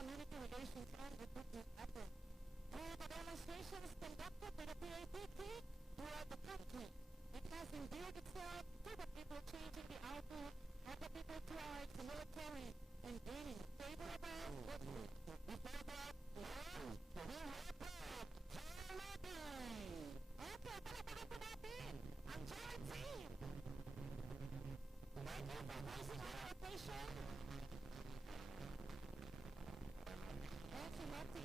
Community relations and recruitment efforts. Through the demonstrations conducted by the PAPT throughout the country, it has endeared itself to the people, changing the outlook of the people towards the military and gaining favorable goodwill. Before that, we have Okay, palapagin po natin ang Joint Team. Thank you for raising our occasion. And si Marty.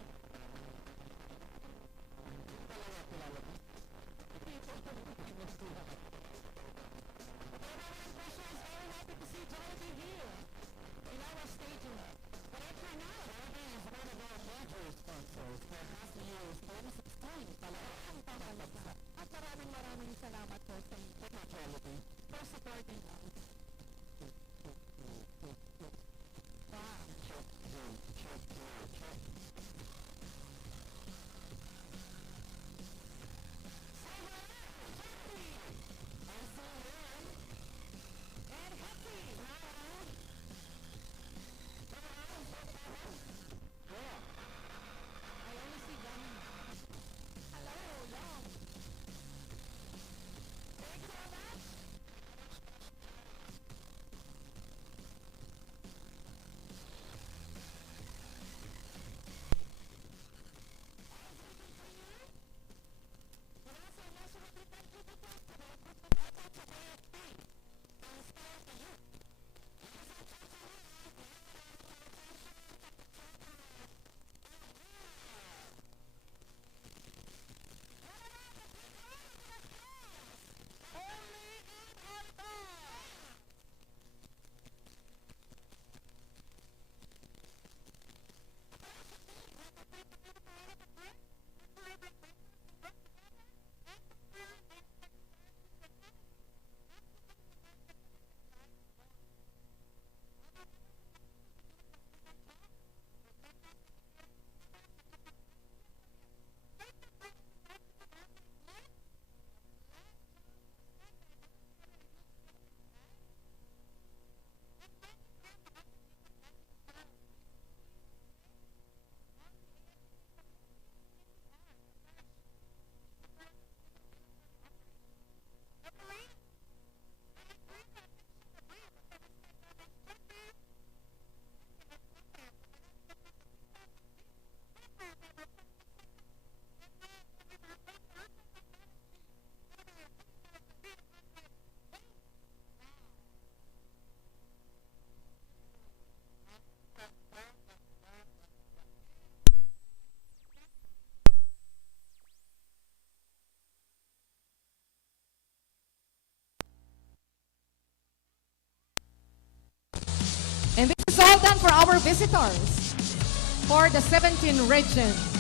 Palarong, Pambansa. At maraming salamat po sa inyo for supporting us. And this is all done for our visitors for the 17 regions.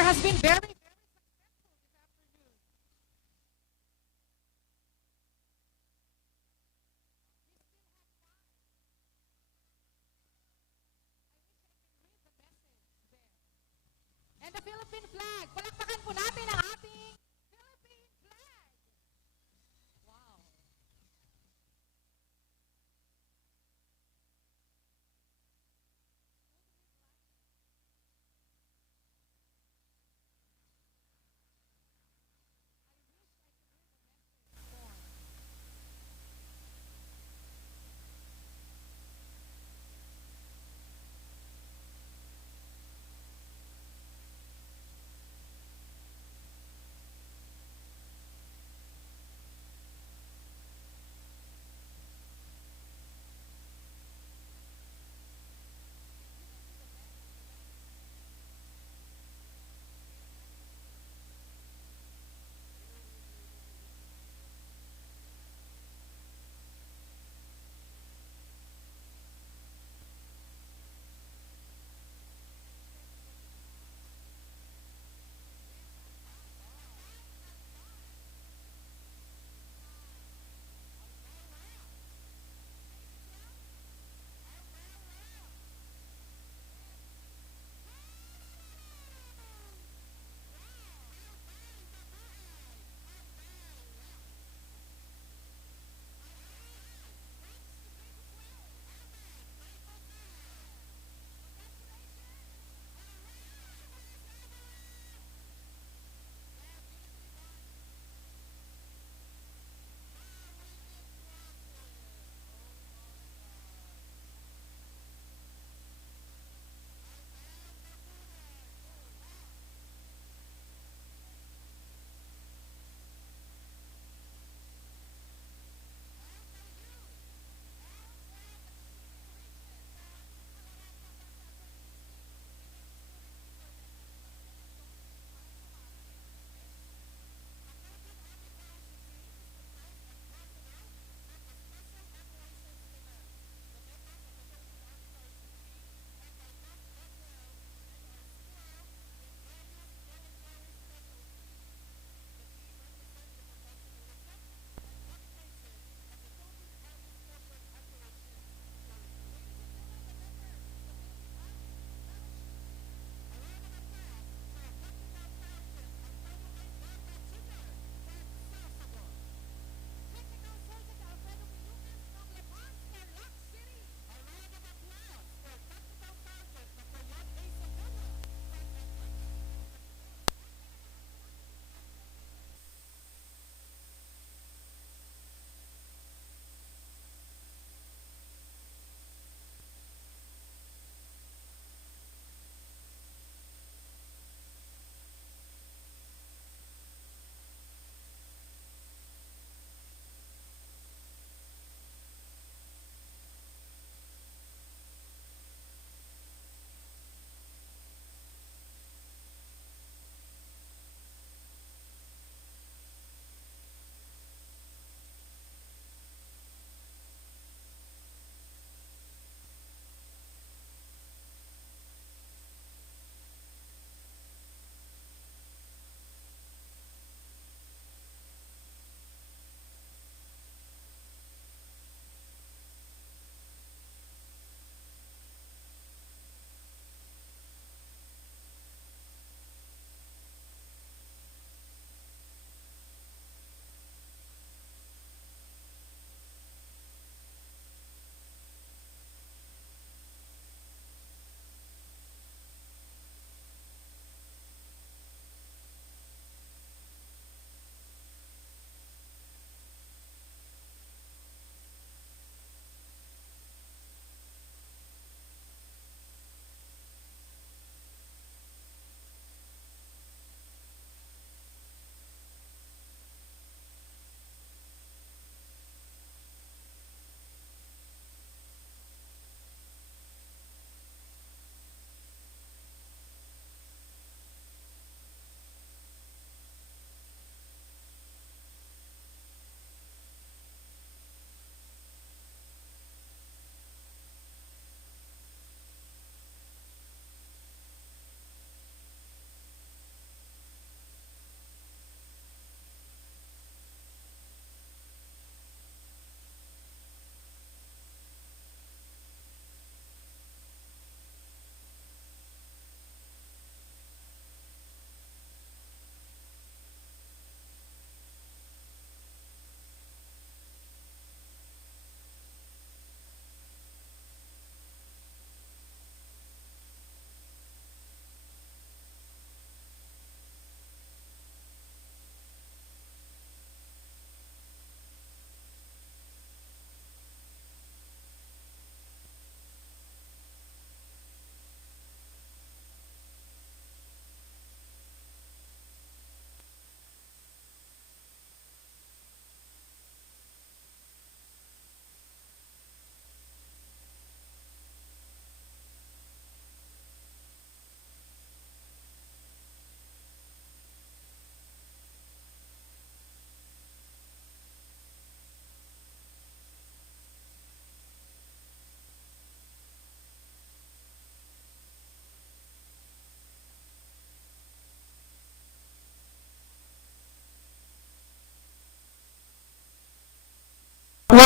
Has been very, very successful this afternoon. And the Philippine flag. Palakpakan po natin ang ating Philippine flag. Wow.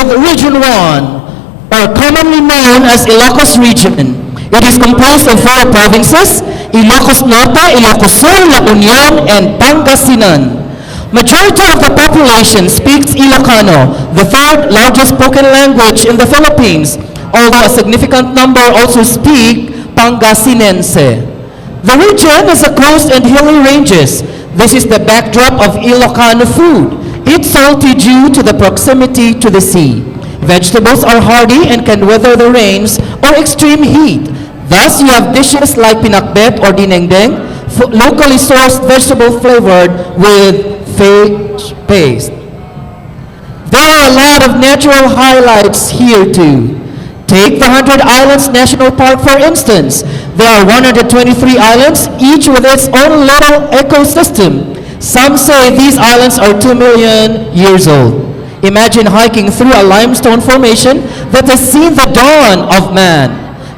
with Region 1, or commonly known as Ilocos Region. It is composed of 4 provinces: Ilocos Norte, Ilocos Sur, La Union, and Pangasinan. Majority of the population speaks Ilocano, the third largest spoken language in the Philippines, although a significant number also speak Pangasinense. The region is a coast and hilly ranges. This is the backdrop of Ilocano food. It's salty due to the proximity to the sea. Vegetables are hardy and can weather the rains or extreme heat. Thus, you have dishes like pinakbet or dinengdeng, locally sourced vegetable flavored with fish paste. There are a lot of natural highlights here too. Take the 100 Islands National Park for instance. There are 123 islands, each with its own little ecosystem. Some say these islands are 2 million years old. Imagine hiking through a limestone formation that has seen the dawn of man.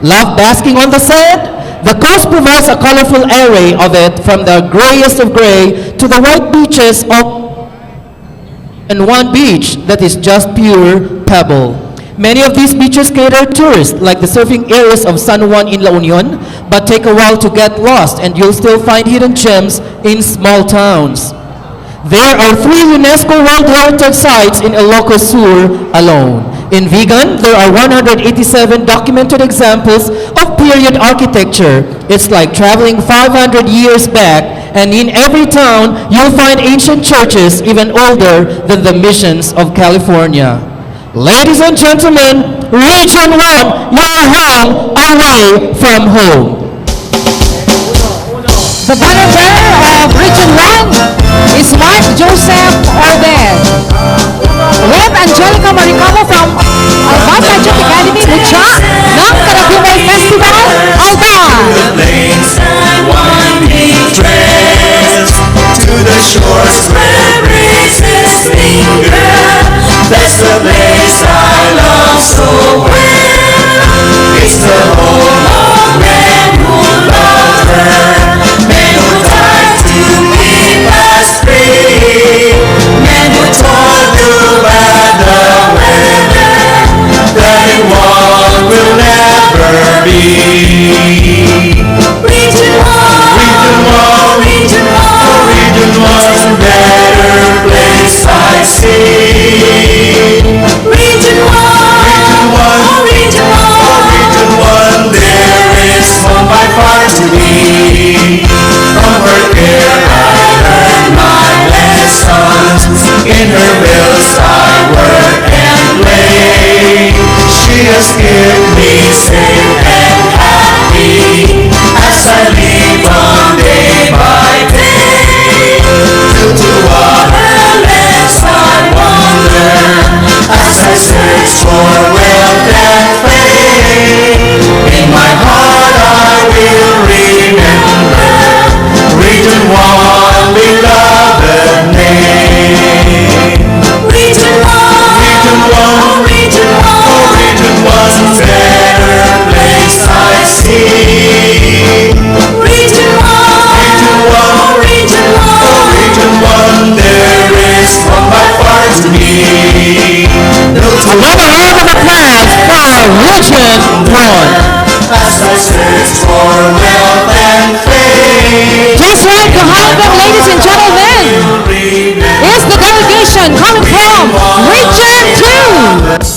Love basking on the sand? The coast provides a colorful array of it, from the grayest of gray to the white beaches of and one beach that is just pure pebble. Many of these beaches cater tourists, like the surfing areas of San Juan in La Union, but take a while to get lost and you'll still find hidden gems in small towns. There are 3 UNESCO World Heritage Sites in Ilocos Sur alone. In Vigan, there are 187 documented examples of period architecture. It's like traveling 500 years back, and in every town, you'll find ancient churches even older than the missions of California. Ladies and gentlemen, Region 1, your home away from home. The banner bearer of Region 1 is Mark Joseph Ordez. Rep Angelica Maricamo from Alban Pageant Academy, Mucha, ng Karagumay Festival, Alban. To the shores where breezes linger, that's the place I love so well. It's the home of men who love her, men who died to keep us free, men who told you about the weather, that it will never be. Region 1, Region 1, Region 1, better place I see. Region 1, oh Region 1, there is home by far to be. From her care I learn my lessons, in her bills I work and play. She has kept me safe and happy as I live on day by day. To waterlands I wander as I search for wealth and fame. In my heart I will remember Region 1, beloved name. Region 1, oh Region 1, oh Region 1, better place I see. Region 1, oh Region 1, there is one by far to be. Another round of applause for Region 1. As I search for wealth and fame. Just right behind them, ladies and gentlemen, is the delegation coming from Region 2.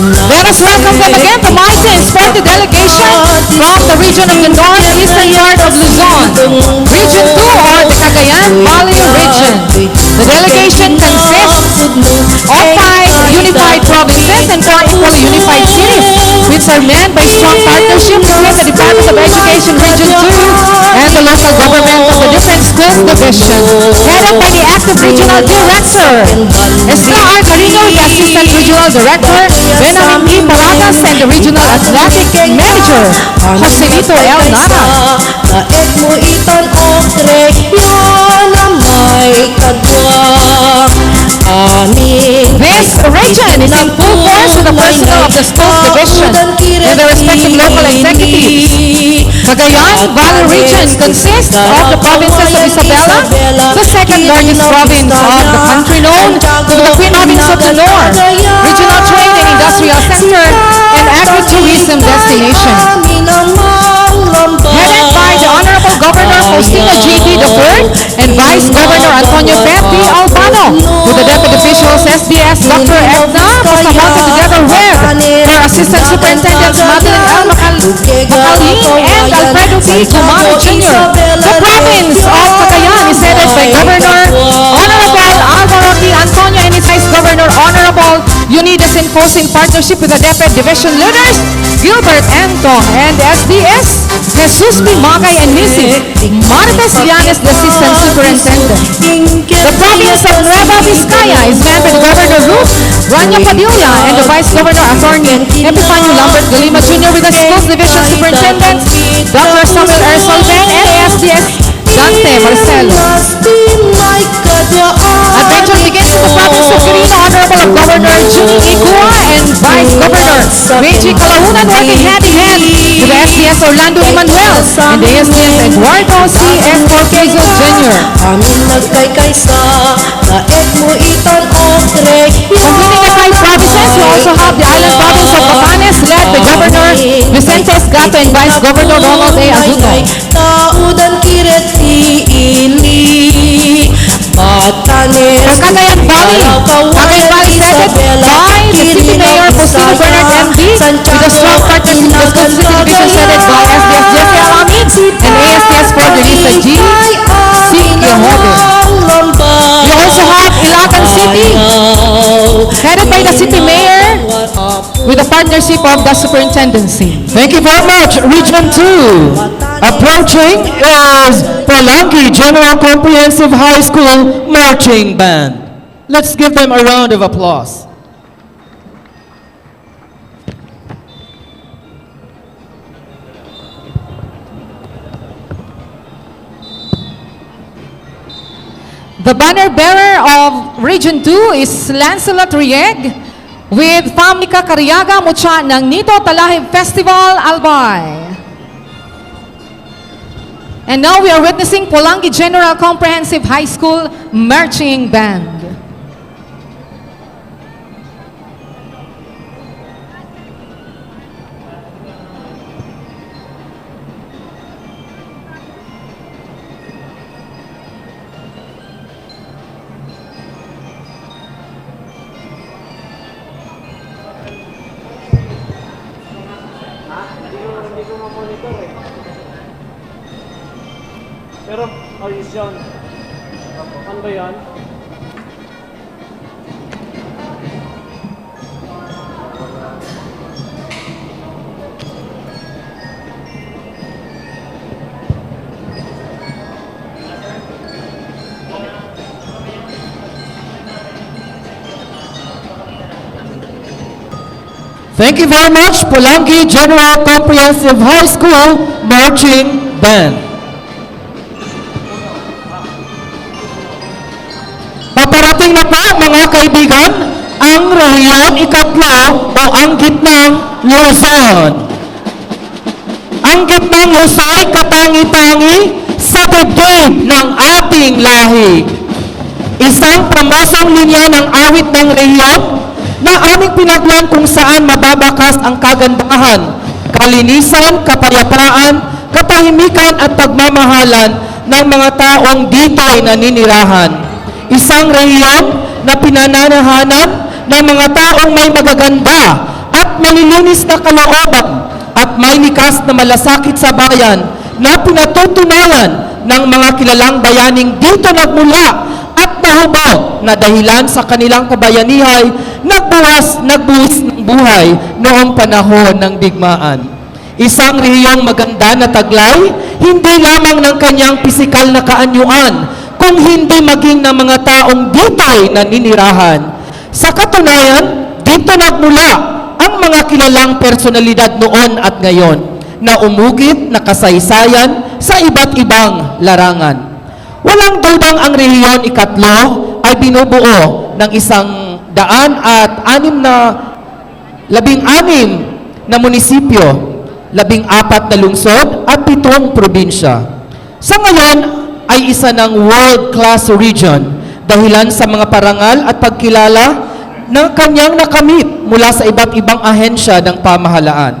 Let us welcome them again, the mighty and sporty delegation from the region of the northeastern part of Luzon, Region 2 or the Cagayan Valley region. The delegation consists of 5 unified provinces and 4 equally unified cities, which are manned by strong partnerships between the Department of Education Region 2 and the local government of the different schools division, headed by the active regional director, Estar Carino, the assistant regional director, Benjamin E. Paragas, and the regional athletic manager, Joselito L. Nara. Daig mo iton og region na may kadwa. This region is in full force with the personnel of the schools division and the respective local executives. Cagayan Valley region consists of the provinces of Isabela, the second largest province of the country known to the Queen Province of the North, regional trade and industrial center, and agritourism destination. Headed by the Honorable Governor Faustino G.D. III and Vice Governor Antonio Pepe Albano, with the Deputy Officials SDS Dr. Edna Pasamonte together with their Assistant Superintendents Madeline L. Macalin and Alfredo P. Gumano Jr. The province of Cagayan is headed by Governor Honorable Alvaro T. Antonio and his Vice Governor Honorable Unidas Infos in partnership with the DepEd Division leaders Gilbert Antong and SDS Jesus P. Magay and Mrs. Marites Llanes, the Assistant Superintendent. The province of Nueva Vizcaya is manned by Governor Ruth Rania Padilla and the Vice Governor Attorney Epifanio Lambert Galima Jr. with the Schools Division Superintendent Dr. Samuel R. Solven and SDS Dante Marcelo. Adventure begins in the province of Quirino, Honorable Governor Juni Igua and Vice Governor Reggie Calahunan working hand-in-hand with the SDS Orlando Emanuel and the SDS Eduardo C. F. Corquezo Jr. Completing the 5 provinces, we also have the island province of Batanes led by Governor Vicente Esgato and Vice Governor Ronald A. Aguto. For Cagayan Valley is headed by the City Mayor Faustino Bernard MD with a strong partnership with the School City Division headed by SDS Jesse Alami and ASDS for Denisa G. C. Quijode. We also have Ilagan City headed by the City Mayor with a partnership of the Superintendency. Thank you very much. Region 2. Approaching is Palarong General Comprehensive High School Marching Band. Let's give them a round of applause. The banner bearer of Region 2 is Lancelot Rieg with Famika Cariaga Mucha ng Nito Talahib Festival Albay. And now we are witnessing Palarong General Comprehensive High School Marching Band. Pero, ayos yan. Ano ba yan? Thank you very much, Palarong General Comprehensive High School Marching Band. Paparating na po mga kaibigan ang rehiyon ikatlo o ang gitnang Luzon. Ang gitnang Luzon ay katangi-tangi sa dibdib ng ating lahi. Isang pamosong linya ng awit ng rehiyon na aming pinaglan kung saan mababakas ang kagandahan, kalinisan, kapayapaan, katahimikan at pagmamahalan ng mga taong dito'y naninirahan. Isang rehiyon na pinananahanan ng mga taong may magaganda at malilinis na kalooban at may likas na malasakit sa bayan na pinatutunayan ng mga kilalang bayaning dito nagmula at nahubog na dahilan sa kanilang kabayanihay nagbuhos ng buhay noong panahon ng digmaan. Isang rehiyong maganda na taglay, hindi lamang ng kanyang pisikal na kaanyuan, kung hindi maging ng mga taong dito'y naninirahan. Sa katunayan, dito nagmula ang mga kilalang personalidad noon at ngayon na umugit na kasaysayan sa iba't ibang larangan. Walang dudang ang rehiyon ikatlo ay binubuo ng 116 na munisipyo 14 na lungsod at 7 probinsya. Sa ngayon ay isa ng world-class region dahilan sa mga parangal at pagkilala na kanyang nakamit mula sa iba't ibang ahensya ng pamahalaan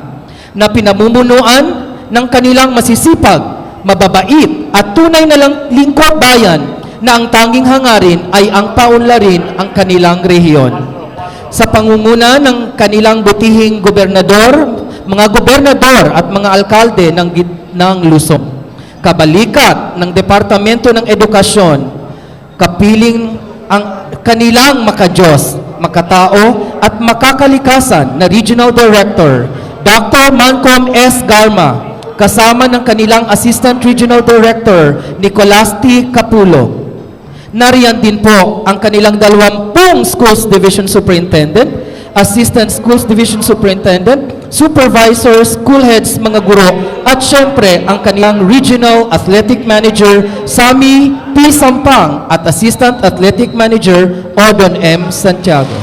na pinamumunuan ng kanilang masisipag, mababait at tunay na lingkod bayan na ang tanging hangarin ay ang paunlarin ang kanilang rehiyon. Sa pangunguna ng kanilang butihing gobernador, mga gobernador at mga alkalde ng Luzon, kabalikat ng Departamento ng Edukasyon, kapiling ang kanilang makadiyos, makatao at makakalikasan na Regional Director, Dr. Malcolm S. Garma, kasama ng kanilang Assistant Regional Director, Nicolas T. Capulo. Nariyan din po ang kanilang 20 Schools Division Superintendent, Assistant Schools Division Superintendent, Supervisors, School Heads, mga guro, at syempre ang kanilang Regional Athletic Manager, Sami P. Sampang, at Assistant Athletic Manager, Odon M. Santiago.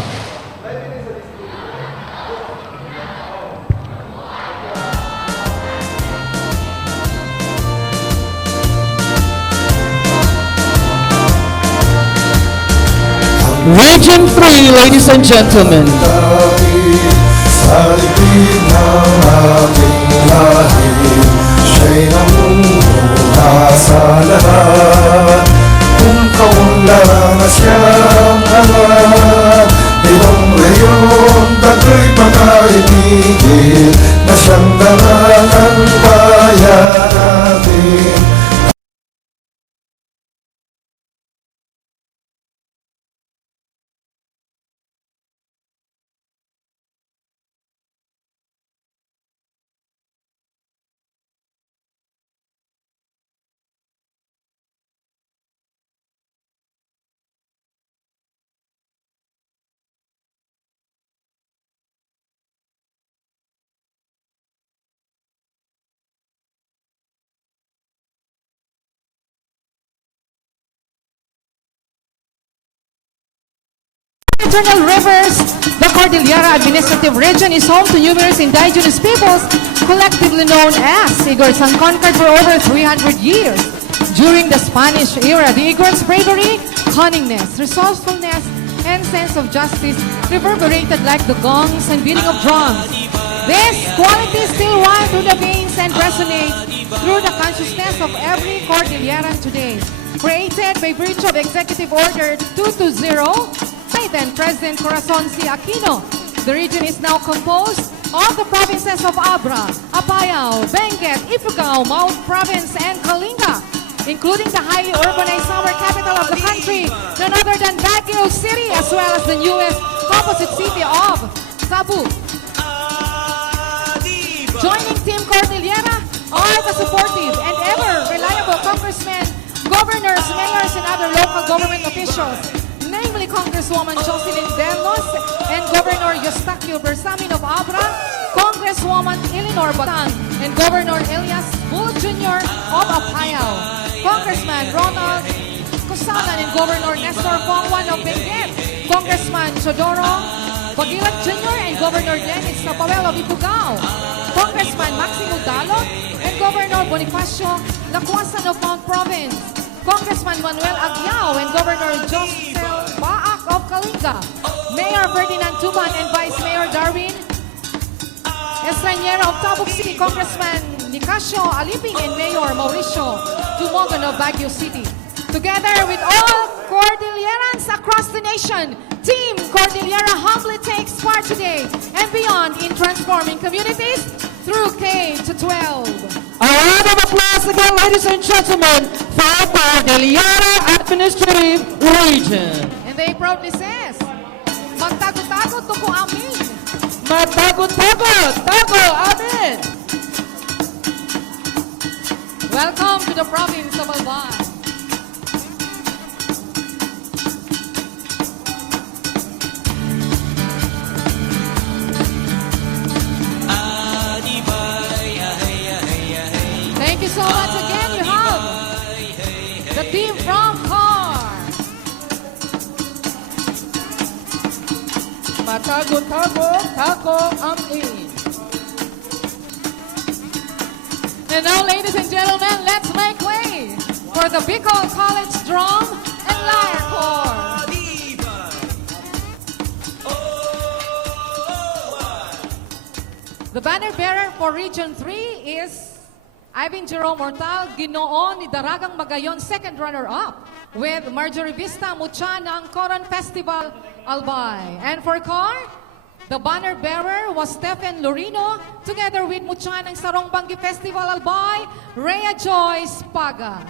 Region 3, ladies and gentlemen. Sa libid ng ating lahi, siya'y namumuha sa lahat. Kung kaunlaran na siyang anak, ibang reyon, dato'y mga ibigin, na siyang darangan bayan natin. Eternal rivers, the Cordillera Administrative Region is home to numerous indigenous peoples, collectively known as Igors, unconquered for over 300 years. During the Spanish era, the Igors' bravery, cunningness, resourcefulness, and sense of justice reverberated like the gongs and beating of drums. These qualities still run through the veins and resonate through the consciousness of every Cordilleran today. Created by virtue of Executive Order 220, by then President Corazon C. Aquino, the region is now composed of the provinces of Abra, Apayao, Benguet, Ifugao, Mount Province, and Kalinga, including the highly urbanized summer capital of the country, none other than Baguio City, as well as the newest composite city of Cebu. Joining Team Cordillera are the supportive and ever reliable congressmen, governors, mayors, and other local government officials, namely Congresswoman Jocelyn Delos and Governor Eustaquio Bersamin of Abra, Congresswoman Eleanor Batang, and Governor Elias Bull Jr. of Apayao, Congressman Ronald Cosalan and Governor Nestor Pongwan of Benguet, Congressman Chodoro Bagilat Jr. and Governor Dennis Napawel of Ifugao, Congressman Maximo Dalot and Governor Bonifacio Lacuasan of Mount Province, Congressman Manuel Aguiao and Governor Josel Baak of Kalinga, Mayor Ferdinand Tuban and Vice Mayor Darwin Estraniera of Tabuk City, Congressman Nicasio Aliping and Mayor Mauricio Dumogon of Baguio City. Together with all Cordillerans across the nation, Team Cordillera humbly takes part today and beyond in transforming communities through K-12. A round of applause again, ladies and gentlemen, for Cordillera Administrative Region. And they proudly says, magtago-tago tuko amin. Matago-tago, tago, amin. Welcome to the province of Albay. Thank you so much again. We have the team from CAR. Matago-tago, tago, amin. And now, ladies and gentlemen, let's make way for the Bicol College Drum and Lyre Corps. The banner bearer for Region 3 is Ivan Jerome Mortal, Ginoon ni Daragang Magayon, second runner-up, with Marjorie Vista Mucha ng Coron Festival Albay. And for CAR, the banner bearer was Stephen Lorino, together with Mucha ng Sarong Banggi Festival Albay, Rhea Joyce Paga.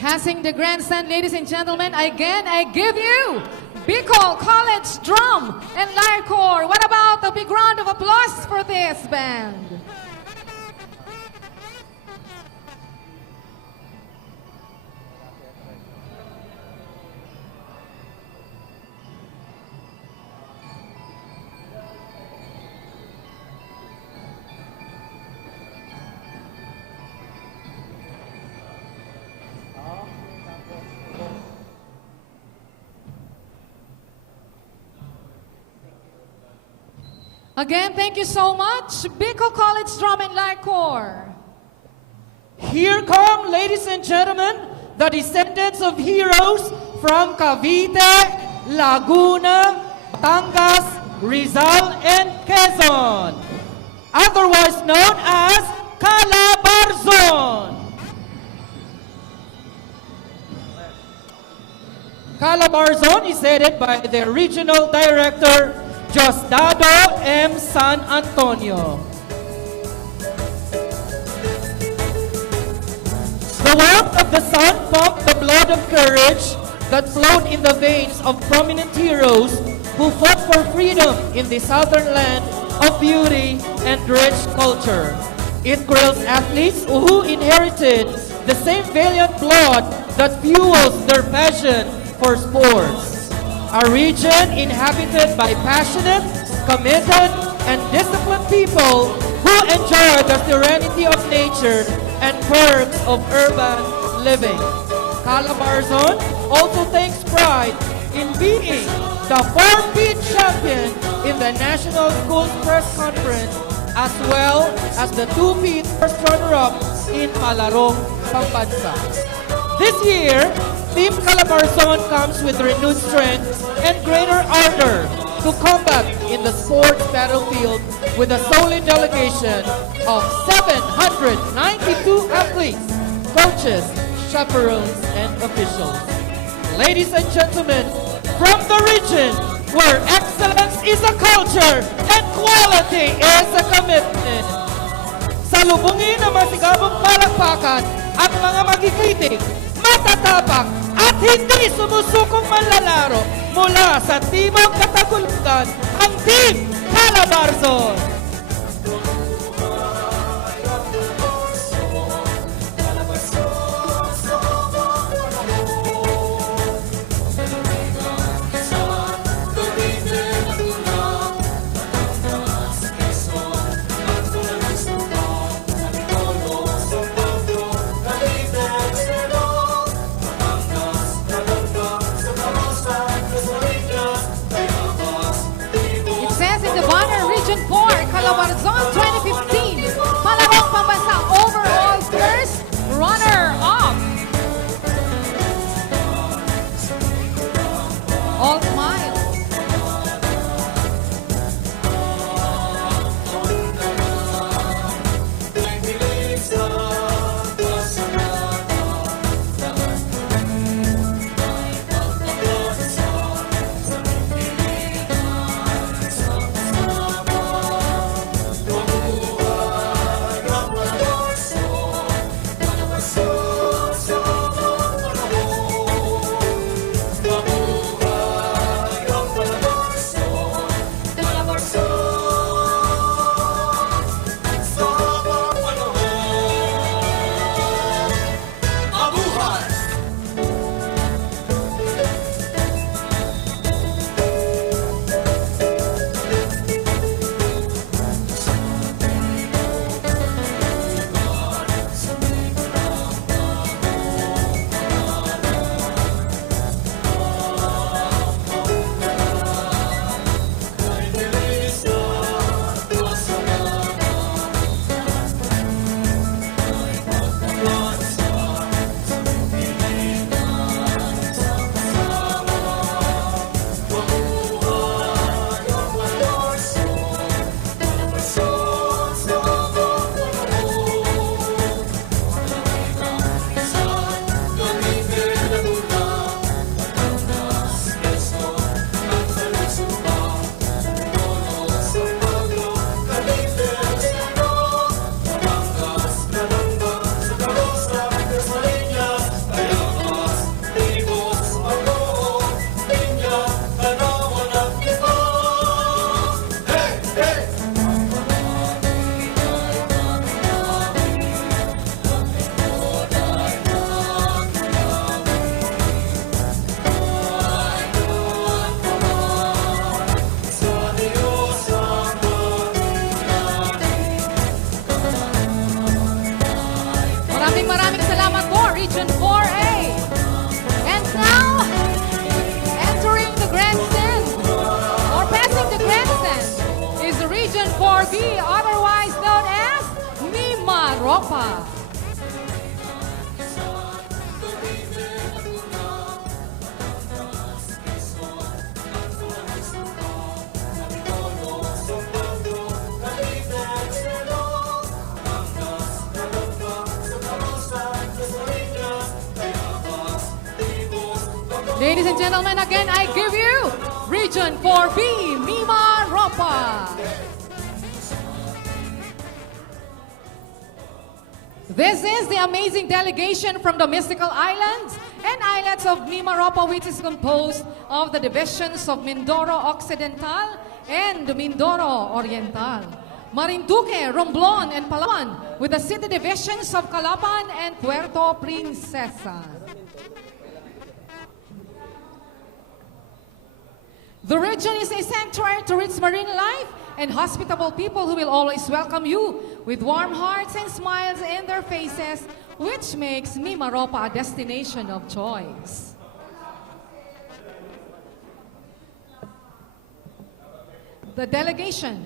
Passing the grandstand, ladies and gentlemen, again, I give you Bicol College Drum and Lyre Corps. What about a big round of applause for this band? Again, thank you so much, Bicol College Drum and Lyre Corps. Here come, ladies and gentlemen, the descendants of heroes from Cavite, Laguna, Batangas, Rizal, and Quezon, otherwise known as Calabarzon. Calabarzon is headed by their regional director, Diosdado M. San Antonio. The warmth of the sun pumped the blood of courage that flowed in the veins of prominent heroes who fought for freedom in the southern land of beauty and rich culture. It grills athletes who inherited the same valiant blood that fuels their passion for sports. A region inhabited by passionate, committed, and disciplined people who enjoy the serenity of nature and perks of urban living. Calabarzon also takes pride in being the 4-peat champion in the National Schools Press Conference, as well as the 2-peat first runner-up in Palarong, Pambansa. This year, Team Calabarzon comes with renewed strength and greater ardor to combat in the sports battlefield with a solid delegation of 792 athletes, coaches, chaperones, and officials. Ladies and gentlemen, from the region where excellence is a culture and quality is a commitment, salubungin ang masigabong palakpakan ang mga magigiting, matatapang, at hindi sumusukong manlalaro mula sa Timog Katagulugan, ang Team Calabarzon. Region 4A. And now, entering the grandstand, or passing the grandstand, is Region 4B, otherwise known as Mima Ropa. Ladies and gentlemen, again, I give you Region 4B, Mima Ropa. This is the amazing delegation from the mystical islands and islets of Mima Ropa, which is composed of the divisions of Mindoro Occidental and Mindoro Oriental, Marinduque, Romblon, and Palawan, with the city divisions of Calapan and Puerto Princesa. The region is a sanctuary to rich marine life and hospitable people who will always welcome you with warm hearts and smiles in their faces, which makes Mima Ropa a destination of choice. The delegation.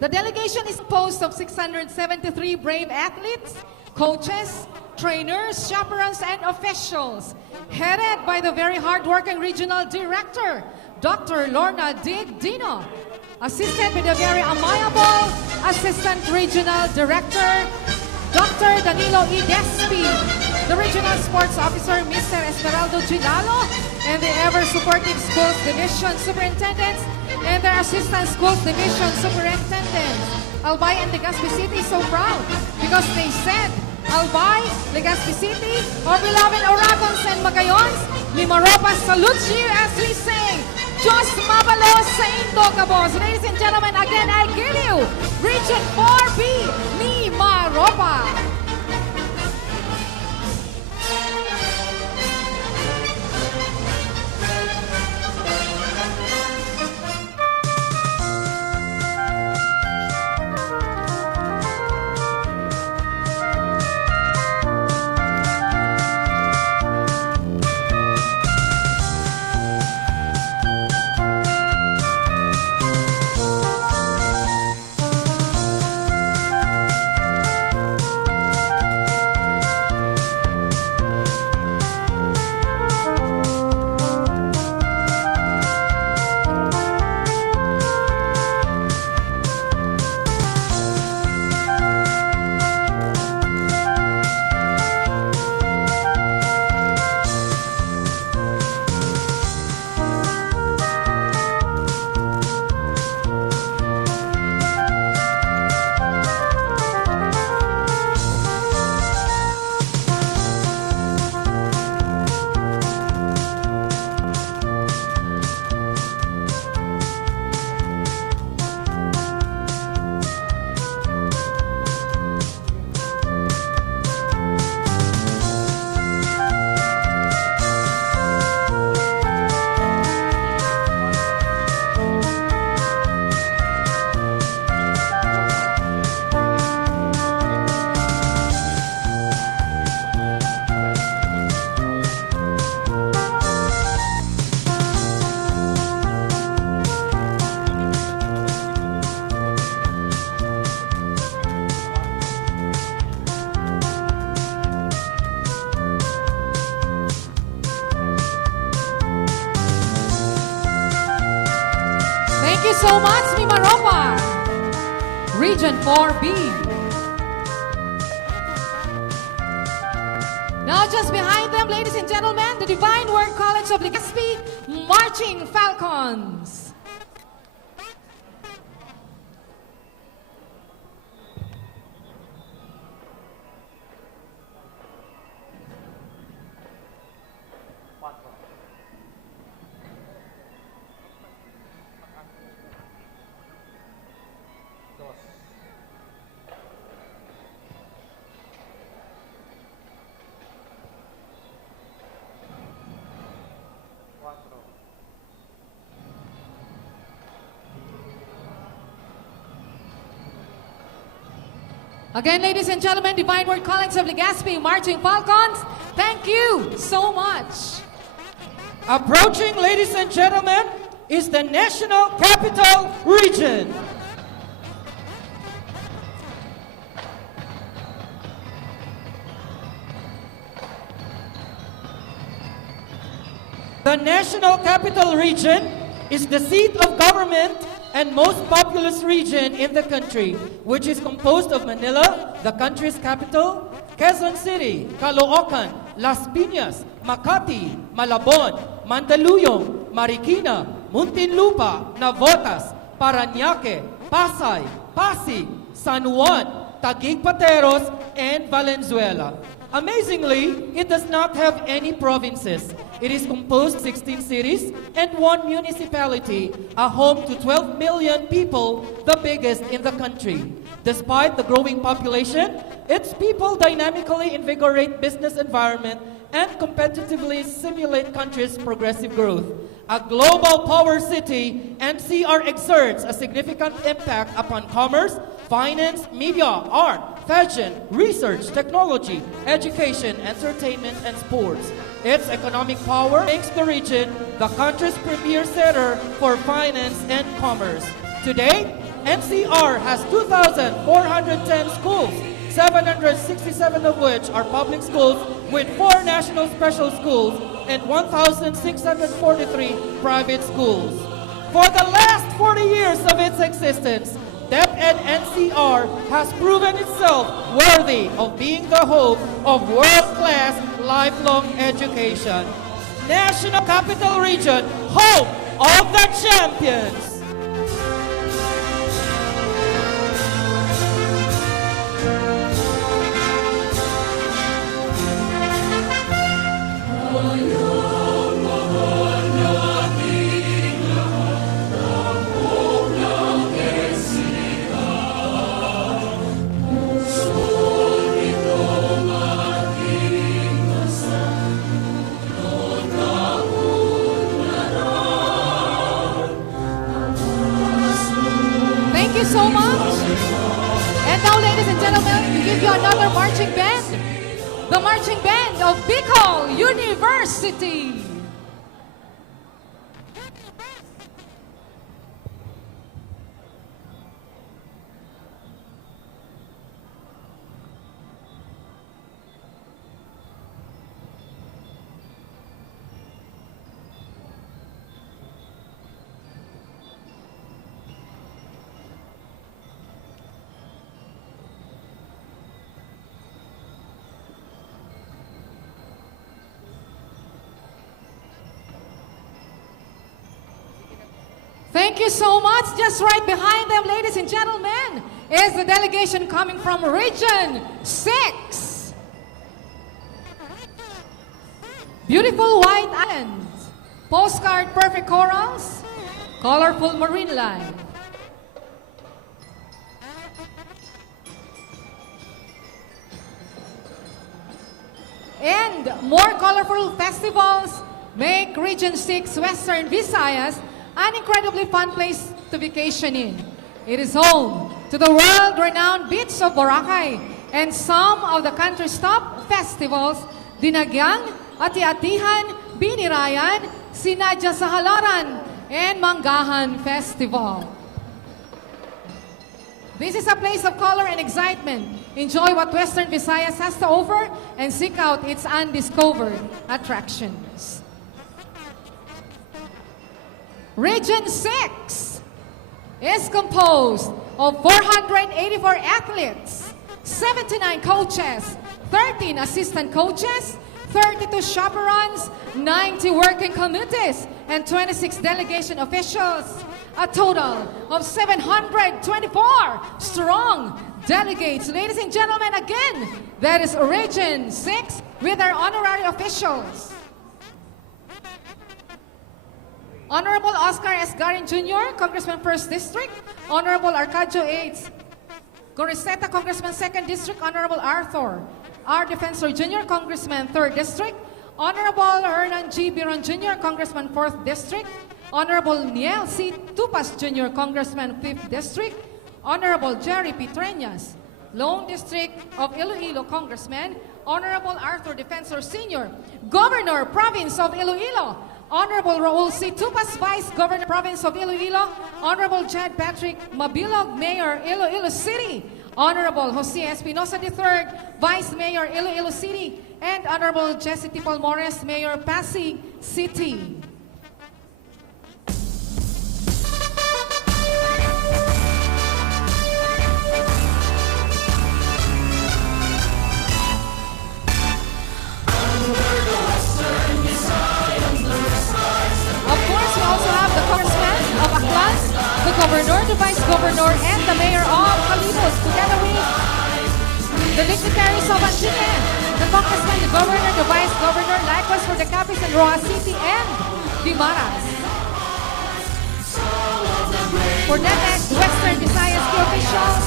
The delegation is composed of 673 brave athletes, coaches, trainers, chaperones, and officials, headed by the very hardworking Regional Director, Dr. Lorna Dig Dino, assisted by the very amiable Assistant Regional Director, Dr. Danilo E. Despi, the Regional Sports Officer, Mr. Esmeraldo Gilalo, and the ever-supportive Schools Division Superintendents and their Assistant Schools Division Superintendents. Albay and Legazpi City so proud because they said, Albay, Legazpi City, our beloved Oragons and Magayons, Mima Ropa salutes you as we sing, Diyos Mabalos sa Indo, Cabos. Ladies and gentlemen, again, I give you Region 4B, Mima Ropa. Thank you so much, Mima Ropa. Region 4B. Now just behind them, ladies and gentlemen, the Divine Word College of Legazpi Marching Falcons. Again, ladies and gentlemen, Divine Word College of Legazpi Marching Falcons, thank you so much. Approaching, ladies and gentlemen, is the National Capital Region. The National Capital Region is the seat of government and most populous region in the country, which is composed of Manila, the country's capital, Quezon City, Caloocan, Las Piñas, Makati, Malabon, Mandaluyong, Marikina, Muntinlupa, Navotas, Parañaque, Pasay, Pasig, San Juan, Taguig Pateros, and Valenzuela. Amazingly, it does not have any provinces. It is composed of 16 cities and 1 municipality, a home to 12 million people, the biggest in the country. Despite the growing population, its people dynamically invigorate business environment and competitively stimulate country's progressive growth. A global power city, NCR exerts a significant impact upon commerce, finance, media, art, fashion, research, technology, education, entertainment, and sports. Its economic power makes the region the country's premier center for finance and commerce. Today, NCR has 2,410 schools, 767 of which are public schools with 4 national special schools and 1,643 private schools. For the last 40 years of its existence, DepEd NCR has proven itself worthy of being the home of world-class lifelong education. National Capital Region, home of the champions. Thank you so much. And now, ladies and gentlemen, we give you another marching band. The marching band of Bicol University. Thank you so much. Just right behind them, ladies and gentlemen, is the delegation coming from Region 6. Beautiful white islands, postcard perfect corals, colorful marine life. And more colorful festivals make Region 6 Western Visayas an incredibly fun place to vacation in. It is home to the world-renowned beach of Boracay and some of the country's top festivals, Dinagyang, Ati-Atihan, Binirayan, Sinadya sa Halaran, and Manggahan Festival. This is a place of color and excitement. Enjoy what Western Visayas has to offer and seek out its undiscovered attractions. Region 6 is composed of 484 athletes, 79 coaches, 13 assistant coaches, 32 chaperones, 90 working committees, and 26 delegation officials. A total of 724 strong delegates. Ladies and gentlemen, again, that is Region 6 with their honorary officials. Honorable Oscar S. Garin Jr., Congressman 1st District. Honorable Arcadio H. Goriseta, Congressman 2nd District. Honorable Arthur R. Defensor Jr., Congressman 3rd District. Honorable Hernan G. Biron Jr., Congressman 4th District. Honorable Niel C. Tupas Jr., Congressman 5th District. Honorable Jerry P. Treñas, Lone District of Iloilo Congressman Honorable Arthur Defensor Sr., Governor, Province of Iloilo, Honorable Raul C. Tupas, Vice Governor, Province of Iloilo, Honorable Chad Patrick Mabilog, Mayor, Iloilo City, Honorable Jose Espinosa III, Vice Mayor, Iloilo City, and Honorable Jesse T. Palmores, Mayor, Pasig City. Of course, we also have the Congressman of Aklan, the Governor, the Vice Governor, and the Mayor of Calibos, together with the dignitaries of Antique, the Congressman, the Governor, the Vice Governor, likewise for the Capiz and Roa City, and Guimaras. For NEDEC, Western Visayas key officials,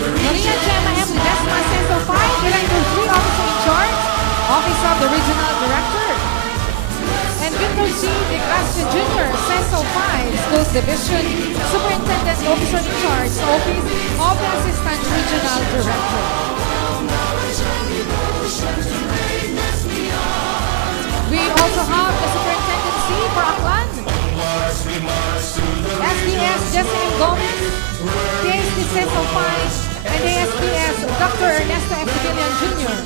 Maria Gemma M. Ledesma, Censo 5, Director 3, Officer in Charge, Office of the Regional Director, and Victor G. De Gracia Jr., Censo 5, Schools Division, Superintendent, Officer in Charge, Office of the Assistant Regional Director. We also have the Superintendency for Aklan, SDS Jesse M. Gomez, PhD Censo 5, and ASPS Dr. Ernesto F. Villan Jr.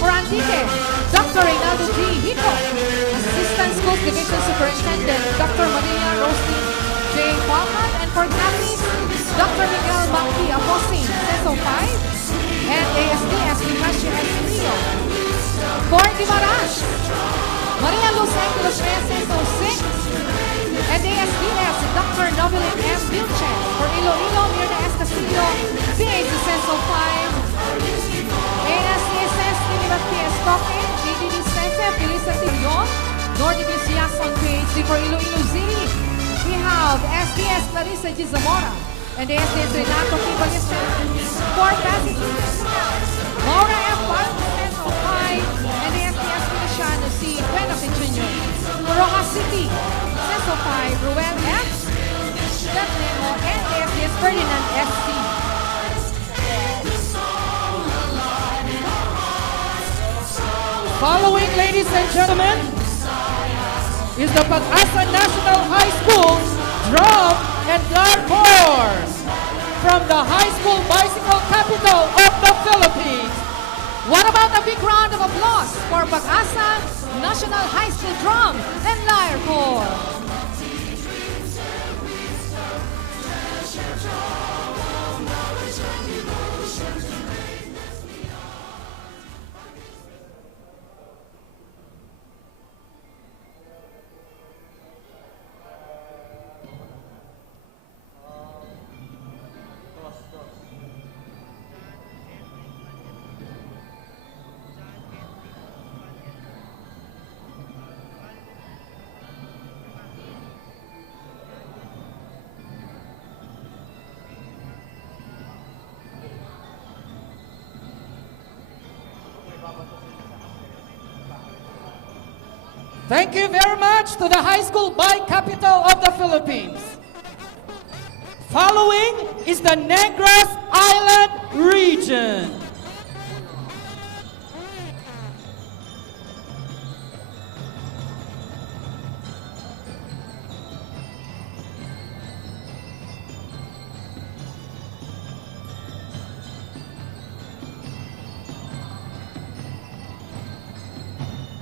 For Antique, Dr. Reynaldo G. Hico, Assistant Schools Division Superintendent Dr. Maria Roslyn J. Falcon, and for Capiz, Dr. Miguel Maki Aposing, Censo 5, and ASPS Ignacio S. Rio. For Guimaras, Maria Luz Angeles Reyes, Censo 6, and ASPS Dr. Novelin M. Vilches. For Iloilo, Mirna S. Castillo, PhD Censo 5, ASCSS Trinidad P.S. Toque, ADD Sense, Felicity Leon, Nordivis Yason, PhD for Iloilo City. We have SDS Clarissa G. Zamora, and SDS Renato P. Ballesta. For Pasig, Maura F. Barton, Censo 5, and SDS Feliciano C. Buenote Jr. For Rojas City, Censo 5, Ruel F. Lepneo, and SDS Ferdinand S.C. Following, ladies and gentlemen, is the Pag-asa National High School Drum and Guard Corps from the high school bicycle capital of the Philippines. What about a big round of applause for Pag-asa National High School Drum and Lyre Corps? Thank you very much to the high school bike capital of the Philippines. Following is the Negros Island region.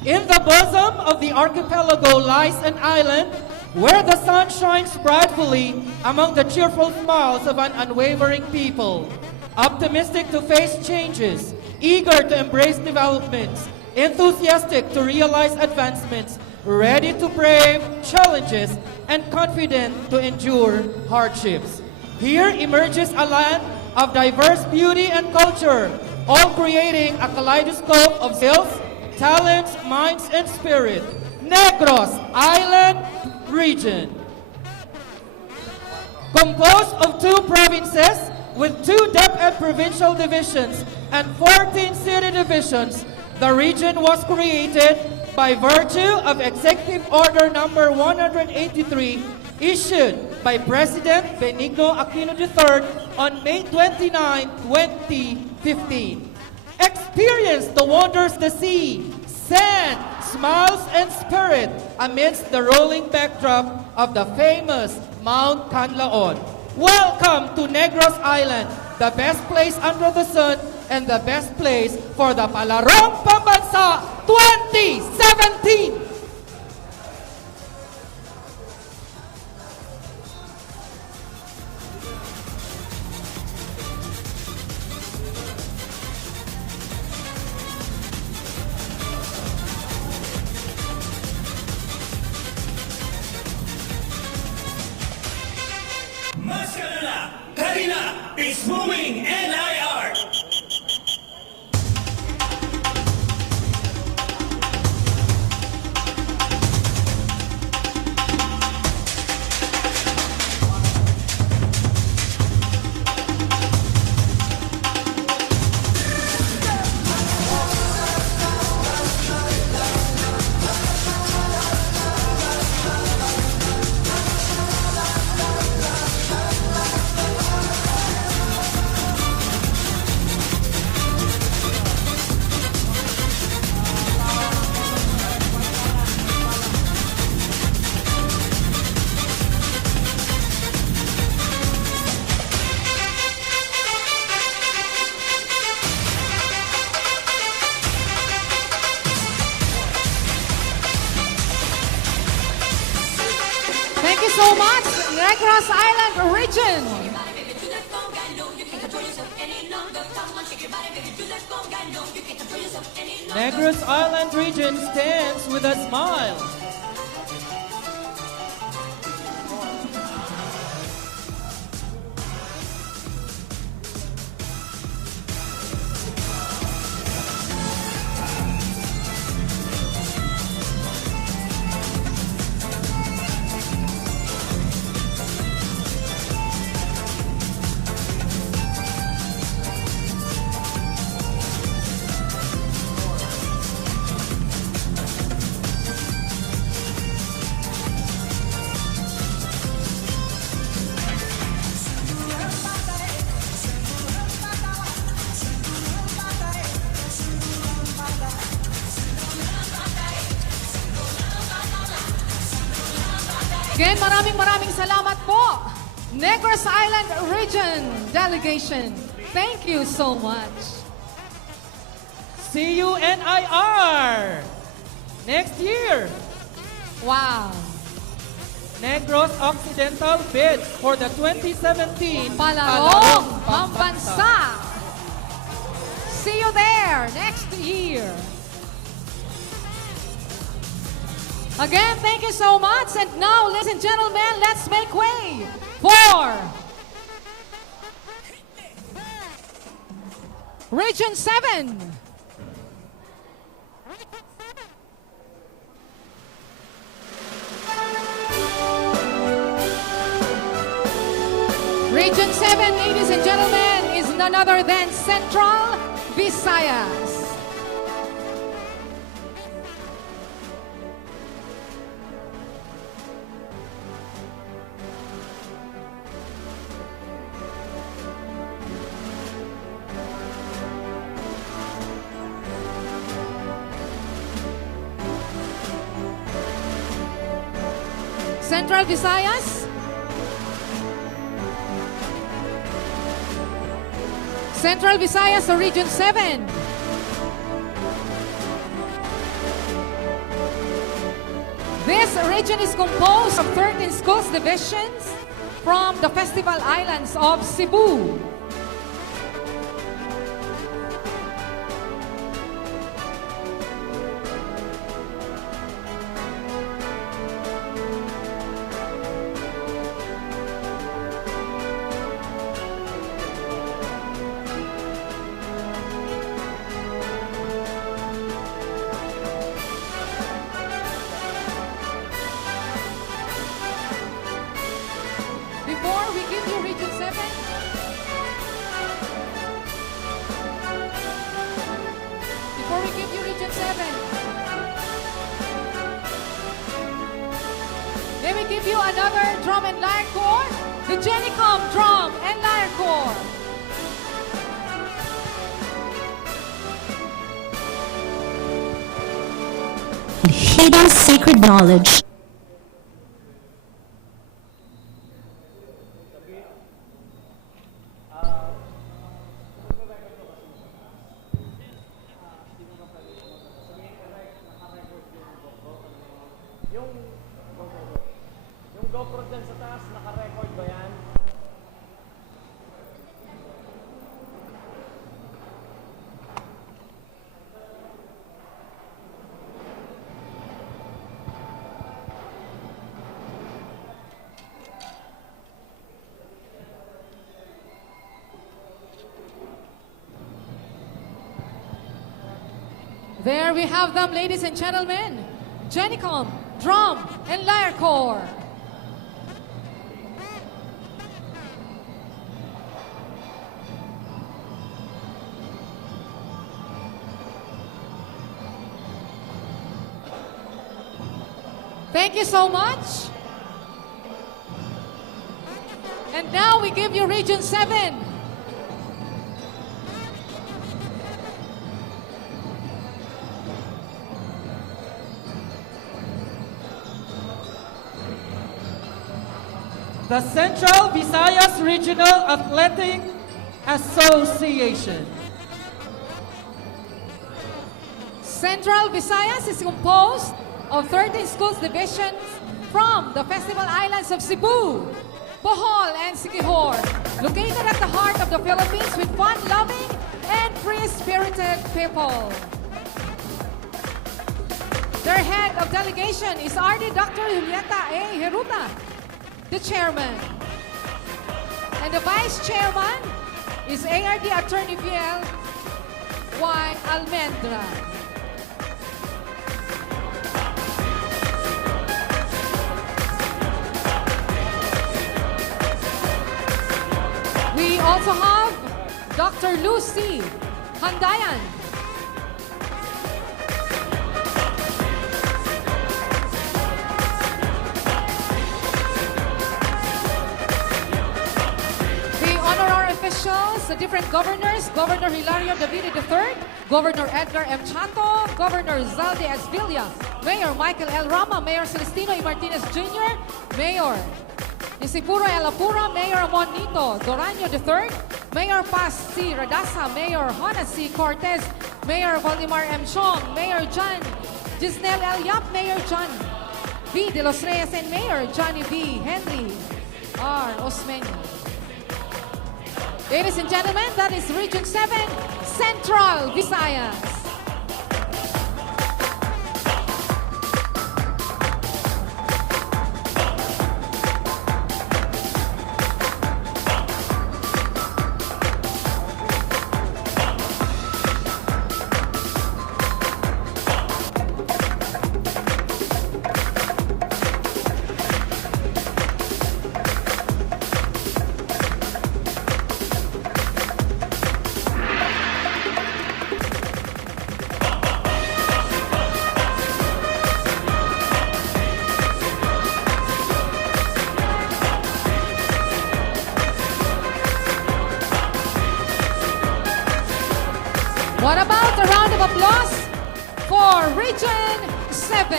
In the bosom of the archipelago lies an island where the sun shines brightly among the cheerful smiles of an unwavering people, optimistic to face changes, eager to embrace developments, enthusiastic to realize advancements, ready to brave challenges, and confident to endure hardships. Here emerges a land of diverse beauty and culture, all creating a kaleidoscope of skills, talents, minds, and spirit. Negros Island region. Composed of 2 provinces with 2 DepEd provincial divisions and 14 city divisions, the region was created by virtue of Executive Order Number 183 issued by President Benigno Aquino III on May 29, 2015. Experience the wonders the sea, sand, smiles, and spirit amidst the rolling backdrop of the famous Mount Canlaon. Welcome to Negros Island, the best place under the sun and the best place for the Palarong Pambansa 2017. Maskarala, Karina is moving NIR. Thank you so much, Negros Island region. Negros Island region stands with a smile. Again, maraming salamat po, Negros Island region delegation. Thank you so much. See you NIR next year. Wow. Negros Occidental bids for the 2017 Palarong Pambansa. See you there next year. Again, thank you so much. And now, ladies and gentlemen, let's make way for Region 7. Region 7, ladies and gentlemen, is none other than Central Visayas. Central Visayas. Central Visayas or Region 7. This region is composed of 13 schools divisions from the Festival Islands of Cebu. Before we give you Region 7, may we give you another drum and line call? the Genicom Drum and Lyre Corps. Hidden sacred knowledge. Yung GoPro dyan sa taas, naka-record ba yan? There we have them, ladies and gentlemen. Genicom Drum and Lyre Corps. Thank you so much. And now we give you Region 7. The Central Visayas Regional Athletic Association. Central Visayas is composed of 13 schools divisions from the Festival Islands of Cebu, Bohol, and Siquijor, located at the heart of the Philippines with fun-loving and free-spirited people. Their head of delegation is RD Dr. Julieta A. Heruta, the chairman. And the vice chairman is ARD Attorney Viel Y. Almendra. We also have Dr. Lucy Handayan. The honorary officials, the different governors, Governor Hilario Davide III, Governor Edgar M. Chato, Governor Zaldi Esvilla, Mayor Michael L. Rama, Mayor Celestino E. Martinez Jr., Mayor Isipuro El Apura, Mayor Amon Nito Doranio III, Mayor Paz C. Radasa, Mayor Jonas C. Cortez, Mayor Valdemar M. Chong, Mayor John Gisnel L. Yap, Mayor John V. De Los Reyes, and Mayor Johnny V. Henry R. Osmeño. Ladies and gentlemen, that is Region 7, Central Visayas. What about a round of applause for Region 7?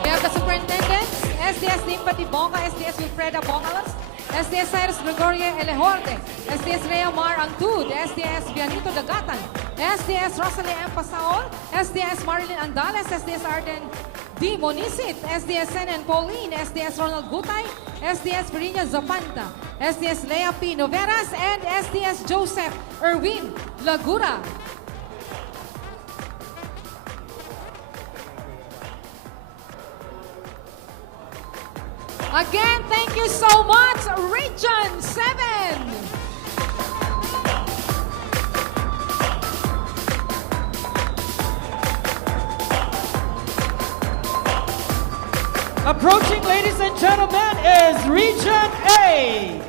We have the superintendents, SDS Nimpati Bonga, SDS Wilfreda Bongalas, SDS Cyrus Gregorio Elejorde, SDS Rhea Mar Antud, SDS Vianito Dagatan, SDS Rosalie M. Pasaol, SDS Marilyn Andales, SDS Arden D. Monisit, SDS Sen and Pauline, SDS Ronald Gutay, SDS Perinia Zapanta, SDS Lea P. Noveras, and SDS Joseph Erwin Lagura. Again, thank you so much, Region 7. Approaching, ladies and gentlemen, is Region 8.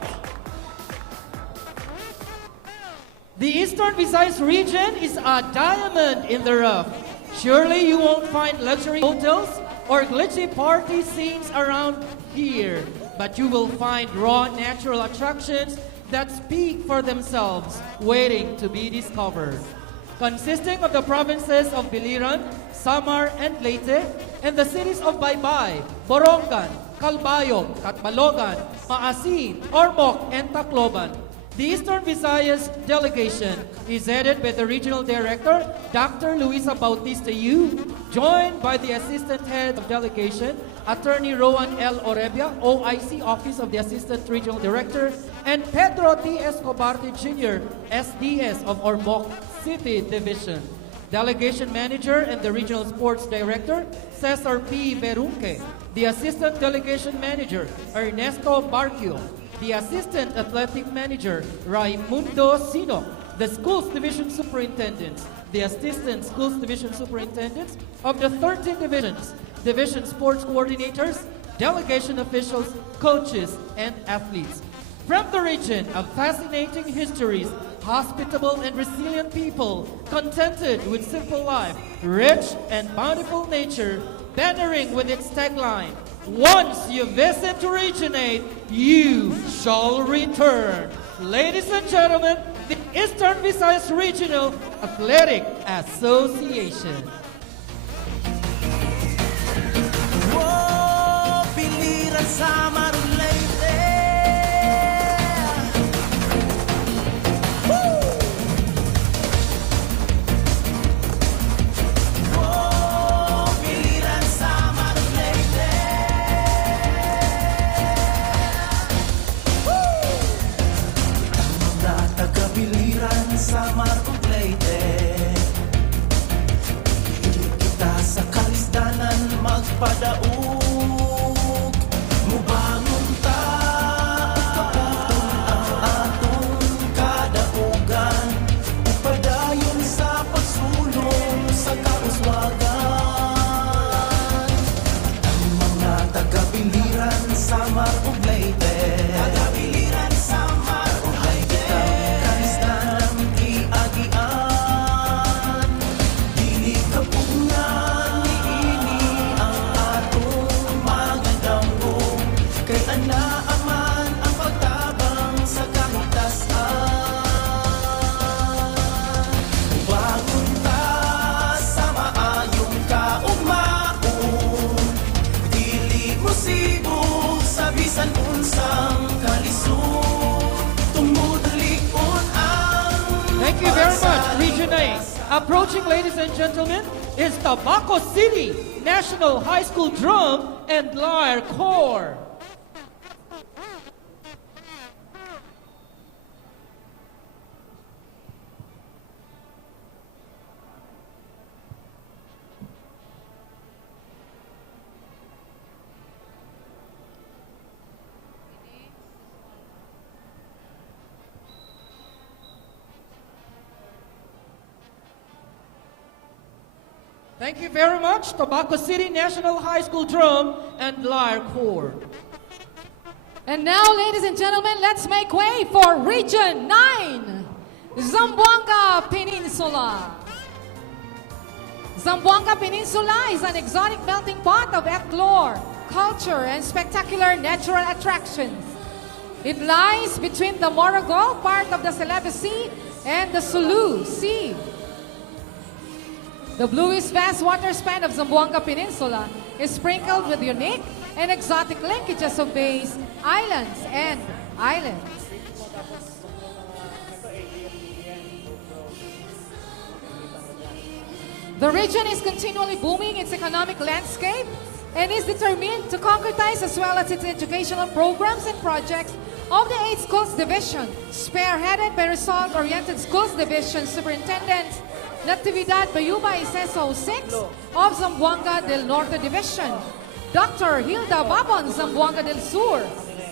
The Eastern Visayas region is a diamond in the rough. Surely you won't find luxury hotels or glitzy party scenes around here, but you will find raw natural attractions that speak for themselves, waiting to be discovered. Consisting of the provinces of Biliran, Samar, and Leyte, and the cities of Baybay, Borongan, Calbayog, Catbalogan, Maasin, Ormoc, and Tacloban. The Eastern Visayas delegation is headed by the Regional Director, Dr. Luisa Bautista Yu, joined by the Assistant Head of Delegation, Attorney Rowan L. Orebia, OIC Office of the Assistant Regional Director, and Pedro T. Escobarte Jr., SDS of Ormoc City Division. Delegation Manager and the Regional Sports Director, Cesar P. Verunque. The Assistant Delegation Manager, Ernesto Barquio. The Assistant Athletic Manager, Raimundo Sino. The Schools Division Superintendents, the Assistant Schools Division Superintendents of the 13 divisions, Division Sports Coordinators, Delegation Officials, Coaches, and Athletes. From the region of fascinating histories, hospitable and resilient people, contented with simple life, rich and bountiful nature, bannering with its tagline, once you visit Region 8, you shall return. Ladies and gentlemen, the Eastern Visayas Regional Athletic Association. Oh, biliran sa Marulete. Oh, biliran sa Marulete. Ang mga taga-biliran sa Marulete, kita sa kalisdanan magpadaog, mubangon ta, kaputon ang atong kadaugan, upadayon sa pagsulong sa kauswagan. Ang mga taga-biliran sa Maruglayte, taga-biliran sa Maruglayte, kitang kalisdanan iagian, dili kapungan niini ang atong magandanggo, kay anaaman ang pagtabang sa kahitasan. Ubangon ta sa maayong kaugmaon, dili mo sibog sa bisan unsang kalisod, tungod likod ang Thank you very much, Region 8. Approaching, ladies and gentlemen, is Tabaco City National High School Drum and Lyre Corps. Thank you very much, Tabaco City National High School Drum and Lyre Corps. And now, ladies and gentlemen, let's make way for Region 9, Zamboanga Peninsula. Zamboanga Peninsula is an exotic melting pot of folklore, culture, and spectacular natural attractions. It lies between the Morogol, part of the Celebes Sea, and the Sulu Sea. The bluish vast water span of Zamboanga Peninsula is sprinkled with unique and exotic linkages of bays, islands, and islands. The region is continually booming its economic landscape and is determined to concretize as well as its educational programs and projects of the 8 Schools Division, spearheaded by Result-Oriented Schools Division Superintendent Natividad Bayuba Iseso 6 of Zamboanga del Norte Division, Dr. Hilda Babon, Zamboanga del Sur,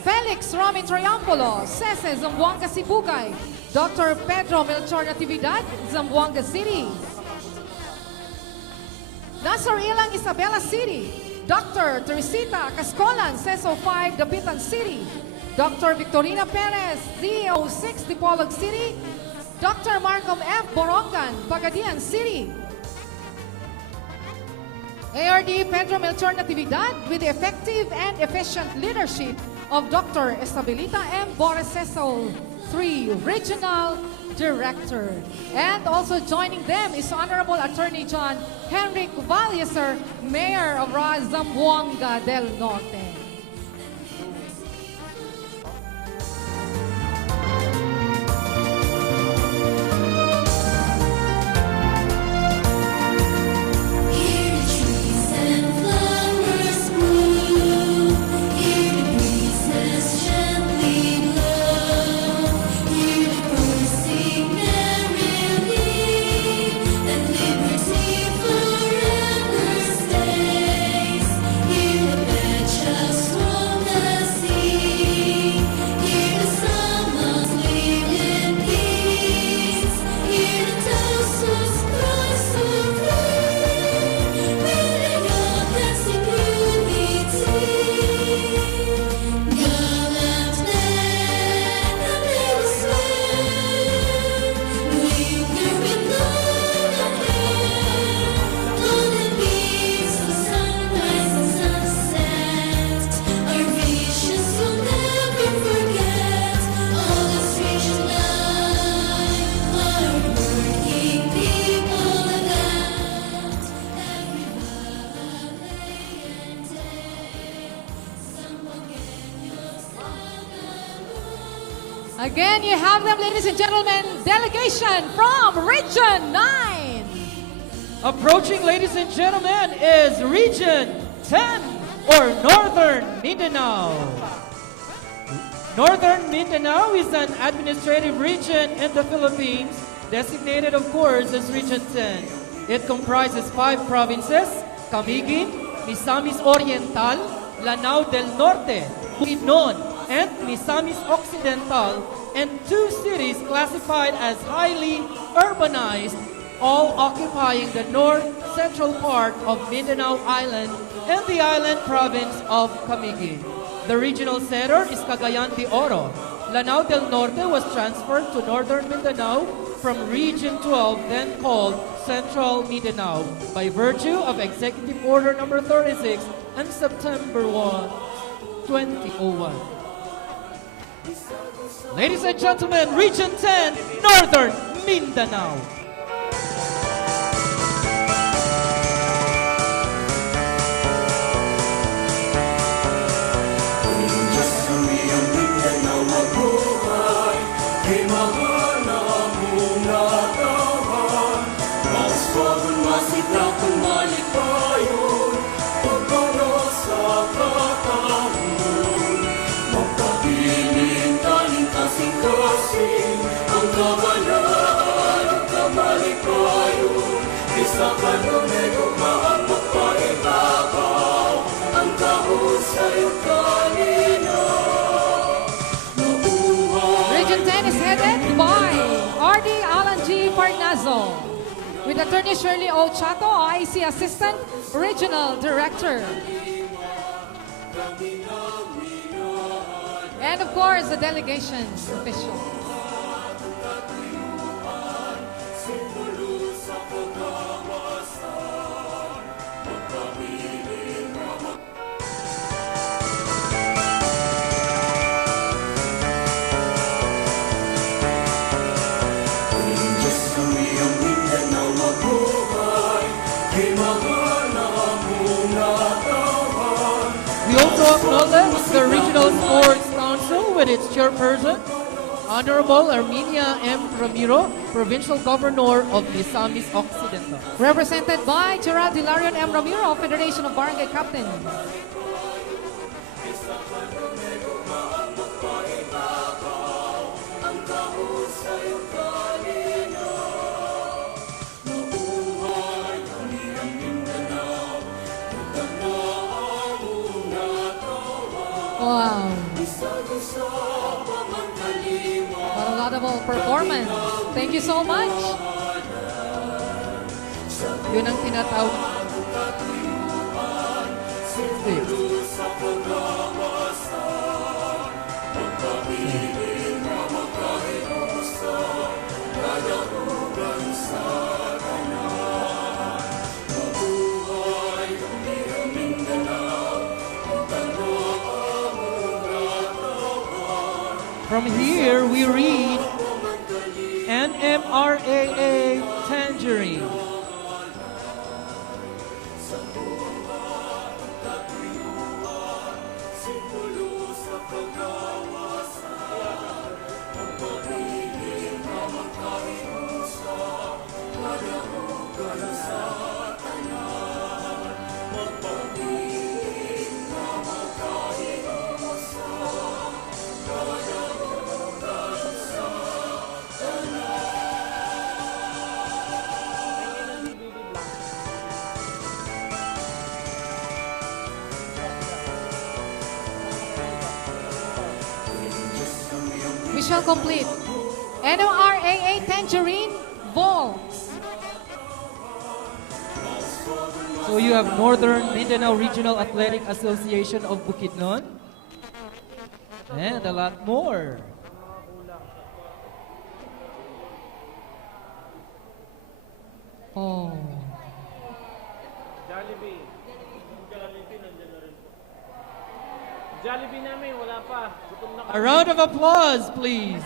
Felix Romy Triampulo, Cese, Zamboanga Sibugay, Dr. Pedro Melchor Natividad, Zamboanga City, Nasor Ilang Isabela City, Dr. Teresita Cascolan, CESO 5, Dapitan City, Dr. Victorina Perez, CEO 6, Dipolog City, Dr. Marcom F. Borongan, Pagadian City, ARD Pedro Melchor Natividad, with the effective and efficient leadership of Dr. Estabilita M. Boreseso 3, Regional Director. And also joining them is Honorable Attorney John Henrik Valleser, Mayor of Zamboanga del Norte. Again, you have them, ladies and gentlemen, delegation from Region 9. Approaching, ladies and gentlemen, is Region 10 or Northern Mindanao. Northern Mindanao is an administrative region in the Philippines, designated, of course, as Region 10. It comprises 5 provinces: Camiguin, Misamis Oriental, Lanao del Norte, Bukidnon, and Misamis Occidental, and 2 cities classified as highly urbanized, all occupying the north-central part of Mindanao Island and the island province of Camiguin. The regional center is Cagayan de Oro. Lanao del Norte was transferred to Northern Mindanao from Region 12, then called Central Mindanao, by virtue of Executive Order Number 36 on September 1, 2001. Ladies and gentlemen, Region 10, Northern Mindanao. Region 10 is headed by R.D. Alan G. Parnazo, with Attorney Shirley O. Chato, IC Assistant Regional Director. And of course, the delegation's official. We also acknowledge the Regional Sports Council with its chairperson, Honorable Armenia M. Ramiro, Provincial Governor of Misamis Occidental. Represented by Gerald Hilarion M. Ramiro, Federation of Barangay Captains. Wow. What a laudable performance. Thank you so much. Yun ang tinatawag. From here, we read NMRAA Tangerine. We shall complete. NORAA Tangerine Vaults. So you have Northern Mindanao Regional Athletic Association of Bukidnon. And a lot more. Oh. Jollibee. Jollibee nandiyan na rin po. Jollibee namin, wala pa. Gutom na A round of applause, please.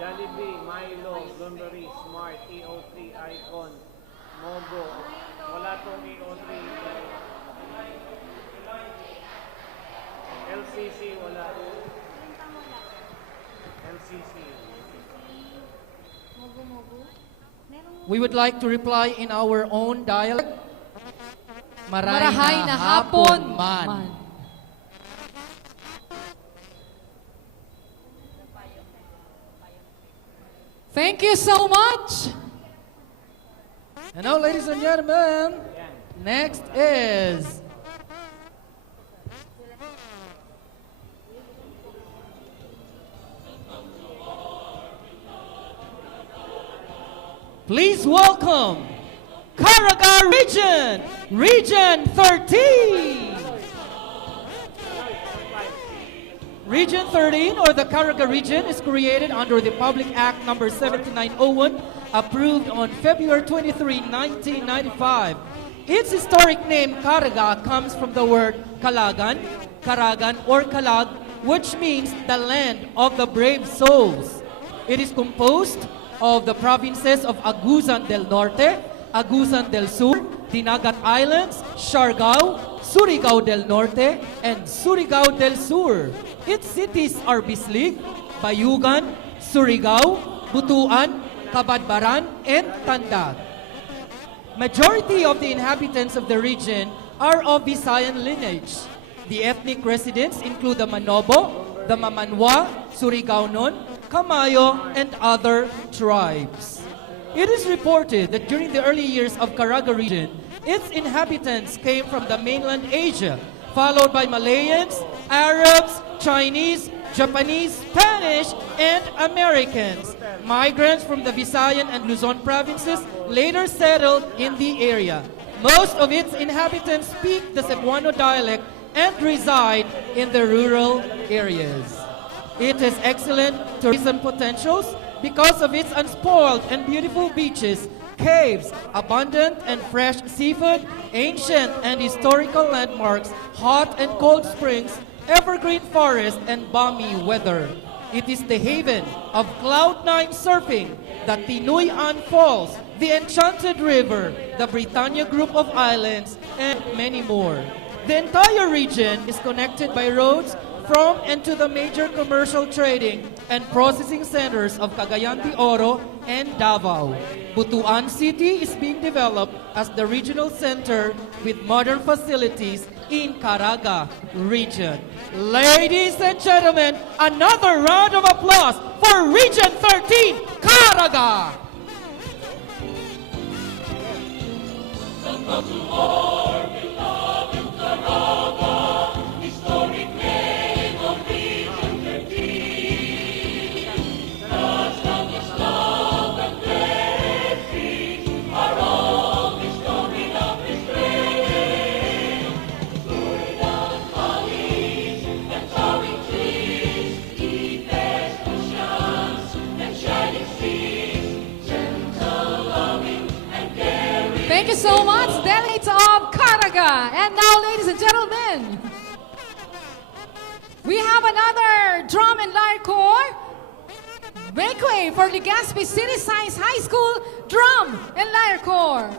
Jollibee, Milo, Blondery, Smart, EO3, Icon, Mogo. Wala tong EO3. LCC, wala. LCC. We would like to reply in our own dialect. Marahay na hapon man. Thank you so much. And now, ladies and gentlemen, next is please welcome Caraga Region, Region 13. Region 13, or the Caraga Region, is created under the Public Act number 7901, approved on February 23, 1995. Its historic name, Caraga, comes from the word Kalagan, Karagan, or Kalag, which means the land of the brave souls. It is composed of the provinces of Agusan del Norte, Agusan del Sur, Dinagat Islands, Siargao, Surigao del Norte, and Surigao del Sur. Its cities are Bislig, Bayugan, Surigao, Butuan, Cabadbaran, and Tandag. Majority of the inhabitants of the region are of Visayan lineage. The ethnic residents include the Manobo, the Mamanwa, Surigaonon, Kamayo, and other tribes. It is reported that during the early years of Caraga region, its inhabitants came from the mainland Asia, followed by Malayans, Arabs, Chinese, Japanese, Spanish, and Americans. Migrants from the Visayan and Luzon provinces later settled in the area. Most of its inhabitants speak the Cebuano dialect and reside in the rural areas. It has excellent tourism potentials because of its unspoiled and beautiful beaches, caves, abundant and fresh seafood, ancient and historical landmarks, hot and cold springs, evergreen forest, and balmy weather. It is the haven of cloud-9 surfing, the Tinuyan Falls, the Enchanted River, the Britannia Group of Islands, and many more. The entire region is connected by roads from and to the major commercial trading and processing centers of Cagayan de Oro and Davao. Butuan City is being developed as the regional center with modern facilities in Caraga region. Ladies and gentlemen, another round of applause for Region 13, Caraga! Thank you so much, delegates of Caraga. And now, ladies and gentlemen, we have another drum and lyre corps. Make way for Legazpi City Science High School Drum and Lyre Corps.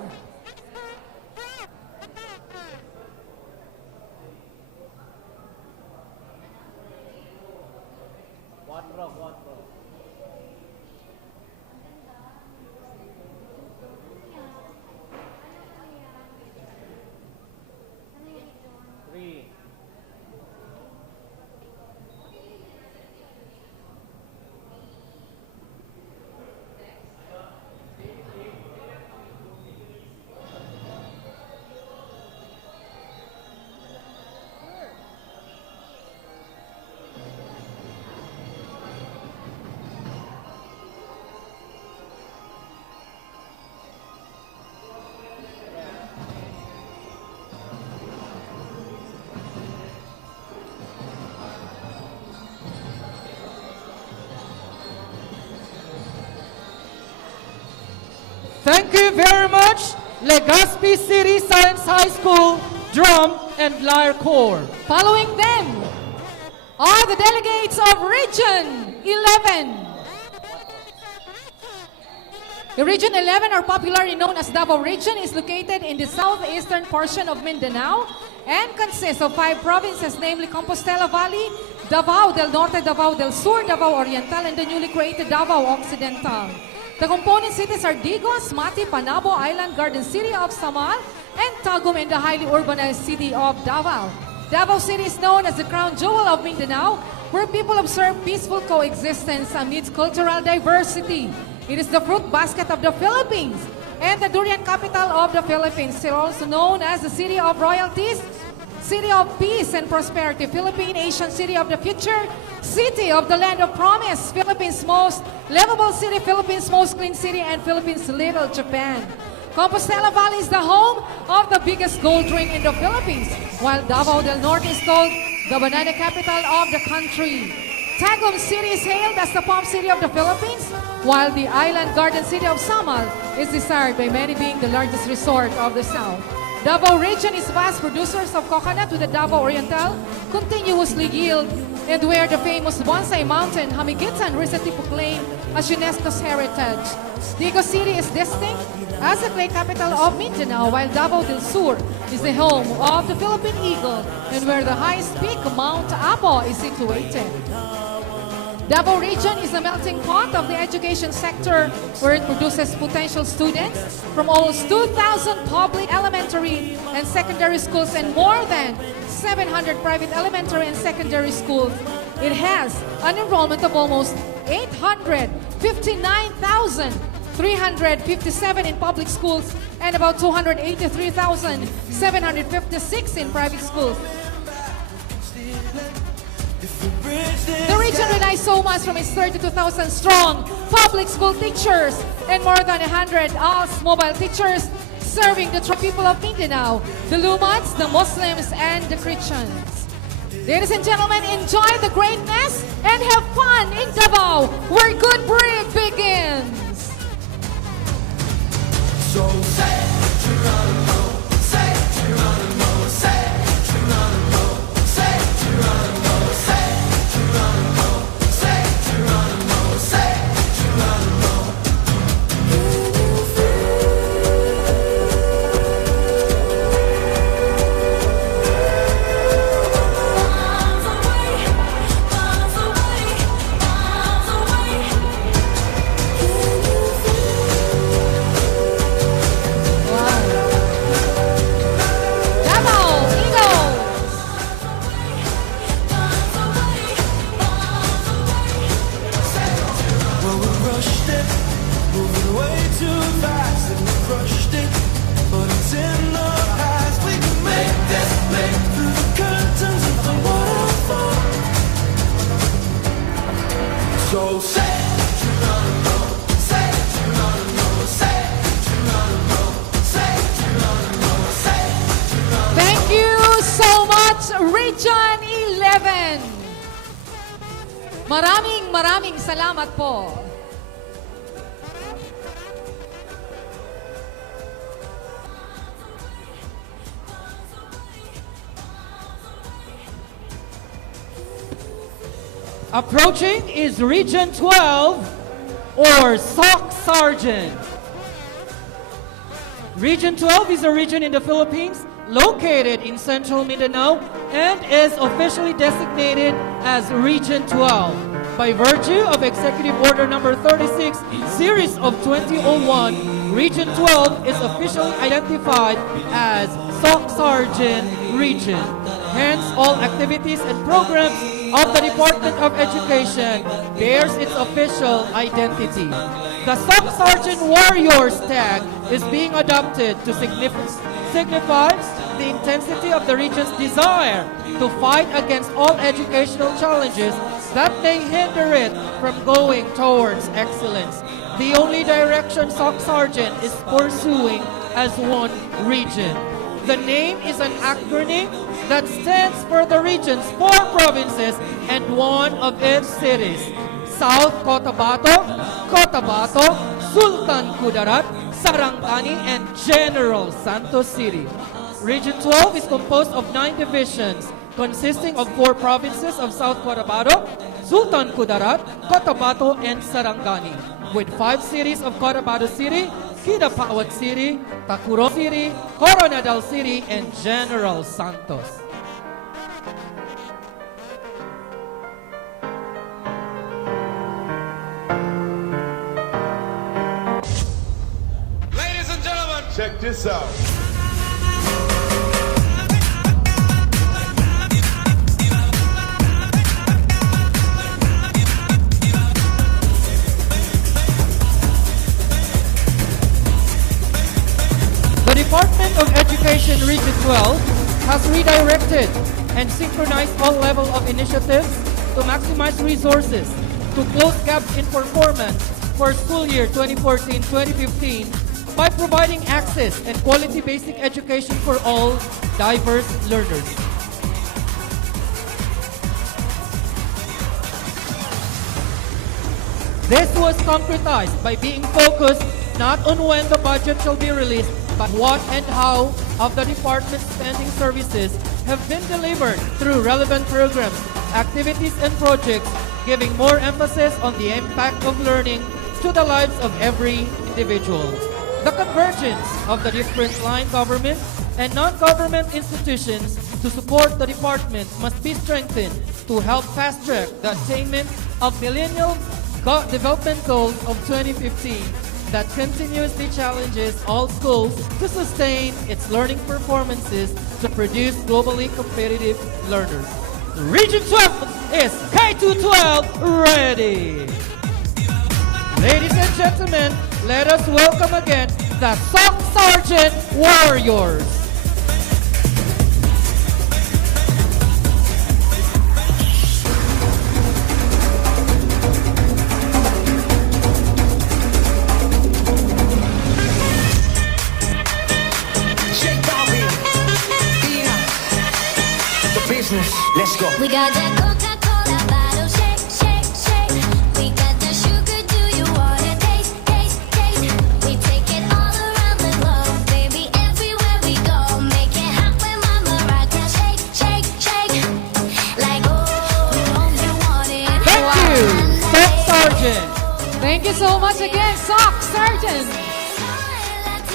Thank you very much, Legazpi City Science High School Drum and Lyre Corps. Following them are the delegates of Region 11. The Region 11, or popularly known as Davao Region, is located in the southeastern portion of Mindanao and consists of 5 provinces, namely Compostela Valley, Davao del Norte, Davao del Sur, Davao Oriental, and the newly created Davao Occidental. The component cities are Digos, Mati, Panabo, Island Garden City of Samal, and Tagum in the highly urbanized city of Davao. Davao City is known as the crown jewel of Mindanao, where people observe peaceful coexistence amidst cultural diversity. It is the fruit basket of the Philippines and the durian capital of the Philippines. It is also known as the City of Royalties, City of Peace and Prosperity, Philippine Asian City of the Future, City of the Land of Promise, Philippines' most livable city, Philippines' most clean city, and Philippines' Little Japan. Compostela Valley is the home of the biggest gold ring in the Philippines, while Davao del Norte is called the banana capital of the country. Tagum City is hailed as the palm city of the Philippines, while the island garden city of Samal is desired by many, being the largest resort of the South. Davao region is vast producers of coconut, with the Davao Oriental continuously yield, and where the famous bonsai mountain Hamigitan recently proclaimed as UNESCO's heritage. Digos City is distinct as the clay capital of Mindanao, while Davao del Sur is the home of the Philippine Eagle and where the highest peak, Mount Apo, is situated. Davao region is a melting pot of the education sector, where it produces potential students from almost 2,000 public elementary and secondary schools and more than 700 private elementary and secondary schools. It has an enrollment of almost 859,357 in public schools and about 283,756 in private schools. The region relies so much from its 32,000 strong public school teachers and more than 100 ALS mobile teachers serving the people of Mindanao, the Lumans, the Muslims, and the Christians. Ladies and gentlemen, enjoy the greatness and have fun in Davao, where good breed begins. So say Geronimo, say Geronimo, say Geronimo, say Geronimo, say Geronimo, say Geronimo, say Geronimo. we rushed it, moving way too fast, and we crushed it, but it's in the past. We can make this leap through the curtains of the waterfall. So say that you wanna know, say that you wanna know, say that you wanna know, say that you wanna know, say that you wanna know. Thank you so much, Region 11. Maraming salamat po. Approaching is Region 12 or SOC Sergeant. Region 12 is a region in the Philippines located in central Mindanao and is officially designated as Region 12 by virtue of Executive Order Number 36, Series of 2001. Region 12 is officially identified as SOC Sergeant Region. Hence, all activities and programs of the Department of Education bears its official identity. The SOC Sergeant Warriors tag is being adopted to signify the intensity of the region's desire to fight against all educational challenges that may hinder it from going towards excellence. The only direction SOC Sergeant is pursuing as one region. The name is an acronym that stands for the region's 4 provinces and one of its cities: South Cotabato, Sultan Kudarat, Sarangani, and General Santos City. Region 12 is composed of 9 divisions consisting of 4 provinces of South Cotabato, Sultan Kudarat, Cotabato, and Sarangani, with 5 cities of Cotabato City, Kidapawan City, Tacuro City, Coronadal City, and General Santos. Ladies and gentlemen, check this out. The Department of Education Region 12 has redirected and synchronized all levels of initiatives to maximize resources to close gaps in performance for school year 2014-2015 by providing access and quality basic education for all diverse learners. This was concretized by being focused not on when the budget shall be released, but what and how of the department's spending services have been delivered through relevant programs, activities, and projects, giving more emphasis on the impact of learning to the lives of every individual. The convergence of the different line government and non-government institutions to support the department must be strengthened to help fast-track the attainment of Millennium Development Goals of 2015 that continuously challenges all schools to sustain its learning performances to produce globally competitive learners. Region 12 is K212 ready! Ladies and gentlemen, let us welcome again the SOC Sergeant Warriors. Let's go. We got that Coca-Cola bottle, shake, shake, shake. We got that sugar, do you wanna taste, taste, taste? We take it all around the globe, baby, everywhere we go. Make it hot when Mama rock that shake, shake, shake. Like, oh, you want it. Thank you, SOC Sergeant. Thank you so much again, SOC Sergeant.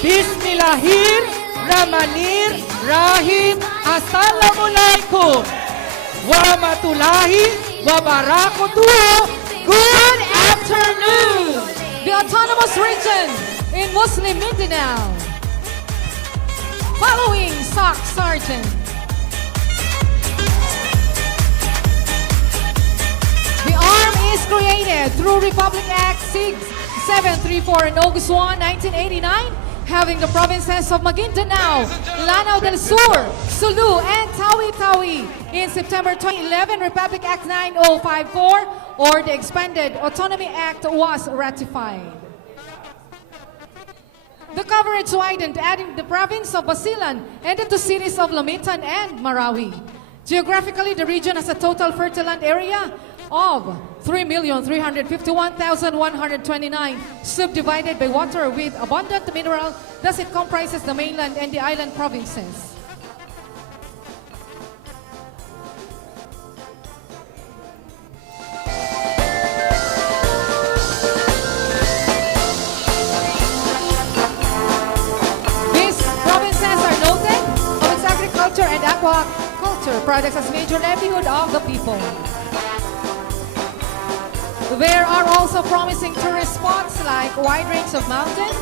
Bismillahir Rahmanir Rahim. Assalamualaikum warahmatullahi wabarakatuh. Good afternoon, the autonomous region in Muslim Mindanao. Following SOC Sergeant. The arm is created through Republic Act SIG 734 on August 1, 1989, having the provinces of Maguindanao, Lanao del Sur, Sulu, and Tawi-Tawi. In September 2011, Republic Act 9054, or the Expanded Autonomy Act, was ratified. The coverage widened, adding the province of Basilan and the two cities of Lamitan and Marawi. Geographically, the region has a total fertile land area of 3,351,129, subdivided by water with abundant mineral, thus it comprises the mainland and the island provinces. These provinces are noted for its agriculture and aquaculture products as major livelihood of the people. There are also promising tourist spots like wide range of mountains,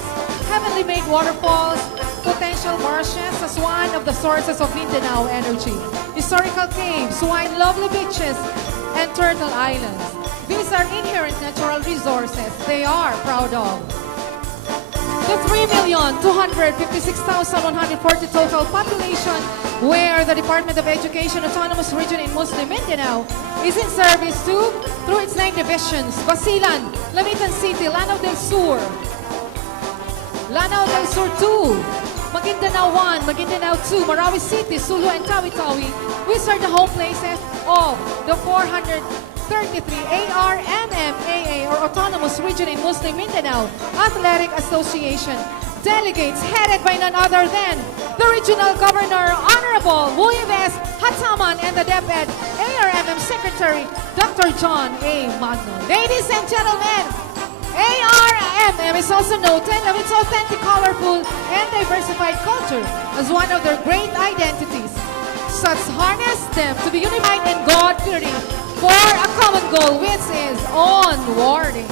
heavenly made waterfalls, potential marshes as one of the sources of Mindanao energy, historical caves, wide lovely beaches, and turtle islands. These are inherent natural resources they are proud of. The 3,256,140 total population, where the Department of Education Autonomous Region in Muslim Mindanao is in service to through its 9 divisions: Basilan, Lamitan City, Lanao del Sur, Lanao del Sur 2, Maguindanao 1, Maguindanao 2, Marawi City, Sulu, and Tawi-Tawi, which are the home places of the 433 ARMMAA, or Autonomous Region in Muslim Mindanao Athletic Association. Delegates headed by none other than the Regional Governor, Honorable Muives Hataman, and the DepEd ARMM Secretary, Dr. John A. Magno. Ladies and gentlemen, ARMM is also noted of its authentic, colorful, and diversified culture as one of their great identities. Such harness them to be unified in God-fearing for a common goal, which is onwarding.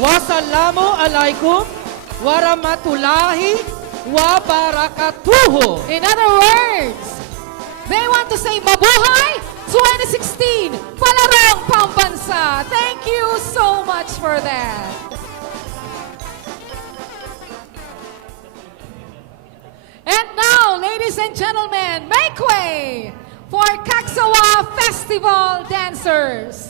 Wassalamu alaikum warahmatullahi wabarakatuh. In other words, they want to say Mabuhay 2016 Palarong, Pambansa. Thank you so much for that. And now, ladies and gentlemen, make way for Kaksawa Festival dancers.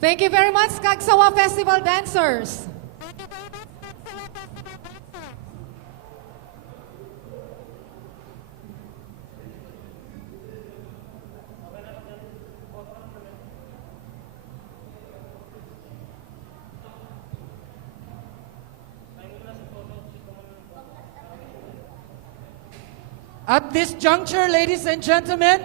Thank you very much, Kaksawa Festival dancers. At this juncture, ladies and gentlemen,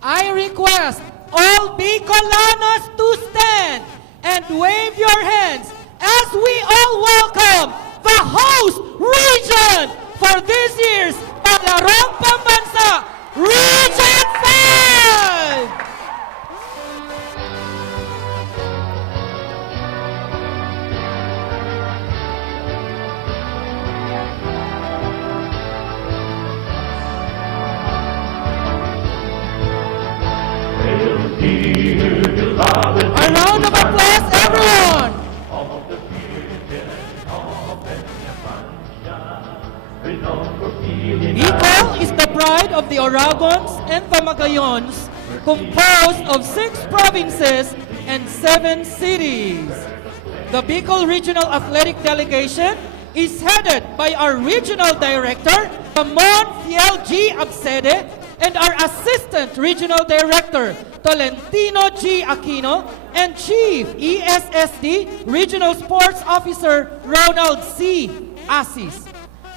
I request all Bicolanos to stand and wave your hands as we all welcome the host region for this year's Palarong Pambansa Region 5! A round of applause, everyone! Bicol is the pride of the Oragons and the Magayons, composed of 6 provinces and 7 cities. The Bicol Regional Athletic Delegation is headed by our Regional Director, Ramon Fiel G. Absede, and our Assistant Regional Director, Tolentino G. Aquino, and Chief ESSD Regional Sports Officer, Ronald C. Asis.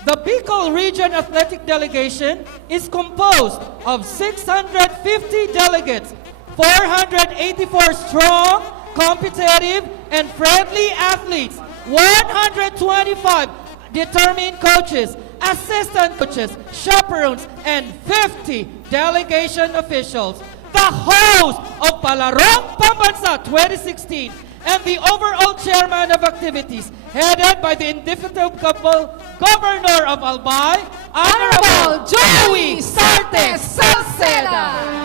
The Bicol Region Athletic Delegation is composed of 650 delegates, 484 strong, competitive, and friendly athletes, 125 determined coaches, assistant coaches, chaperones, and 50 delegation officials. The host of Palarong Pambansa 2016 and the overall chairman of activities, headed by the indefatigable Governor of Albay, Honorable Joey Sarte Salceda.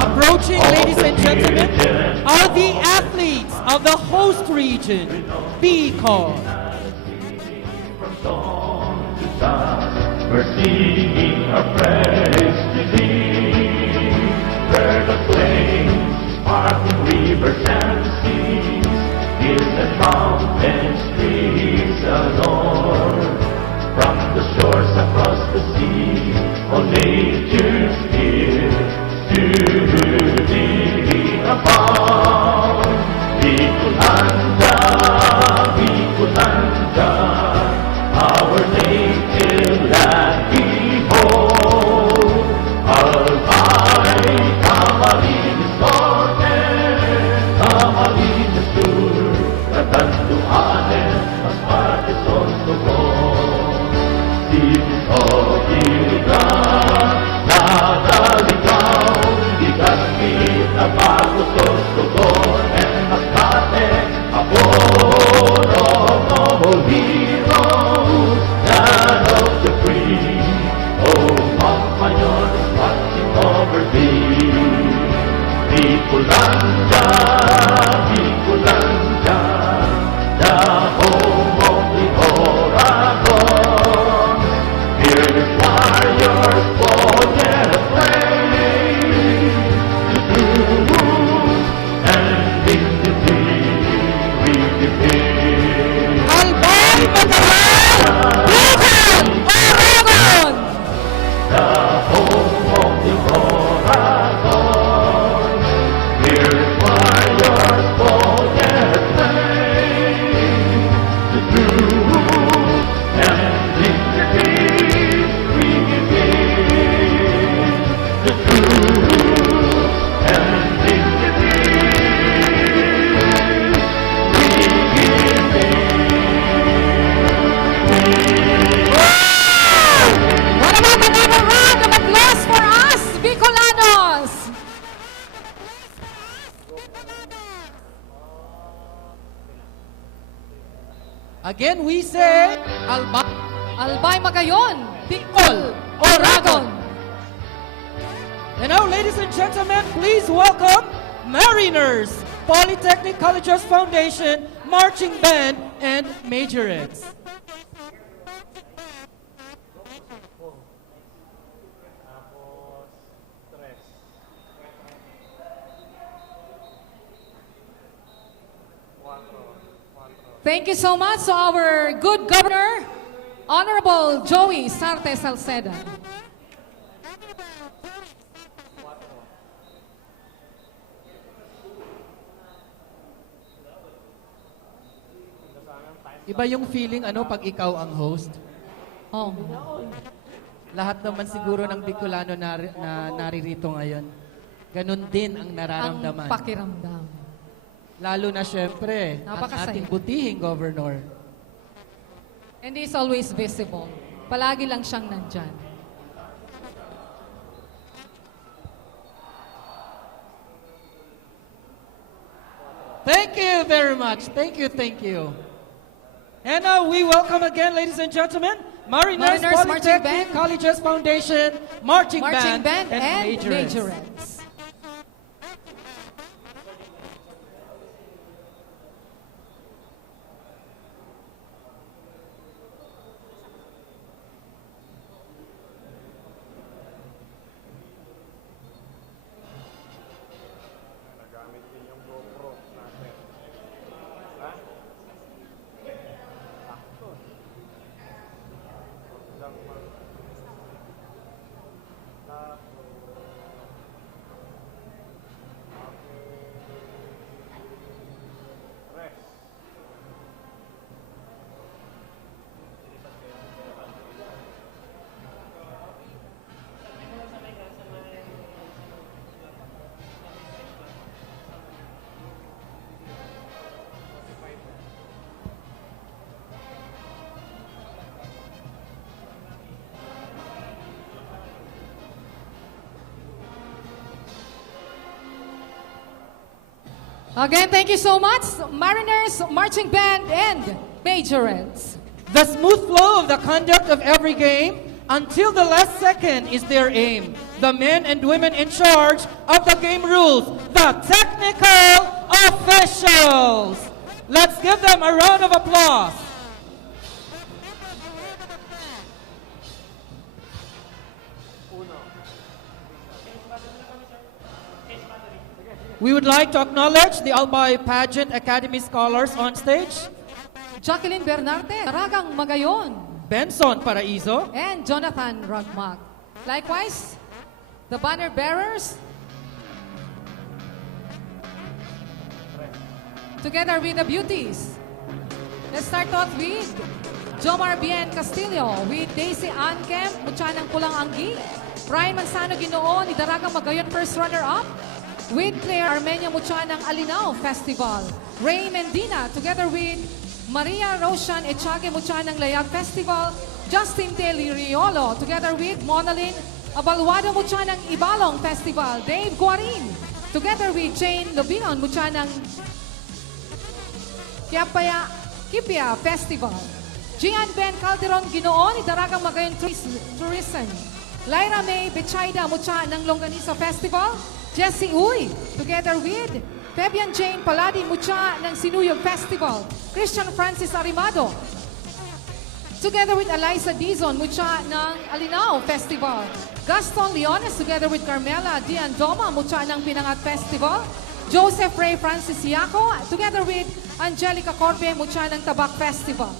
Approaching, ladies and gentlemen, are the athletes of the host region, Bicol. We're singing our praise to thee, where the flames, sparkling rivers and seas, hills and mountains, streets adore. From the shores across the sea, all nature's here to thee abound. Bicolanda, Bicolanda, our native land behold. Albay, Camarines Norte, Camarines Sur, katanduanen, mas parte son tugon. Sinis o iligan, nadaligaw, igasmit na bago sos tugon, and Mascate, Aporo, noble heroes, land of the free. Oh, Montmayor is watching over thee. Bicolanda, Bicolanda, the home of the Oragons. Fearless warriors, forget a flame. The truth and dignity we defend. Albay, Magalan, Bicol, Oragon! The home of the Oragons. Fearless warriors, forget a flame. The truth and dignity we defend. The truth and dignity we What about another round of applause for us, Bicolanos? Again, we say, Albay Magayon, Bicol, Oragon. And now, ladies and gentlemen, please welcome Mariners, Polytechnic Colleges Foundation, Marching Band, and Majorettes. Thank you so much to our good governor, Honorable Joey Sarte Salceda. Iba yung feeling pag ikaw ang host. Oh. Lahat naman siguro ng Bicolano na naririto ngayon. Ganon din ang Ang nararamdaman. pakiramdam. Lalo na syempre, ang Napakasaya. ating butihing governor. And he is always visible. Palagi lang siyang nandyan. Thank you very much. Thank you, thank you. And now we welcome again, ladies and gentlemen, Mariners Mariners Marching Polytechnic Band. Colleges Foundation Marching, Marching Band and Majorettes. Majorettes. Again, thank you so much, Mariners Marching Band and Majorettes. The smooth flow of the conduct of every game until the last second is their aim. The men and women in charge of the game rules, the technical officials. Let's give them a round of applause. We would like to acknowledge the Albay Pageant Academy scholars on stage. Jacqueline Bernarte, Ragang Magayon, Benson Paraiso, and Jonathan Ragmag. Likewise, the banner bearers, together with the beauties. Let's start off with Jomar Bien Castillo, with Daisy Ann Kemp, Mutyanang Pulang Anggi, Ryan Manzano Ginoo, ni Daragang Magayon, first runner-up, with Claire Armenia Mutyanang Alinao Festival, Ray Mendina, together with Maria Roshan Echage Mutyanang Layag Festival, Justin De Liriolo, together with Monalyn Abalwado Mutyanang Ibalong Festival, Dave Guarin, together with Jane Lobinon Mutyanang Kipia Festival, Gian Ben Calderon Ginoo, ni Daragang Magayon Tourism, Lyra May Bechaida Mutyanang Longganisa Festival, Jessie Uy, together with Fabian Jane Paladi Mucha ng Sinuyog Festival, Christian Francis Arimado, together with Eliza Dizon Mucha ng Alinao Festival, Gaston Leones together with Carmela Diandoma Mucha ng Pinangat Festival, Joseph Ray Francis Iaco together with Angelica Corbe Mucha ng Tabak Festival,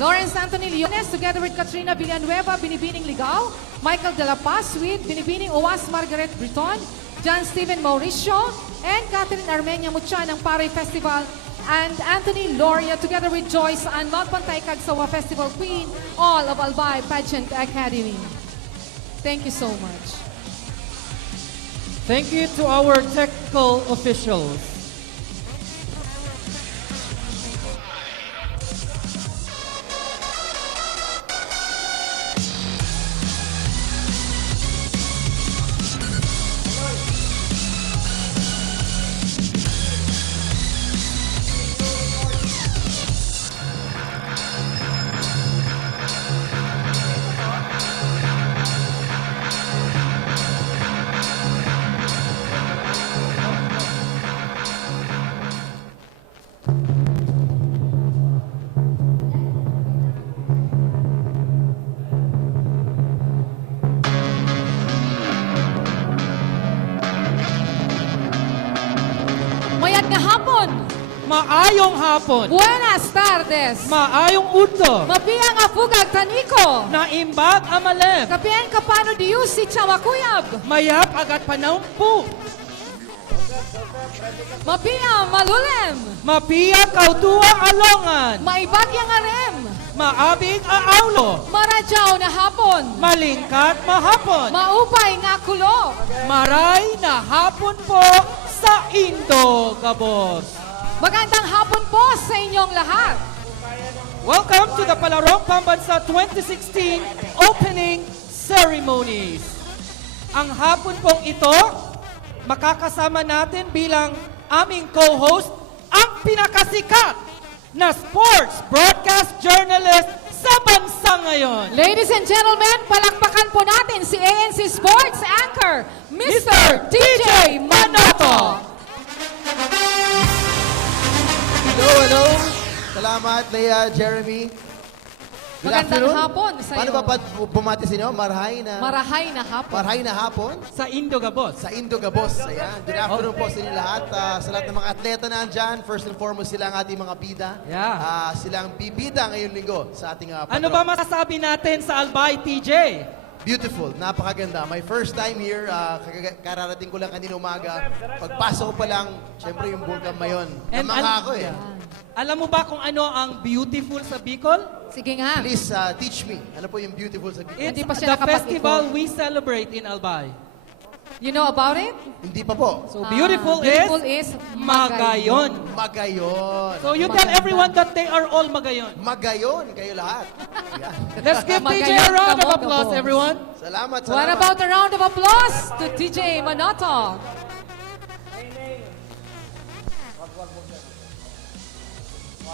Lawrence Anthony Leones together with Katrina Villanueva Binibining Ligaw, Michael De La Paz with Binibining Owas Margaret Briton, John Steven Mauricio, and Catherine Armenia Mucha ng Paray Festival, and Anthony Loria together with Joyce and Magpantay Kagsawa Festival Queen, all of Albay Pageant Academy. Thank you so much. Thank you to our technical officials. Maayong hapon. Buenas tardes. Maayong udto. Mabiyang afugag taniko. Naimbag amalem. Kapien kapano diyo si Chawakuyab. Mayap agat panampu. Mabiyang malulem. Mapiya kautua alongan. Maibagyang arem. Maabig aawlo. Maradyaw na hapon. Malingkat mahapon. Maupay nga kulo. Maray na hapon po sa Indo, Gabos. Magandang hapon po sa inyong lahat. Welcome to the Palarong Pambansa 2016 Opening Ceremonies. Ang hapon pong ito, makakasama natin bilang aming co-host ang pinakasikat na sports broadcast journalist sa bansa ngayon. Ladies and gentlemen, palakpakan po natin si ANC Sports Anchor, Mr. TJ Manoto. Hello. Salamat, Leah, Jeremy. Good Magandang afternoon. hapon sa Paano iyo. ba bumati sa inyo? Marahay na Marahay na hapon. hapon. Sa Indo, Gabos. Sa Indo Gabos. Ayan. Good afternoon po sa inyo lahat. Sa lahat ng mga atleta na andyan, first and foremost sila ang ating mga bida. Yeah. Sila ang bibida ngayong linggo sa ating Ano ba masasabi natin sa Albay, TJ? Beautiful. Napakaganda. My first time here. Kararating ko lang kanina umaga. Pagpasok ko pa lang, syempre yung Bulkan Mayon. And Namangha ako eh. Alam mo ba kung ano ang beautiful sa Bicol? Sige nga. Please teach me. Ano po yung beautiful sa Bicol? It's Hindi pa siya the festival nakapag-ikot. we celebrate in Albay. You know about it? Hindi pa po. So beautiful, Beautiful is is Magayon. Magayon. So you tell everyone that they are all Magayon. Magayon, kayo lahat. Yan. Let's give TJ a Magayon round of ka mo, applause, Gabos. everyone. Salamat, salamat. What about a round of applause to TJ Manoto?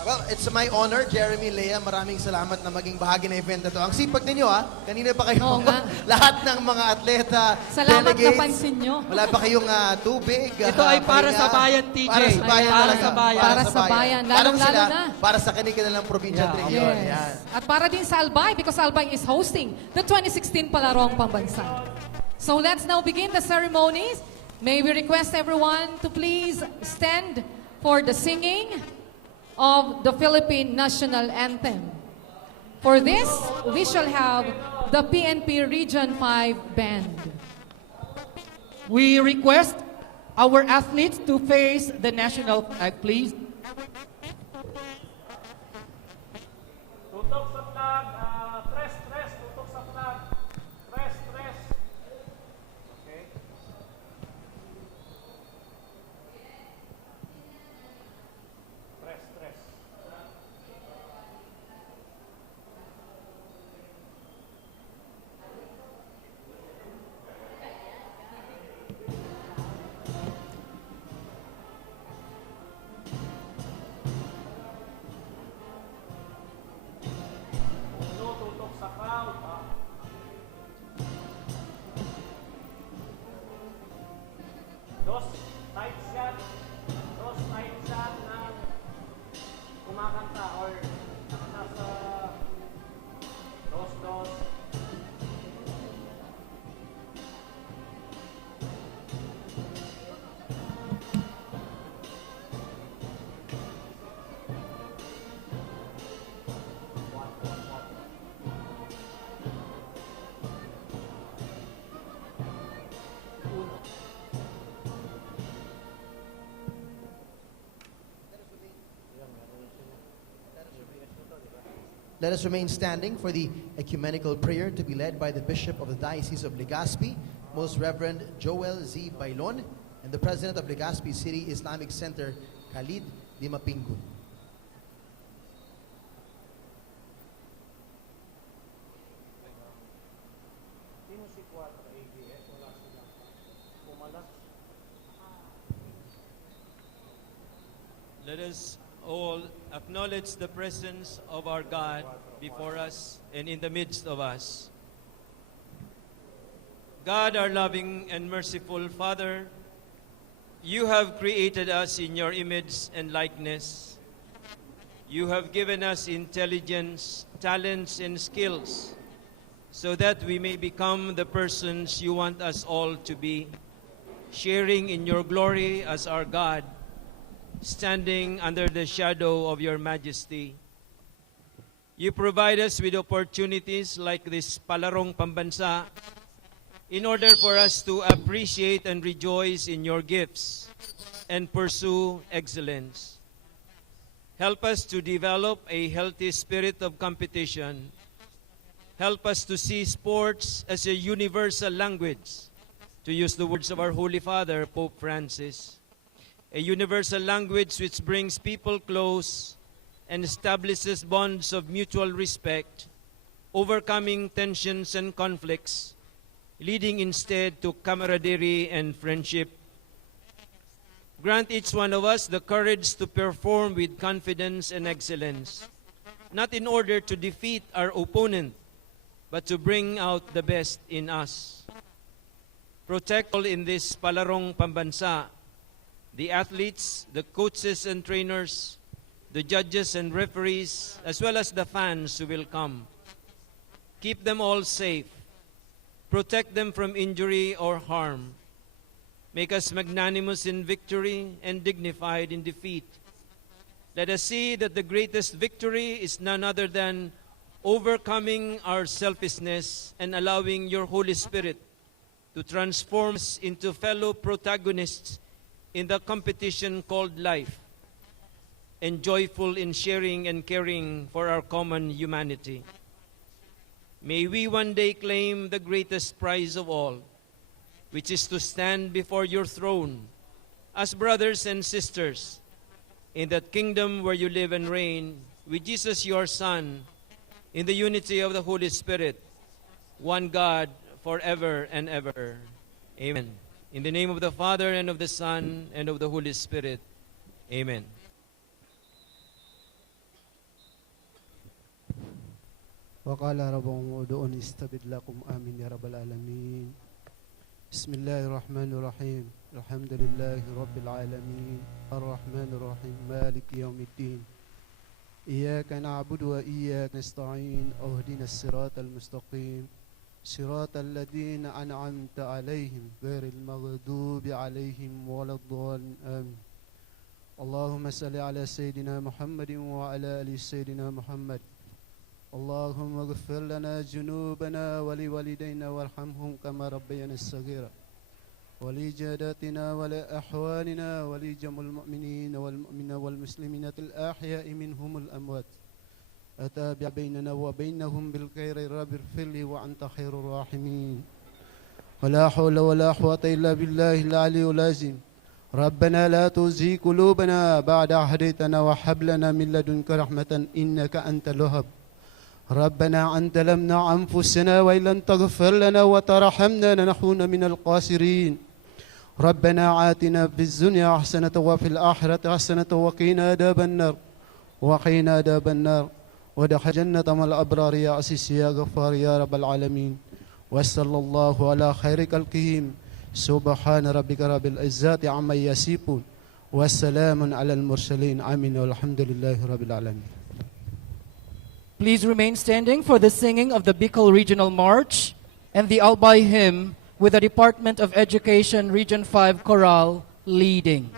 Well, it's my honor, Jeremy, Leah. Maraming salamat na maging bahagi ng event na to. Ang sipag ninyo, ha? Kanina pa kayo. Oo nga. Lahat ng mga atleta, Salamat delegates. napansin nyo. Wala pa kayong tubig. Ito ay para sa bayan, TJ. Para sa bayan Para talaga. sa bayan. Para sa bayan. Parang Lalong-lalo sila, na. para sa kanilang probinsya at region. Yan. Yes. At para din sa Albay because Albay is hosting the 2016 Palarong Pambansa. So let's now begin the ceremonies. May we request everyone to please stand for the singing of the Philippine National Anthem. For this, we shall have the PNP Region 5 Band. We request our athletes to face the national flag, please. Tutok sa flag, tres, tutok sa flag. Tres. Okay. Tres. Uno, tutok sa crowd. Dos, tight shot. Dos, tight shot ng kumakanta or nasa dos. Let us remain standing for the ecumenical prayer to be led by the Bishop of the Diocese of Legazpi, Most Reverend Joel Z. Bailon, and the President of Legazpi City Islamic Center, Khalid Dimapingun. Let us all acknowledge the presence of our God before us and in the midst of us. God, our loving and merciful Father, you have created us in your image and likeness. You have given us intelligence, talents, and skills so that we may become the persons you want us all to be, sharing in your glory as our God standing under the shadow of your majesty. You provide us with opportunities like this Palarong Pambansa in order for us to appreciate and rejoice in your gifts and pursue excellence. Help us to develop a healthy spirit of competition. Help us to see sports as a universal language, to use the words of our Holy Father, Pope Francis. A universal language which brings people close and establishes bonds of mutual respect, overcoming tensions and conflicts, leading instead to camaraderie and friendship. Grant each one of us the courage to perform with confidence and excellence, not in order to defeat our opponent, but to bring out the best in us. Protect all in this Palarong Pambansa, the athletes, the coaches and trainers, the judges and referees, as well as the fans who will come. Keep them all safe. Protect them from injury or harm. Make us magnanimous in victory and dignified in defeat. Let us see that the greatest victory is none other than overcoming our selfishness and allowing your Holy Spirit to transform us into fellow protagonists in the competition called life, and joyful in sharing and caring for our common humanity. May we one day claim the greatest prize of all, which is to stand before your throne as brothers and sisters in that kingdom where you live and reign with Jesus your Son, in the unity of the Holy Spirit, one God, forever and ever. Amen. In the name of the Father, and of the Son, and of the Holy Spirit. Amen. وقال ربهم ادعوني استبد لكم آمين يا رب العالمين. بسم الله الرحمن الرحيم. الحمد لله رب العالمين الرحمن الرحيم مالك يوم الدين. إياك نعبد وإياك نستعين اهدنا الصراط المستقيم صراط الذين أنعمت عليهم غير المغضوب عليهم ولا الضالين آمين. اللهم صل على سيدنا محمد وعلى آل سيدنا محمد. اللهم اغفر لنا ذنوبنا ولوالدينا وارحمهم كما ربيانا صغيرا ولجداتنا ولأحوالنا ولجميع المؤمنين والمؤمنين والمسلمين الأحياء منهم الأموات. أتابع بيننا وبينهم بالخير رب اغفر لي وأنت خير الراحمين. ولا حول ولا قوة إلا بالله العلي العظيم. ربنا لا تزغ قلوبنا بعد إذ هديتنا وهب لنا من لدنك رحمة إنك أنت الوهاب. ربنا أنت ظلمنا أنفسنا وإن لم تغفر لنا وترحمنا لنكون من الخاسرين. ربنا آتنا في الدنيا حسنة وفي الآخرة حسنة وقنا عذاب النار وقنا عذاب النار ودخل جنة مع الأبرار يا عزيز يا غفار يا رب العالمين. وصلى الله على خير خلقه سبحان ربك رب العزة عما يصفون والسلام على المرسلين آمين والحمد لله رب العالمين. Please remain standing for the singing of the Bicol Regional March and the Albay Hymn with the Department of Education Region 5 Chorale leading.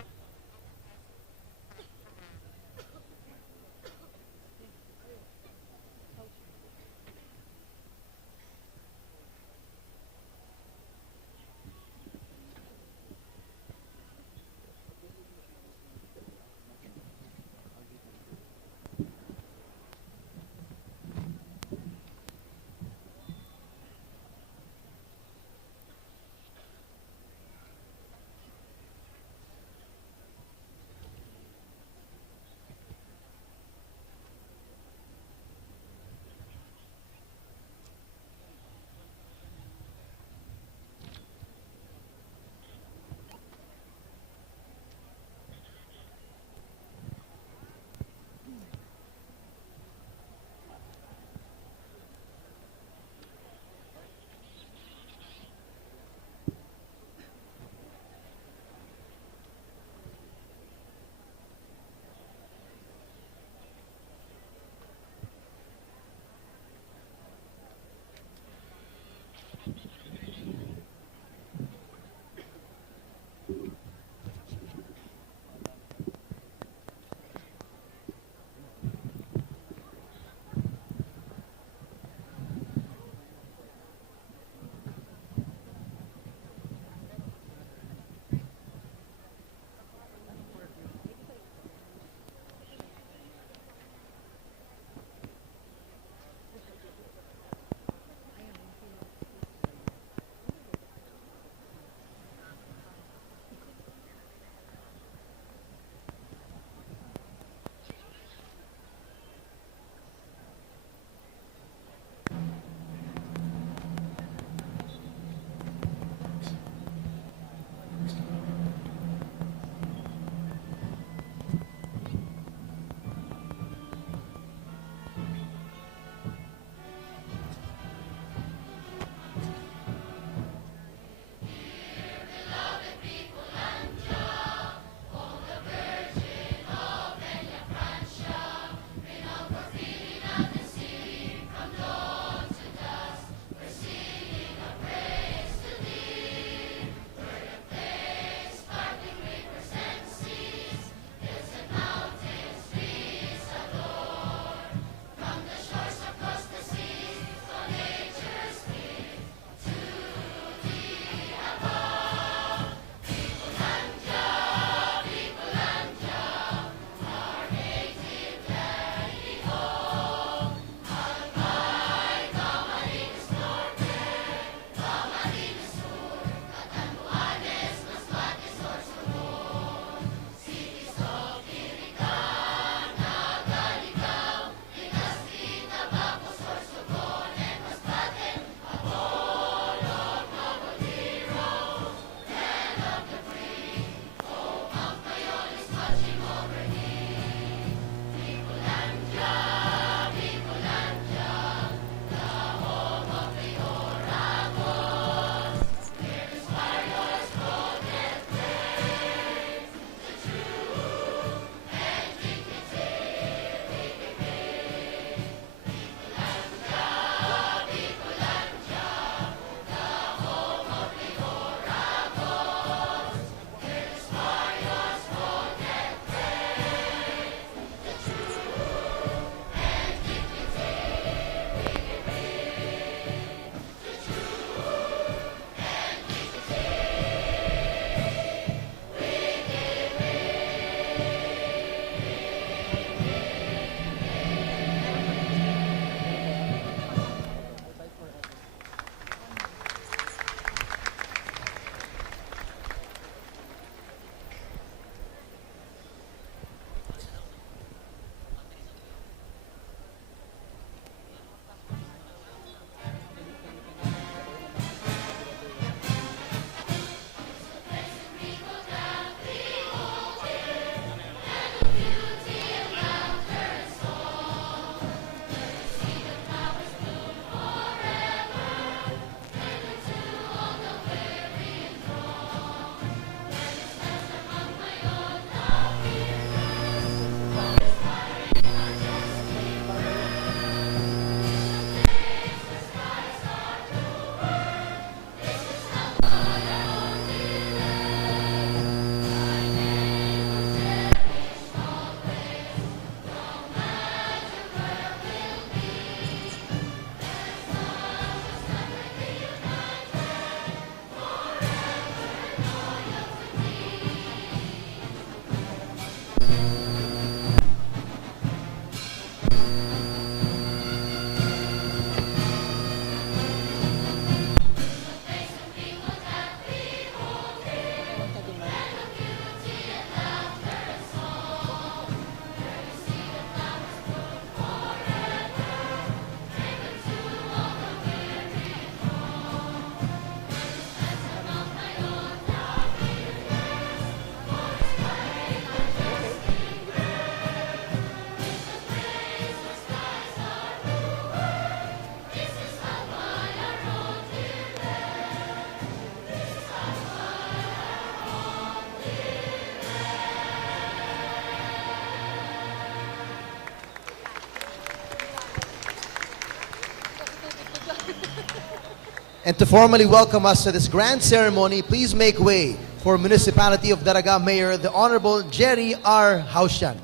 And to formally welcome us to this grand ceremony, please make way for Municipality of Daraga Mayor, the Honorable Jerry R. Haushan.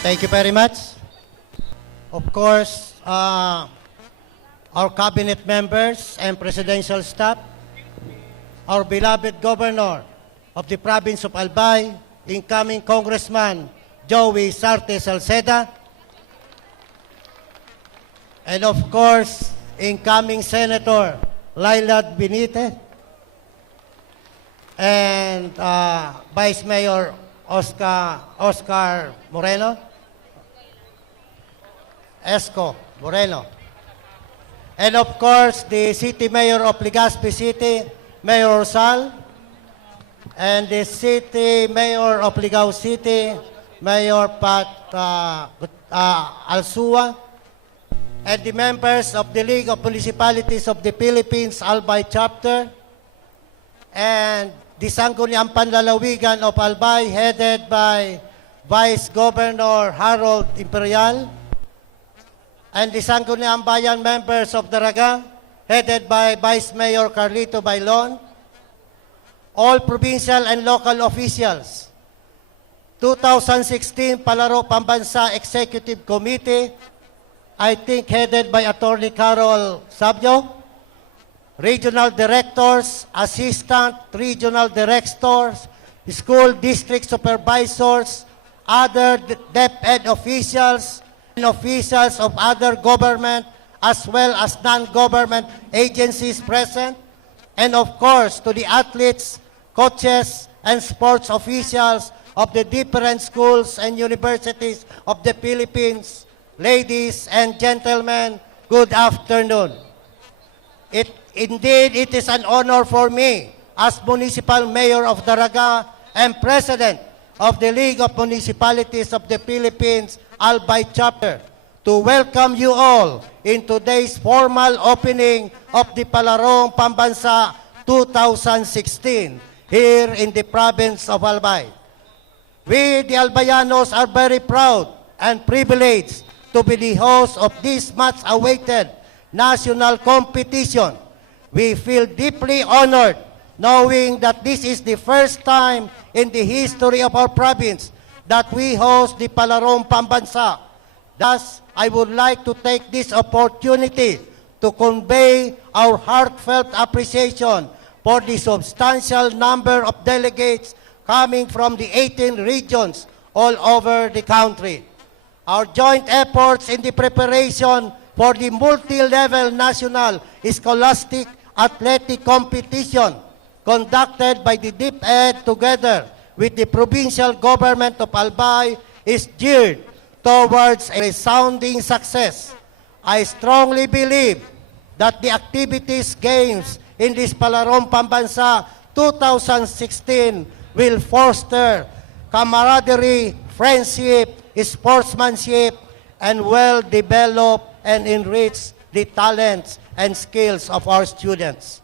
Thank you very much. Of course, our cabinet members and presidential staff, our beloved governor of the province of Albay, incoming Congressman Joey Sarte Salceda, and of course, incoming Senator Lailad Benitez, and Vice Mayor Oscar Moreno, Esco Moreno, and of course, the City Mayor of Legazpi City, Mayor Sal, and the City Mayor of Ligao City, Mayor Pat Alsua, and the members of the League of Municipalities of the Philippines, Albay Chapter, and the Sangguniang Panlalawigan of Albay, headed by Vice Governor Harold Imperial, and the Sangguniang Bayan members of Daraga, headed by Vice Mayor Carlito Bailon, all provincial and local officials, 2016 Palarong Pambansa Executive Committee, I think headed by Attorney Carol Sabio, regional directors, assistant regional directors, school district supervisors, other DepEd officials, and officials of other government as well as non-government agencies present, and of course to the athletes, coaches, and sports officials of the different schools and universities of the Philippines. Ladies and gentlemen, good afternoon. Indeed, it is an honor for me as Municipal Mayor of Daraga and President of the League of Municipalities of the Philippines, Albay Chapter, to welcome you all in today's formal opening of the Palarong Pambansa 2016 here in the province of Albay. We, the Albayanos, are very proud and privileged to be the host of this much-awaited national competition. We feel deeply honored knowing that this is the first time in the history of our province that we host the Palarong Pambansa. Thus, I would like to take this opportunity to convey our heartfelt appreciation for the substantial number of delegates coming from the 18 regions all over the country. Our joint efforts in the preparation for the multi-level national scholastic athletic competition conducted by the DepEd together with the provincial government of Albay is geared towards a resounding success. I strongly believe that the activities games in this Palarong Pambansa 2016 will foster camaraderie, friendship, sportsmanship, and well develop and enrich the talents and skills of our students,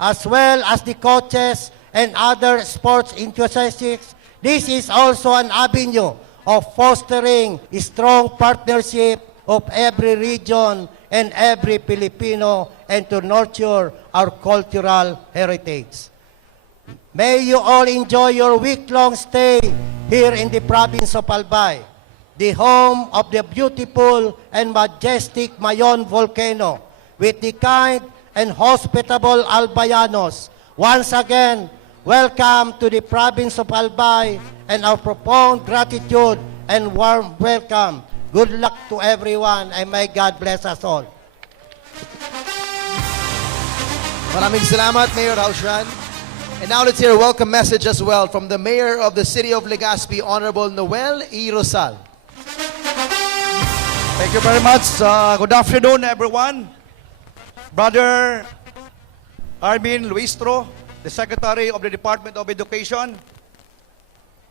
as well as the coaches and other sports enthusiasts. This is also an avenue of fostering a strong partnership of every region and every Filipino and to nurture our cultural heritage. May you all enjoy your week-long stay here in the province of Albay, the home of the beautiful and majestic Mayon volcano, with the kind and hospitable Albayanos. Once again, welcome to the province of Albay and our profound gratitude and warm welcome. Good luck to everyone and may God bless us all. Maraming salamat, Mayor Haushan. And now let's hear a welcome message as well from the Mayor of the City of Legazpi, Honorable Noel E. Rosal. Thank you very much. Good afternoon, everyone. Brother Armin Luistro, the Secretary of the Department of Education,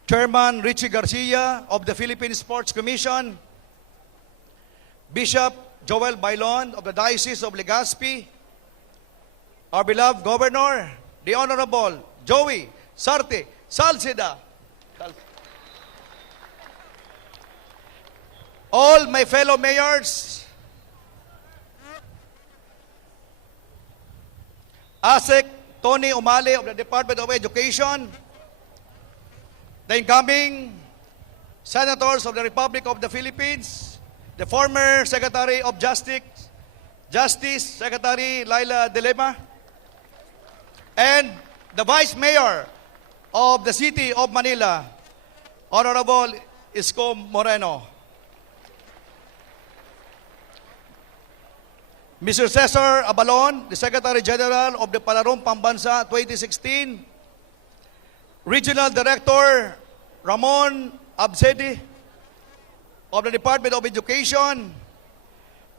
Chairman Richie Garcia of the Philippine Sports Commission, Bishop Joel Bailon of the Diocese of Legazpi, our beloved Governor, the Honorable Joey Sarte Salceda, all my fellow mayors, ASEC Tony Umali of the Department of Education, the incoming senators of the Republic of the Philippines, the former Secretary of Justice, Secretary Laila De Lima, and the Vice Mayor of the City of Manila, Honorable Isko Moreno. Mr. Cesar Abalon, the Secretary General of the Palarong Pambansa 2016, Regional Director Ramon Absedi of the Department of Education,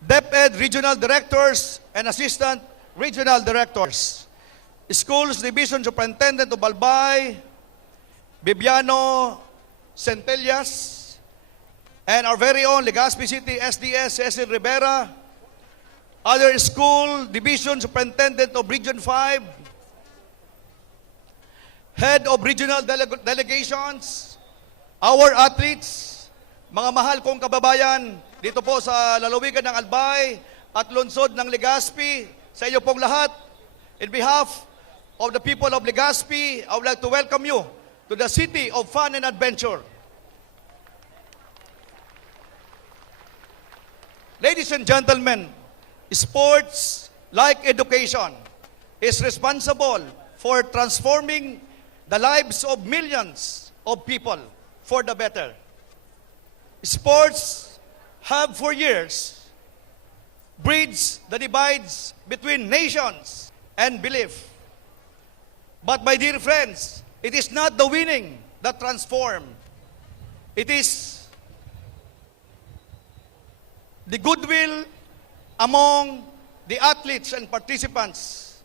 DepEd Regional Directors and Assistant Regional Directors, Schools Division Superintendent of Albay, Bibiano Centellas, and our very own Legazpi City SDS Cecil Rivera, other school division superintendent of Region 5, head of regional delegations, our athletes, mga mahal kong kababayan dito po sa lalawigan ng Albay at lungsod ng Legazpi, sa iyo pong lahat, in behalf of the people of Legazpi, I would like to welcome you to the city of fun and adventure. Ladies and gentlemen, sports, like education, is responsible for transforming the lives of millions of people for the better. Sports have for years bridged the divides between nations and belief. But my dear friends, it is not the winning that transform. It is the goodwill among the athletes and participants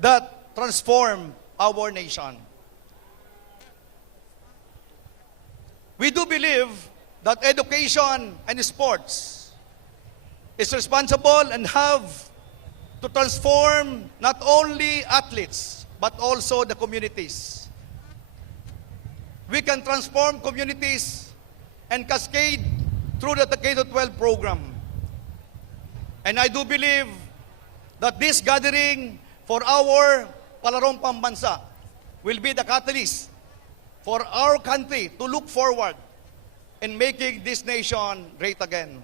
that transform our nation. We do believe that education and sports is responsible and have to transform not only athletes but also the communities. We can transform communities and cascade through the K-12 program. And I do believe that this gathering for our Palarong Pambansa will be the catalyst for our country to look forward in making this nation great again.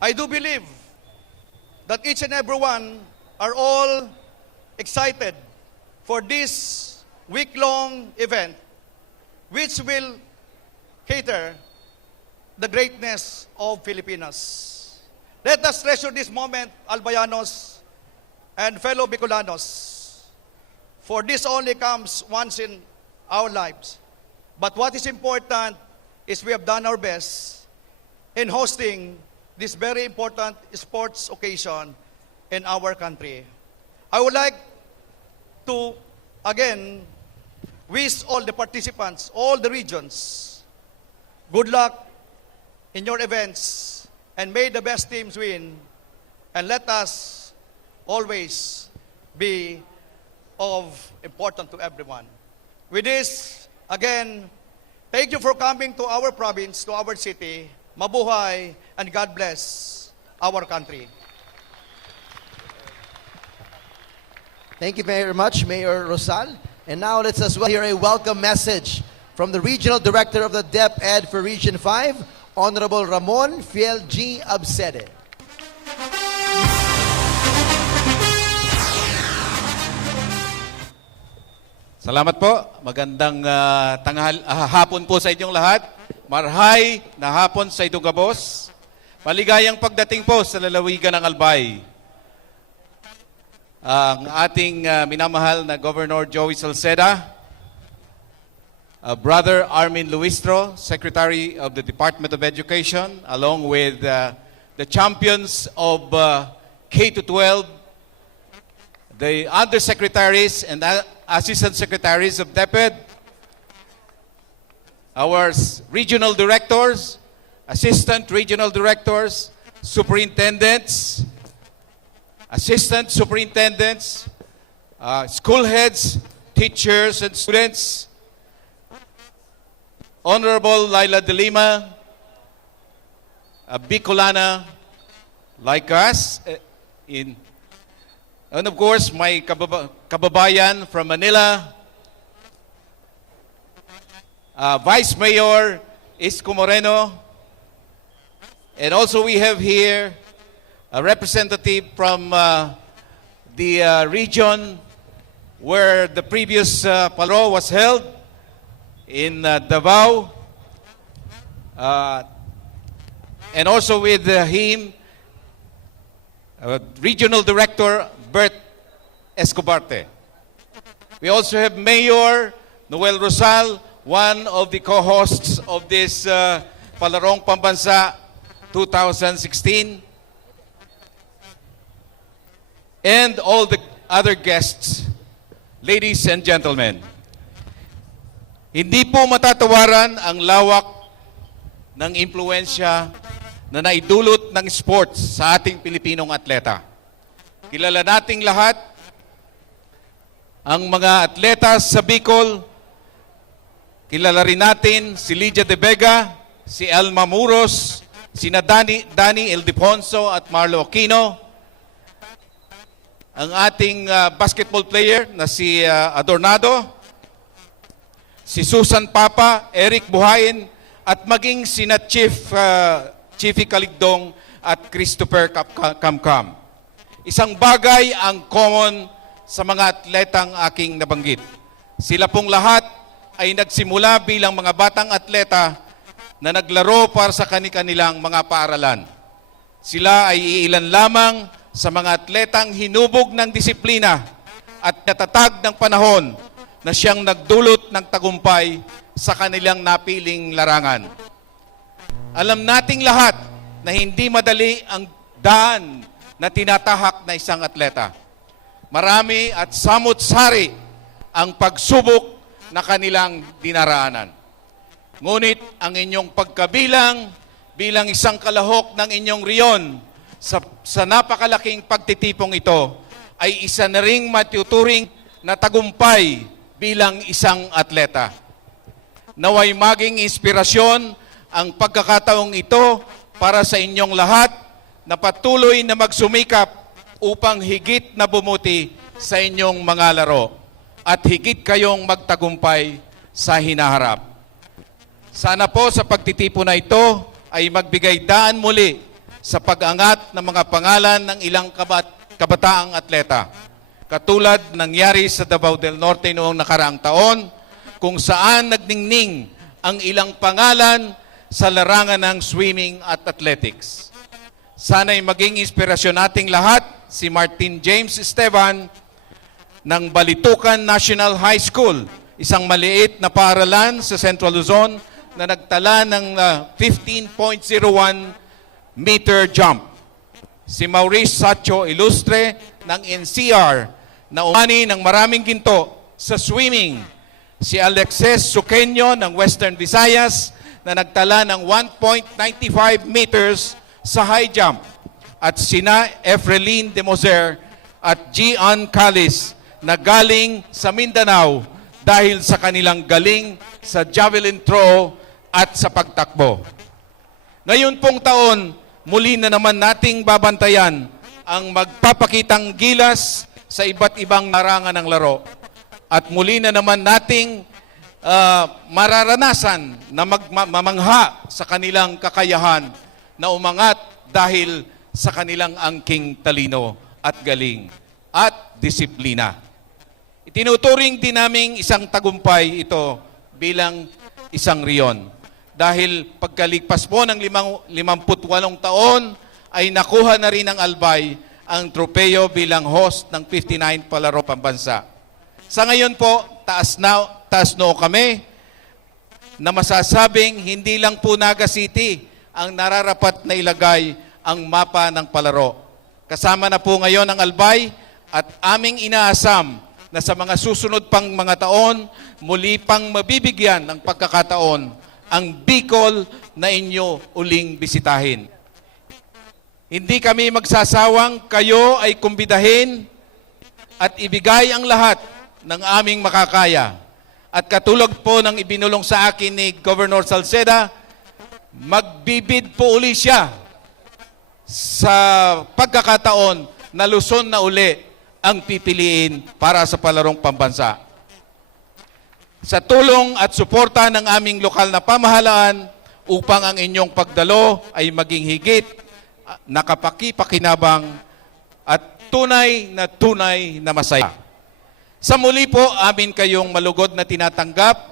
I do believe that each and every one are all excited for this week-long event, which will cater the greatness of Filipinas. Let us treasure this moment, Albayanos and fellow Bicolanos, for this only comes once in our lives. But what is important is we have done our best in hosting this very important sports occasion in our country. I would like to, again, wish all the participants, all the regions, good luck in your events, and may the best teams win, and let us always be of important to everyone. With this, again, thank you for coming to our province, to our city. Mabuhay, and God bless our country. Thank you very much, Mayor Rosal. And now let's as well hear a welcome message from the Regional Director of the DepEd for Region 5, Honorable Ramon Fiel G. Absede. Salamat po. Magandang hapon po sa inyong lahat. Marhay na hapon sa itong gabos. Maligayang pagdating po sa lalawigan ng Albay. Ang ating minamahal na Governor Joey Salceda, Brother Armin Luistro, Secretary of the Department of Education, along with the champions of K-12, the undersecretaries and assistant secretaries of DepEd, our regional directors, assistant regional directors, superintendents, assistant superintendents, school heads, teachers and students, Honorable Laila De Lima, a Bicolana like us, and of course, my kababayan from Manila, Vice Mayor Isko Moreno, and also we have here a representative from the region where the previous Palarong was held in Davao, and also with him, Regional Director Bert Escobarte. We also have Mayor Noel Rosal, one of the co-hosts of this Palarong Pambansa 2016, and all the other guests, ladies and gentlemen. Hindi po matatawaran ang lawak ng impluensya na naidulot ng sports sa ating Pilipinong atleta. Kilala nating lahat ang mga atleta sa Bicol. Kilala rin natin si Lydia De Vega, si Elma Muros, sina Danny Ildefonso at Marlo Aquino, ang ating basketball player na si Adornado, si Susan Papa, Eric Buhayin, at maging sina Chiefy Caligdong at Christopher Kamkam. Isang bagay ang common sa mga atletang aking nabanggit. Sila pong lahat ay nagsimula bilang mga batang atleta na naglaro para sa kanilang mga paaralan. Sila ay iilan lamang sa mga atletang hinubog ng disiplina at natatag ng panahon na siyang nagdulot ng tagumpay sa kanilang napiling larangan. Alam nating lahat na hindi madali ang daan na tinatahak na isang atleta. Marami at samut-sari ang pagsubok na kanilang dinaraanan. Ngunit ang inyong pagkabilang bilang isang kalahok ng inyong riyon sa napakalaking pagtitipong ito ay isa na ring matuturing na tagumpay bilang isang atleta. Naway maging inspirasyon ang pagkakataong ito para sa inyong lahat na patuloy na magsumikap upang higit na bumuti sa inyong mga laro at higit kayong magtagumpay sa hinaharap. Sana po sa pagtitipon na ito ay magbigay daan muli sa pag-angat ng mga pangalan ng ilang kabataang atleta. Katulad nangyari sa Davao del Norte noong nakaraang taon, kung saan nagningning ang ilang pangalan sa larangan ng swimming at athletics. Sana'y maging inspirasyon nating lahat si Martin James Esteban ng Balitukan National High School, isang maliit na paaralan sa Central Luzon na nagtala ng 15.01 meter jump. Si Maurice Sacho Ilustre ng NCR na umani ng maraming ginto sa swimming. Si Alexis Suqueño ng Western Visayas na nagtala ng 1.95 meters sa high jump. At sina Efreline de Moser at Gian Calis na galing sa Mindanao dahil sa kanilang galing sa javelin throw at sa pagtakbo. Ngayon pong taon, muli na naman nating babantayan ang magpapakitang gilas sa iba't ibang larangan ng laro. At muli na naman nating mararanasan na mamangha sa kanilang kakayahan na umangat dahil sa kanilang angking talino at galing at disiplina. Itinuturing din naming isang tagumpay ito bilang isang riyon. Dahil pagkalipas po ng 58 taon ay nakuha na rin ng Albay ang tropeyo bilang host ng 59 Palarong Pambansa. Sa ngayon po, taas noo kami na masasabing hindi lang po Naga City ang nararapat na ilagay ang mapa ng palaro. Kasama na po ngayon ang Albay at aming inaasam na sa mga susunod pang mga taon, muli pang mabibigyan ng pagkakataon ang Bicol na inyo uling bisitahin. Hindi kami magsasawang kayo ay kumbidahin at ibigay ang lahat ng aming makakaya. At katulad po ng ibinulong sa akin ni Governor Salceda, magbibid po uli siya sa pagkakataon na Luzon na uli ang pipiliin para sa Palarong Pambansa. Sa tulong at suporta ng aming lokal na pamahalaan upang ang inyong pagdalo ay maging higit, nakapakipakinabang at tunay na masaya. Sa muli po, amin kayong malugod na tinatanggap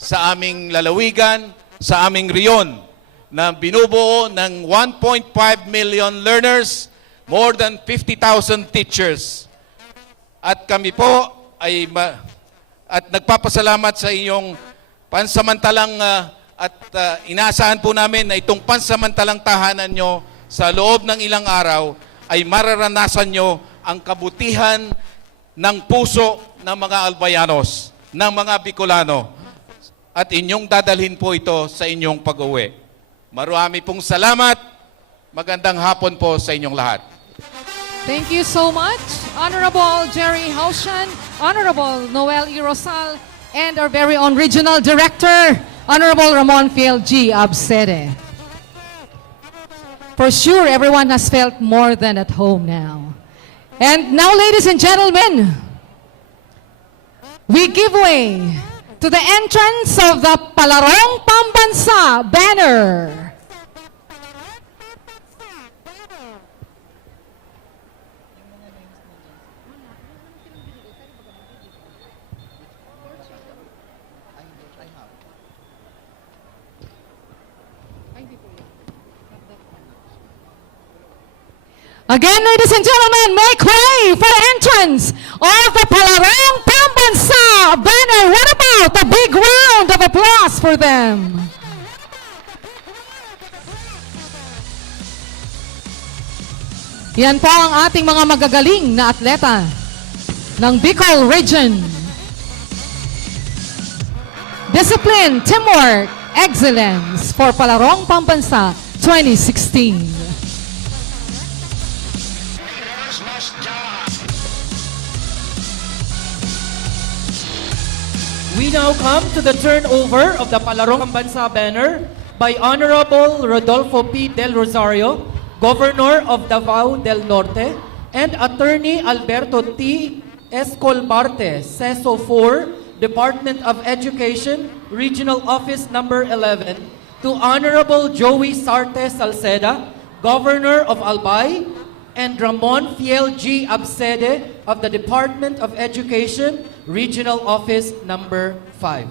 sa aming lalawigan, sa aming riyon na binubuo ng 1.5 million learners, more than 50,000 teachers. At kami po ay at nagpapasalamat sa inyong pansamantalang inaasahan po namin na itong pansamantalang tahanan nyo sa loob ng ilang araw ay mararanasan nyo ang kabutihan ng puso ng mga Albayanos, ng mga Bicolano. At inyong dadalhin po ito sa inyong pag-uwi. Marami pong salamat. Magandang hapon po sa inyong lahat. Thank you so much, Honorable Jerry Haushan, Honorable Noel E. Rosal, and our very own Regional Director, Honorable Ramon Fiel G. Absede. For sure, everyone has felt more than at home now. And now, ladies and gentlemen, we give way to the entrance of the Palarong Pambansa banner. Again, ladies and gentlemen, make way for the entrance of the Palarong Pambansa banner. What about a big round of applause for them? Yan po ang ating mga magagaling na atleta ng Bicol Region. Discipline, teamwork, excellence for Palarong Pambansa 2016. We now come to the turnover of the Palarong Pambansa banner by Honorable Rodolfo P. Del Rosario, Governor of Davao del Norte, and Attorney Alberto T. Escolbarte, CESO 4, Department of Education, Regional Office Number 11, to Honorable Joey Sarte Salceda, Governor of Albay, and Ramon Fiel G. Absede of the Department of Education, Regional Office Number 5.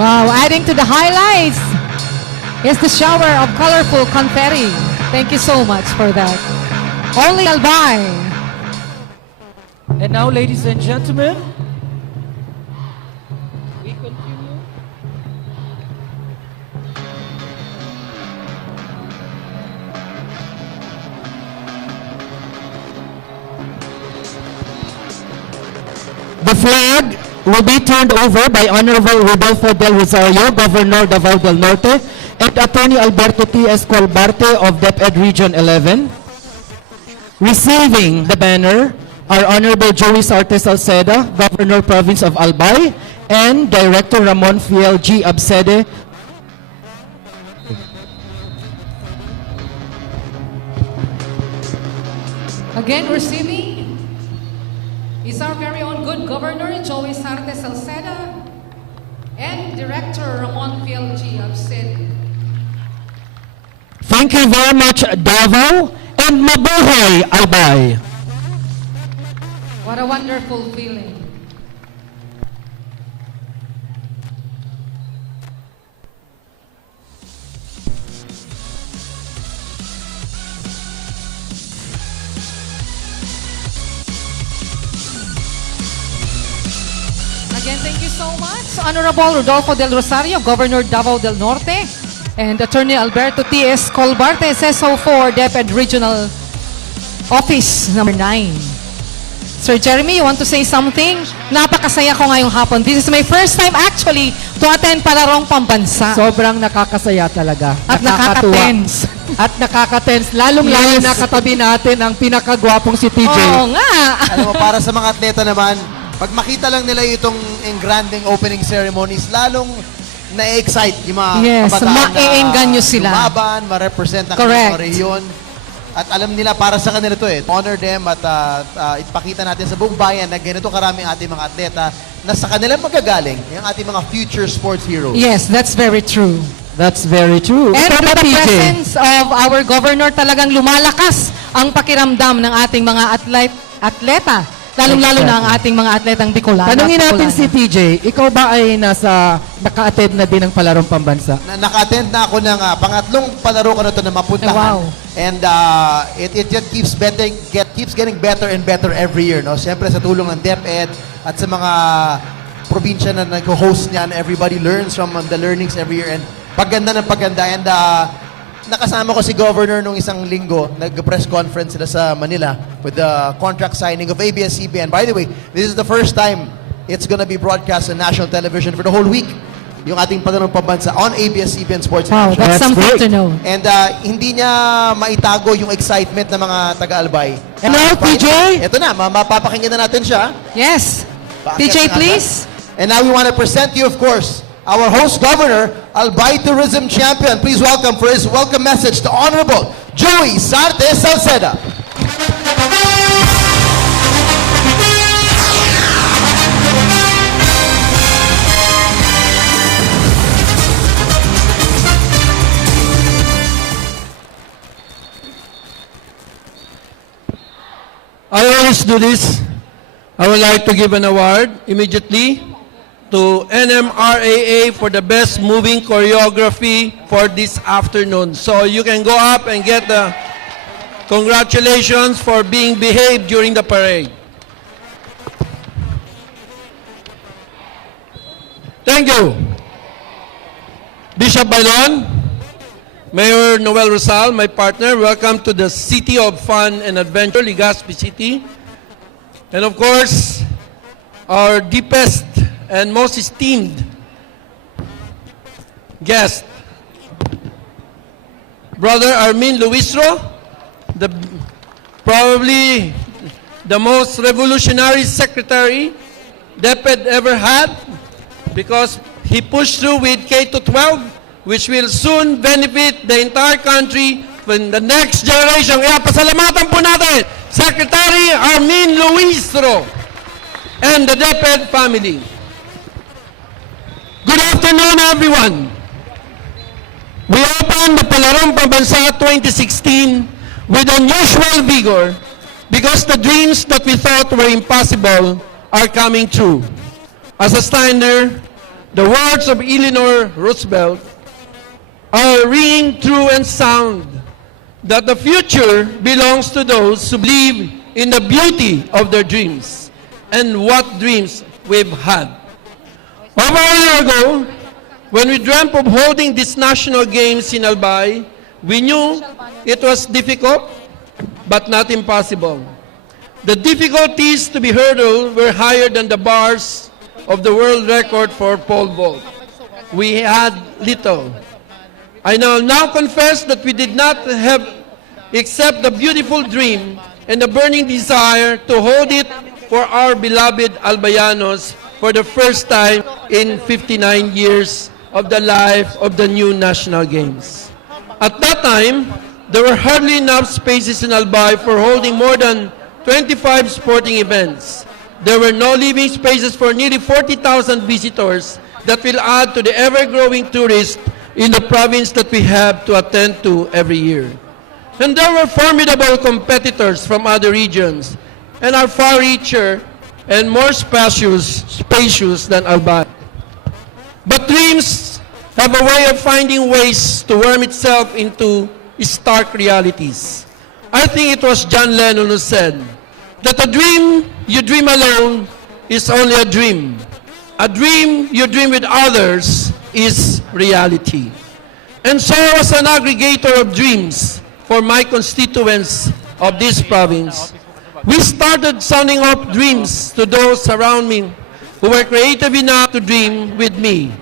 Wow, adding to the highlights is the shower of colorful confetti. Thank you so much for that. Only Albay. And now, ladies and gentlemen, we continue. The flag will be turned over by Honorable Rodolfo Del Rosario, Governor Davao del Norte, and Attorney Alberto T. Escolbarte of DepEd Region 11. Receiving the banner are Honorable Joey Sarte Salceda, Governor Province of Albay, and Director Ramon Fiel G. Absede. Again, receiving is our very own good Governor, Joey Sarte Salceda, and Director Ramon Fiel G. Absede. Thank you very much, Davao, and mabuhay, Albay. What a wonderful feeling. Again, thank you so much, Honorable Rodolfo Del Rosario, Governor Davao del Norte, and Attorney Alberto T. Escolbarte, CESO 4, DepEd Regional Office Number 9. Sir Jeremy, you want to say something? Napakasaya ko ngayong hapon. This is my first time actually to attend Palarong Pambansa. Sobrang nakakasaya talaga. At Nakakatuwa. nakaka-tense. At nakaka-tense. Lalong-lalo Yes. na katabi natin ang pinakagwapong si TJ. Oo nga. Alam mo, para sa mga atleta naman, pag makita lang nila itong engranding opening ceremonies, lalong na-excite yung mga Yes, kabataan ma-e-engganyo sila. lumaban, ma-represent ang Correct. kanilang rehiyon. At alam nila, para sa kanila to eh. Honor them at ipakita natin sa buong bayan na ganito karaming ating mga atleta na sa kanila magagaling yung ating mga future sports heroes. Yes, that's very true. That's very true. And Ikaw with ba, the TJ? presence of our governor, talagang lumalakas ang pakiramdam ng ating mga atleta. Lalong-lalo na ang ating mga atletang Bicolano. Tanungin at natin Bicolana. si TJ, ikaw ba ay naka-attend na din ng Palarong Pambansa? Naka-attend na ako ng pangatlong palaro ko na ito na mapuntahan. Wow. And it just keeps getting better and better every year. No? Siyempre sa tulong ng DepEd at sa mga probinsya na nag-host niyan, everybody learns from the learnings every year. And paganda ng paganda. And nakasama ko si Governor nung isang linggo. Nag-press conference sila sa Manila with the contract signing of ABS-CBN. By the way, this is the first time it's gonna be broadcast on national television for the whole week. Yung ating Palarong Pambansa on ABS-CBN Sports Wow, International. that's something to know. And hindi niya maitago yung excitement ng mga taga-Albay. Hello, TJ? Ito na, mapapakinggan na natin siya. Yes. Bakit TJ, nga please. And now we want to present you, of course, our host governor, Albay Tourism Champion. Please welcome for his welcome message to Honorable Joey Sarte Salceda. I always do this. I would like to give an award immediately to NMRAA for the best moving choreography for this afternoon. So you can go up and get the congratulations for being behaved during the parade. Thank you. Bishop Bailon, Mayor Noel Rosal, my partner, welcome to the City of Fun and Adventure, Legazpi City. And of course, our deepest and most esteemed guest, Brother Armin Luistro, probably the most revolutionary secretary DepEd ever had, because he pushed through with K-12, which will soon benefit the entire country from the next generation. Kaya pasalamatan po natin, Secretary Armin Luistro and the DepEd family. Good afternoon, everyone. We opened the Palarong Pambansa 2016 with unusual vigor because the dreams that we thought were impossible are coming true. As a Steiner, the words of Eleanor Roosevelt are ringing true and sound, that the future belongs to those who believe in the beauty of their dreams and what dreams we've had. Over a year ago, when we dreamt of holding these national games in Albay, we knew it was difficult, but not impossible. The difficulties to be hurdled were higher than the bars of the world record for pole vault. We had little. I now confess that we did not have except the beautiful dream and the burning desire to hold it for our beloved Albayanos for the first time in 59 years of the life of the new national games. At that time, there were hardly enough spaces in Albay for holding more than 25 sporting events. There were no living spaces for nearly 40,000 visitors that will add to the ever-growing tourists in the province that we have to attend to every year. And there were formidable competitors from other regions and are far richer and more spacious than Albay. But dreams have a way of finding ways to worm itself into stark realities. I think it was John Lennon who said that a dream you dream alone is only a dream. A dream you dream with others is reality. And so I was an aggregator of dreams for my constituents of this province. We started sounding off dreams to those around me who were creative enough to dream with me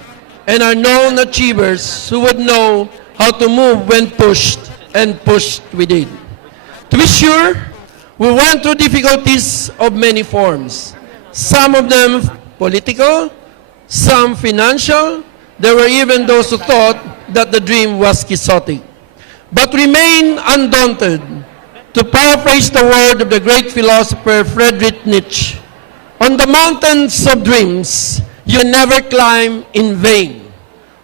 and are known achievers who would know how to move when pushed and pushed with it. To be sure, we went through difficulties of many forms, some of them political, some financial. There were even those who thought that the dream was quixotic. But remain undaunted. To paraphrase the word of the great philosopher Friedrich Nietzsche, on the mountains of dreams, you never climb in vain.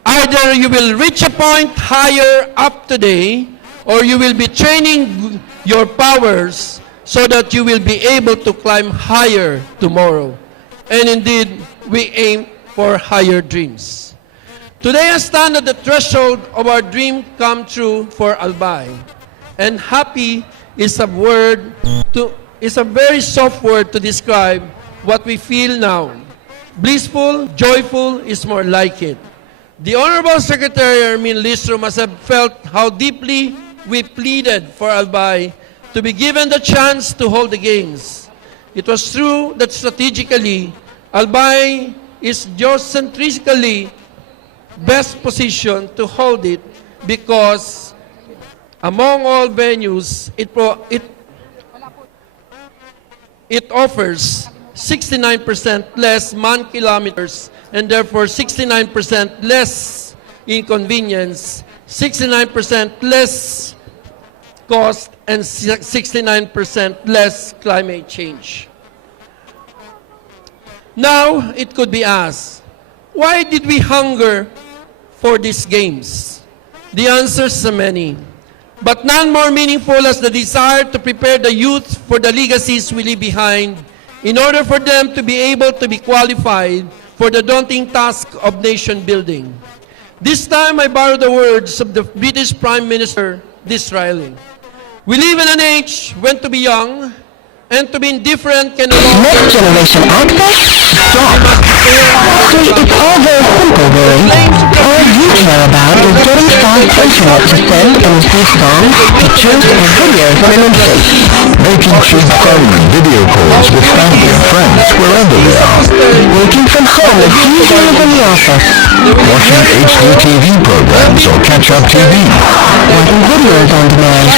Either you will reach a point higher up today, or you will be training your powers so that you will be able to climb higher tomorrow. And indeed, we aim for higher dreams. Today I stand at the threshold of our dream come true for Albay. And happy is a very soft word to describe what we feel now. Blissful, joyful is more like it. The Honorable Secretary Armin Listro must have felt how deeply we pleaded for Albay to be given the chance to hold the games. It was true that strategically, Albay is geocentrically best positioned to hold it because among all venues, it offers 69% less man-kilometers and therefore 69% less inconvenience, 69% less cost, and 69% less climate change. Now, it could be asked, why did we hunger for these games? The answers are many, but none more meaningful as the desire to prepare the youth for the legacies we leave behind in order for them to be able to be qualified for the daunting task of nation building. This time, I borrow the words of the British Prime Minister Disraeli. We live in an age when to be young and to be indifferent can no longer... Next generation access? Stop. See, it's all very simple, really. All you care about is getting fast internet to send and receive songs, pictures, and videos in an instant. Making cheap phone and video calls with family and friends wherever they are. Working from home is easier than the office. Watching HDTV programs or catch-up TV. Watching videos on demand.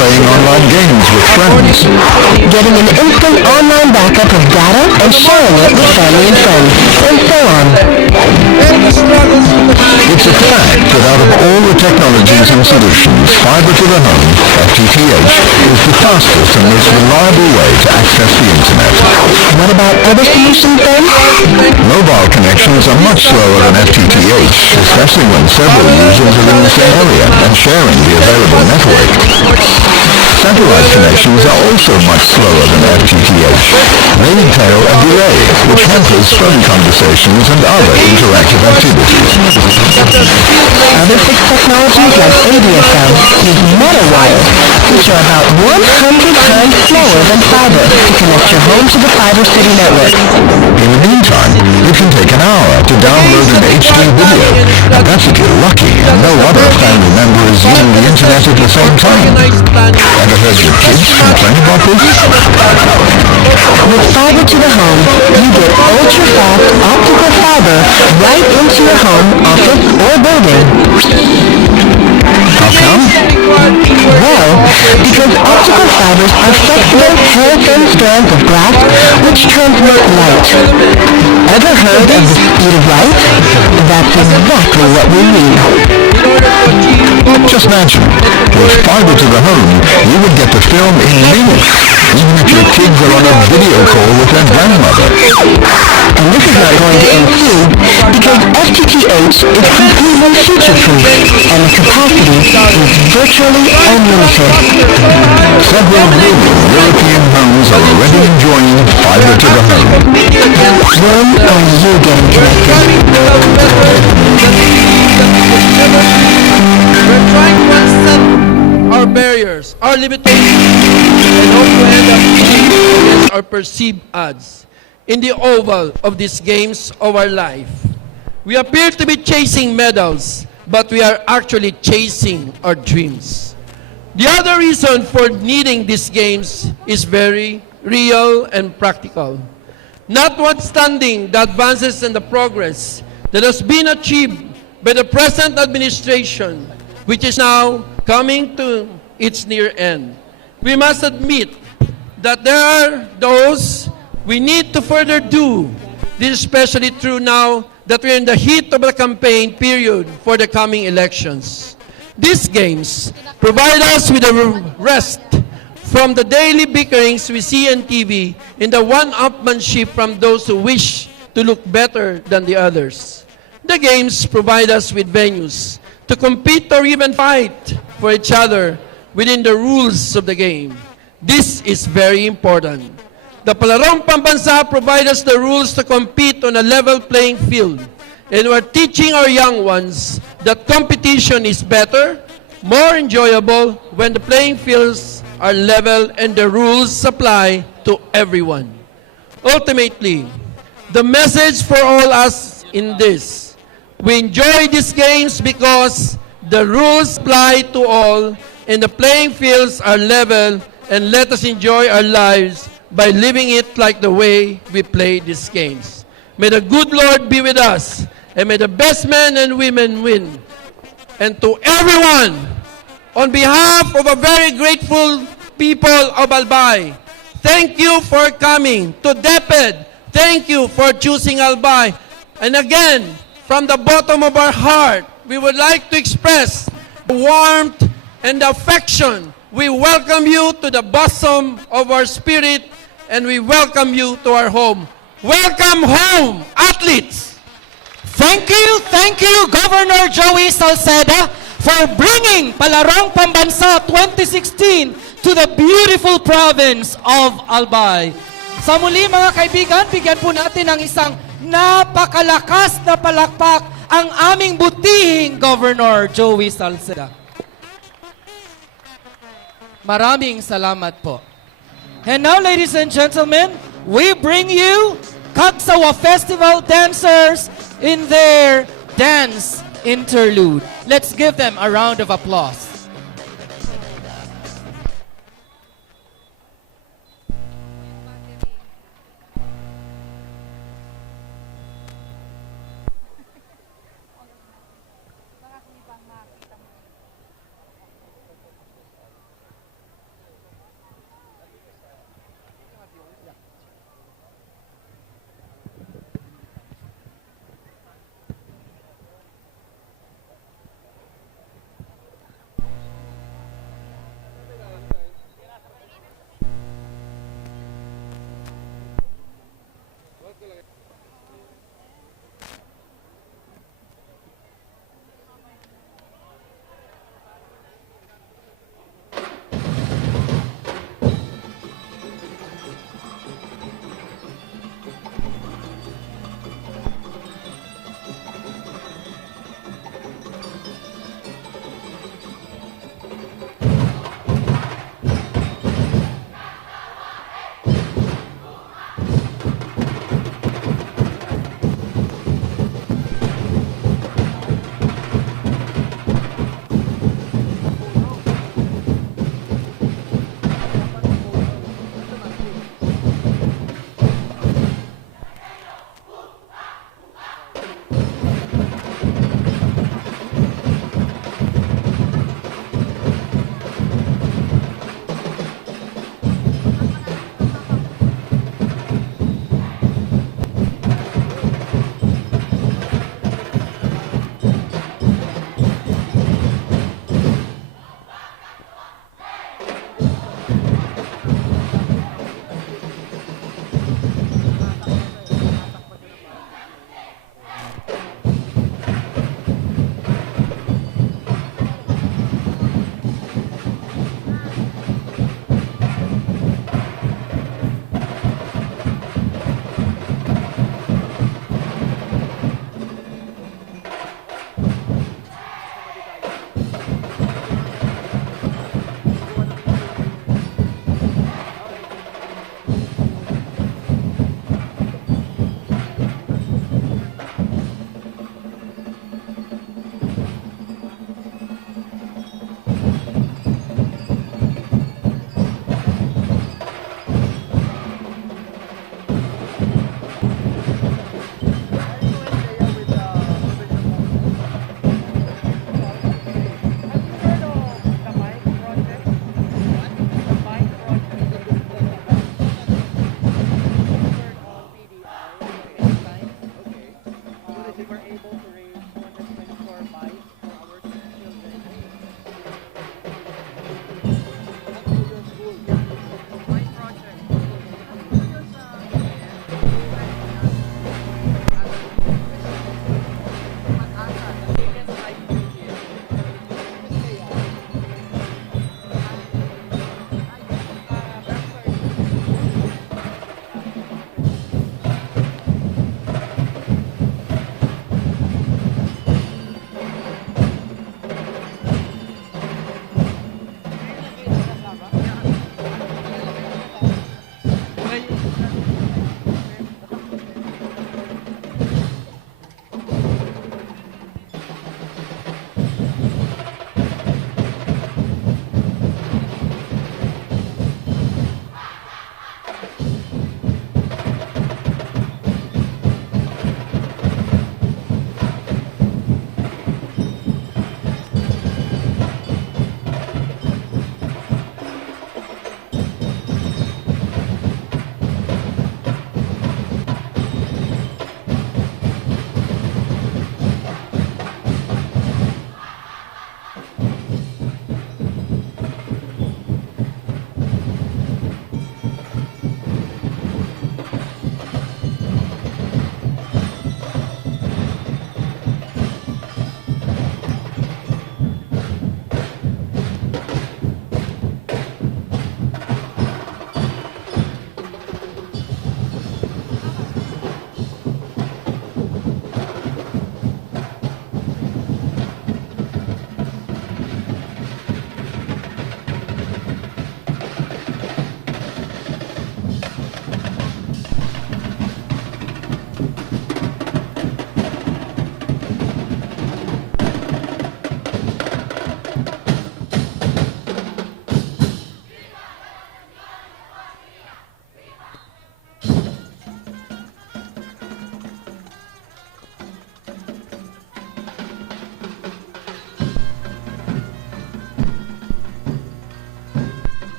Playing online games with friends. Getting an instant online backup of data and sharing it with family and friends, and so on. It's a fact that out of all the technologies and solutions, fiber to the home, FTTH, is the fastest and most reliable way to access the internet. What about other solutions then? Mobile connections are much slower than FTTH, especially when several users are in the same area and sharing the available network. Satellite connections are also much slower than FTTH. They entail a delay, which hampers phone conversations and other interactive activities. Other fixed technologies like ADSL use metal wires, which are about 100 times slower than fiber to connect your home to the Fiber City network. In the meantime, it can take an hour to download an HD video, and that's if you're lucky and no other family member is using the internet at the same time. Ever heard your kids complain about this? With fiber to the home, you get ultra-fast optical fiber right into your home, office, or building. How come? Well, because optical fibers are flexible, hair-thin strands of glass which transmit light. Ever heard of the speed of light? That's exactly what we need. Just imagine, with fiber to the home, you would get the film in minutes, even if your kids are on a video call with their grandmother. And this is not going to end soon, because FTTH is completely future-proof, and the capacity is virtually unlimited. Several million European homes are already enjoying fiber to the home. When are you getting We're trying to unset our barriers, our limitations, and hope to end up against our perceived odds in the oval of these games of our life. We appear to be chasing medals, but we are actually chasing our dreams. The other reason for needing these games is very real and practical. Notwithstanding the advances and the progress that has been achieved by the present administration, which is now coming to its near end, we must admit that there are those we need to further do. This is especially true now that we're in the heat of the campaign period for the coming elections. These games provide us with a rest from the daily bickerings we see on TV and the one-upmanship from those who wish to look better than the others. The games provide us with venues to compete or even fight for each other within the rules of the game. This is very important. The Palarong Pambansa provides us the rules to compete on a level playing field. And we're teaching our young ones that competition is better, more enjoyable when the playing fields are level and the rules apply to everyone. Ultimately, the message for all us in this, we enjoy these games because the rules apply to all and the playing fields are level, and let us enjoy our lives by living it like the way we play these games. May the good Lord be with us, and may the best men and women win. And to everyone, on behalf of a very grateful people of Albay, thank you for coming to DepEd. Thank you for choosing Albay. And again, from the bottom of our heart, we would like to express the warmth and the affection. We welcome you to the bosom of our spirit, and we welcome you to our home. Welcome home, athletes! Thank you, Governor Joey Salceda, for bringing Palarong Pambansa 2016 to the beautiful province of Albay. Sa muli mga kaibigan, bigyan po natin ng isang napakalakas na palakpak ang aming butihing Governor Joey Salceda. Maraming salamat po. And now, ladies and gentlemen, we bring you Kagsawa Festival dancers in their dance interlude. Let's give them a round of applause.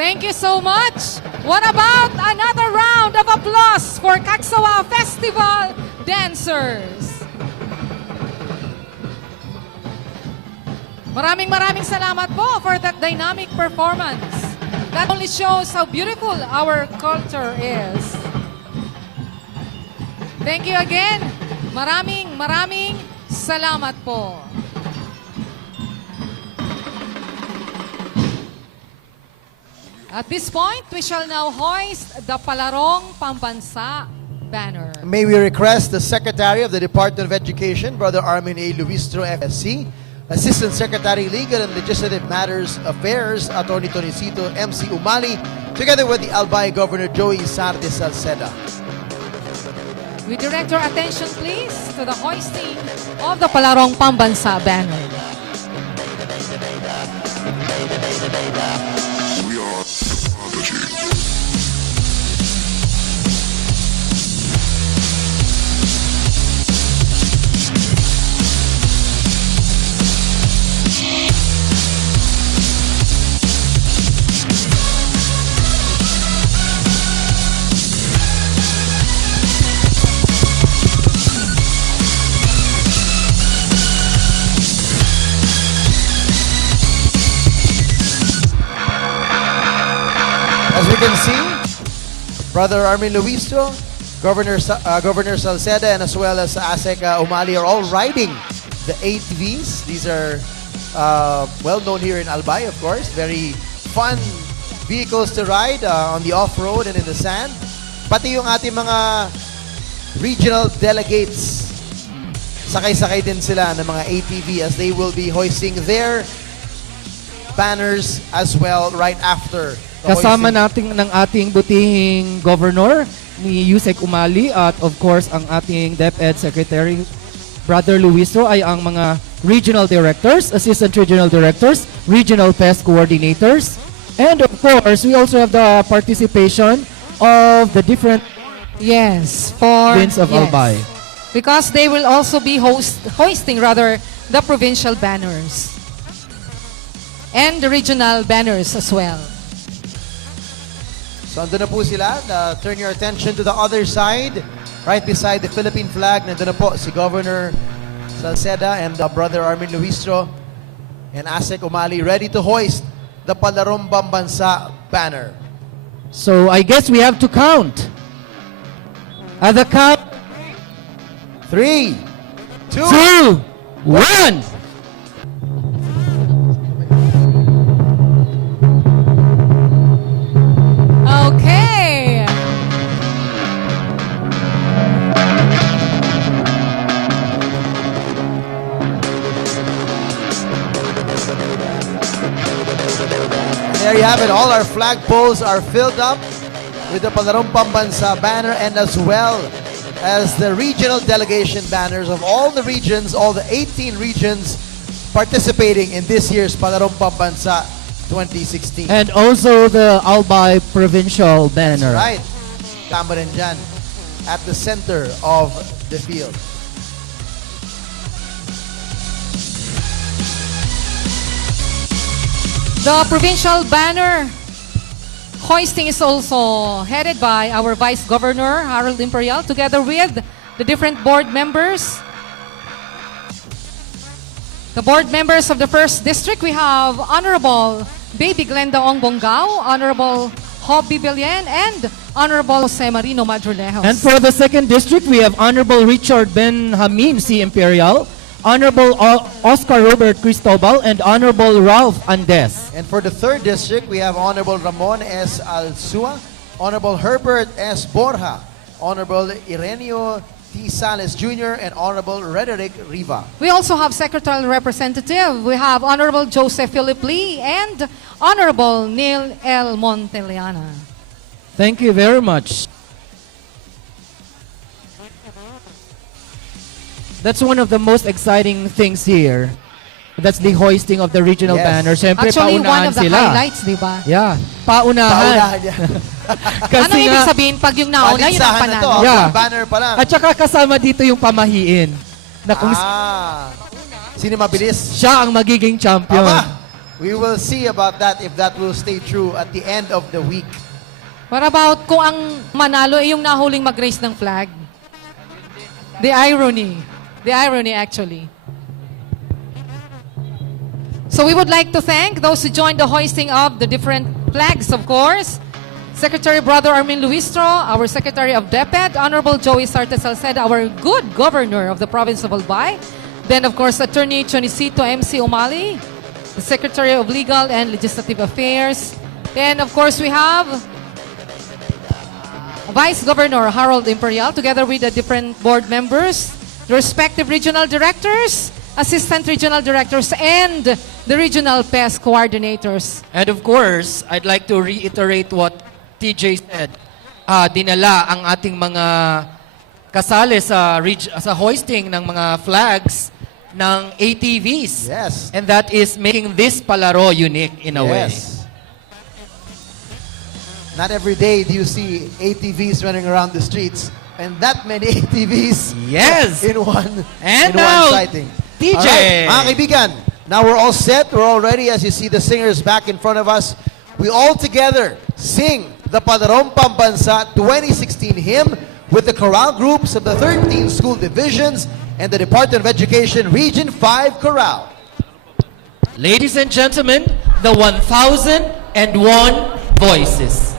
Thank you so much. What about another round of applause for Kaksawa Festival dancers? Maraming salamat po for that dynamic performance. That only shows how beautiful our culture is. Thank you again. Maraming salamat po. At this point, we shall now hoist the Palarong Pambansa banner. May we request the Secretary of the Department of Education, Brother Armin A. Luistro, FSC, Assistant Secretary, Legal and Legislative Matters Affairs, Attorney Tonicito MC Umali, together with the Albay Governor Joey Sarte Salceda. We direct your attention, please, to the hoisting of the Palarong Pambansa banner. As we can see, Brother Armin Luistro, Governor Salceda, and as well as ASEC Umali are all riding the ATVs. These are well known here in Albay, of course. Very fun vehicles to ride on the off-road and in the sand. Pati yung ating mga regional delegates, sakay-sakay din sila ng mga ATV as they will be hoisting their banners as well right after. Kasama natin ng ating butihing governor ni Yusek Umali at of course ang ating DepEd Secretary Brother Luistro ay ang mga regional directors, assistant regional directors, regional pest coordinators, and of course we also have the participation of the different province of Albay. Because they will also be hoisting the provincial banners and the regional banners as well. So andun na po sila. Turn your attention to the other side. Right beside the Philippine flag, nandun na po si Governor Salceda and Brother Armin Luistro and ASEC Umali ready to hoist the Palarong Pambansa banner. So I guess we have to count. At the count, 3, 2, 1. Okay. There you have it. All our flagpoles are filled up with the Palarong Pambansa banner and as well as the regional delegation banners of all the regions, all the 18 regions participating in this year's Palarong Pambansa 2016. And also the Albay provincial banner. That's right. Tama rin dyan. At the center of the field. The provincial banner hoisting is also headed by our Vice Governor, Harold Imperial, together with the different board members. The board members of the 1st District, we have Honorable Baby Glenda Ongbongao, Honorable Hobby Billian, and Honorable Jose Marino Madrolejos. And for the 2nd District, we have Honorable Richard Benjamin C. Imperial, Honorable Oscar Robert Cristobal, and Honorable Ralph Andes. And for the 3rd District, we have Honorable Ramon S. Alsua, Honorable Herbert S. Borja, Honorable Ireneo T. Sales Jr., and Honorable Rederick Riva. We also have Secretarial Representative. We have Honorable Joseph Philip Lee and Honorable Neil L. Monteliana. Thank you very much. That's one of the most exciting things here. That's the hoisting of the regional banner. Siyempre, Actually, one paunahan of the sila. highlights, di ba? Yeah, paunahan. Ano ibig sabihin pag yung nauna, yun ang panalo? Yeah. Banner pa lang. At saka kasama dito yung pamahiin. Na kung Sino mabilis? siya ang magiging champion. Aba, We will see about that if that will stay true at the end of the week. What about kung ang manalo ay yung nahuling mag-raise ng flag? The irony. The irony actually. So we would like to thank those who joined the hoisting of the different flags, of course. Secretary Brother Armin Luistro, our Secretary of DepEd, Honorable Joey Sartes Salceda, our good governor of the province of Albay. Then, of course, Attorney Chonicito MC Umali, the Secretary of Legal and Legislative Affairs. Then, of course, we have Vice Governor Harold Imperial, together with the different board members, the respective regional directors, assistant regional directors, and the regional PES coordinators. And of course, I'd like to reiterate what TJ said. Dinala ang ating mga kasali sa hoisting ng mga flags ng ATVs. Yes. And that is making this Palaro unique in a way. Not every day do you see ATVs running around the streets, and that many ATVs in one sighting. TJ! Alright, mga kaibigan, now we're all set, we're all ready. As you see the singers back in front of us, we all together sing the Palarong Pambansa 2016 hymn with the chorale groups of the 13 school divisions and the Department of Education Region 5 Chorale. Ladies and gentlemen, the 1,001 voices.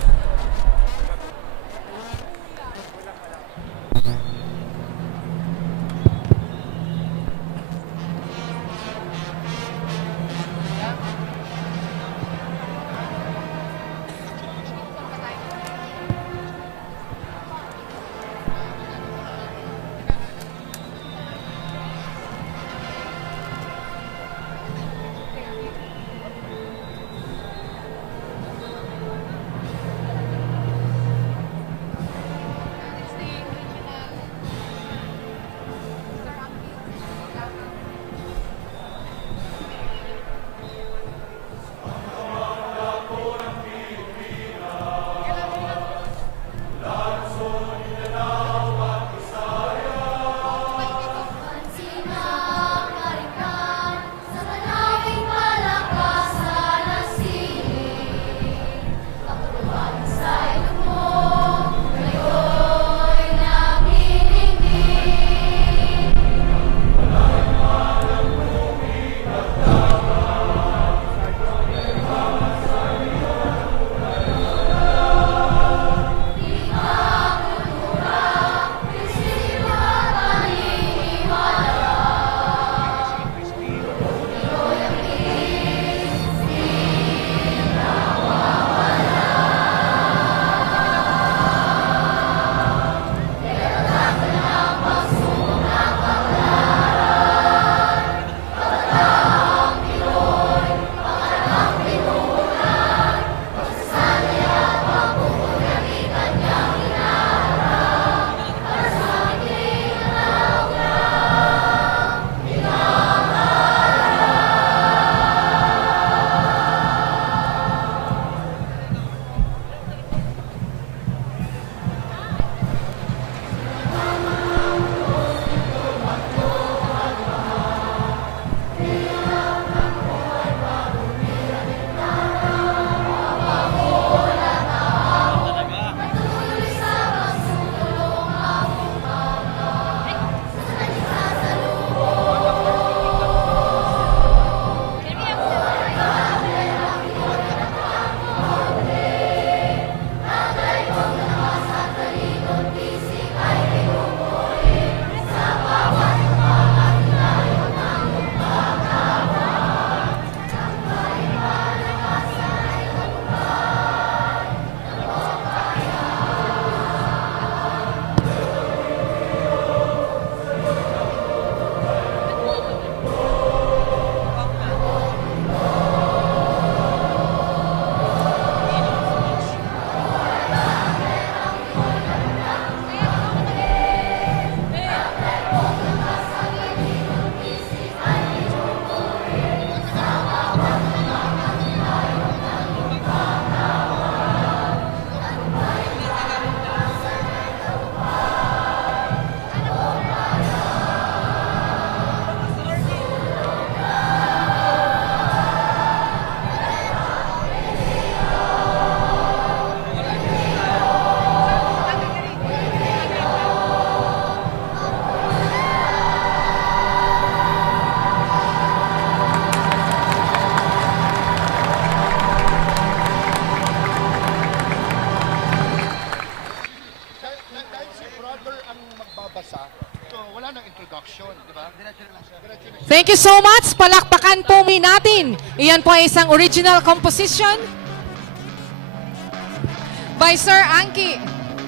Thank you so much. Palakpakan po natin. Iyan po ay isang original composition by Sir Anki,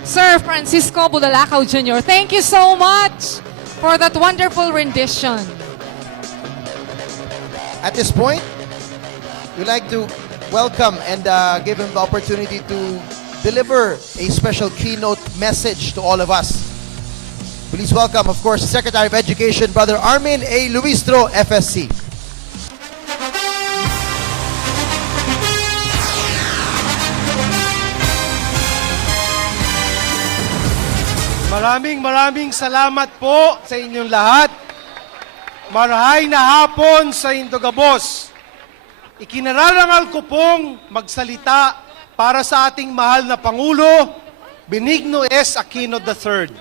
Sir Francisco Budalakaw Jr. Thank you so much for that wonderful rendition. At this point, we'd like to welcome and give him the opportunity to deliver a special keynote message to all of us. Please welcome, of course, Secretary of Education, Brother Armin A. Luistro, FSC. Maraming salamat po sa inyong lahat. Marahay na hapon sa Indogabos. Ikinararangal ko pong magsalita para sa ating mahal na Pangulo, Benigno S. Aquino III.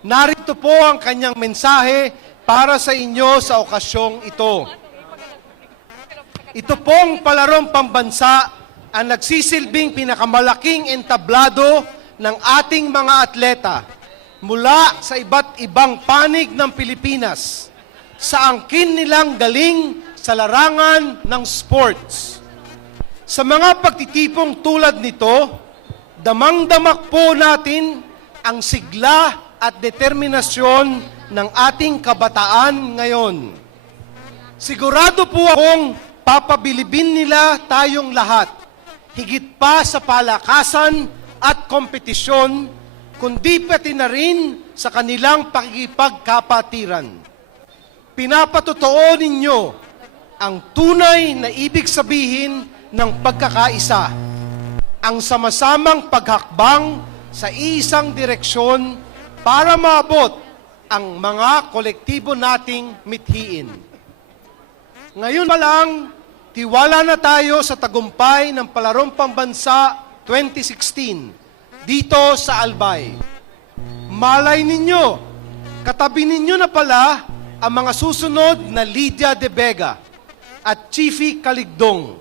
Narito po ang kanyang mensahe para sa inyo sa okasyong ito. Ito pong Palarong Pambansa ang nagsisilbing pinakamalaking entablado ng ating mga atleta mula sa iba't ibang panig ng Pilipinas sa angkin nilang galing sa larangan ng sports. Sa mga pagtitipong tulad nito, damang-damak po natin ang sigla at determinasyon ng ating kabataan ngayon. Sigurado po akong papabilibin nila tayong lahat, higit pa sa palakasan at kompetisyon, kundi pati na rin sa kanilang pakikipagkapatiran. Pinapatotoo ninyo ang tunay na ibig sabihin ng pagkakaisa, ang sama-samang paghakbang sa isang direksyon para maabot ang mga kolektibo nating mithiin. Ngayon pa lang, tiwala na tayo sa tagumpay ng Palarong Pambansa 2016 dito sa Albay. Malay ninyo, katabi ninyo na pala ang mga susunod na Lydia de Vega at Chiefy Caligdong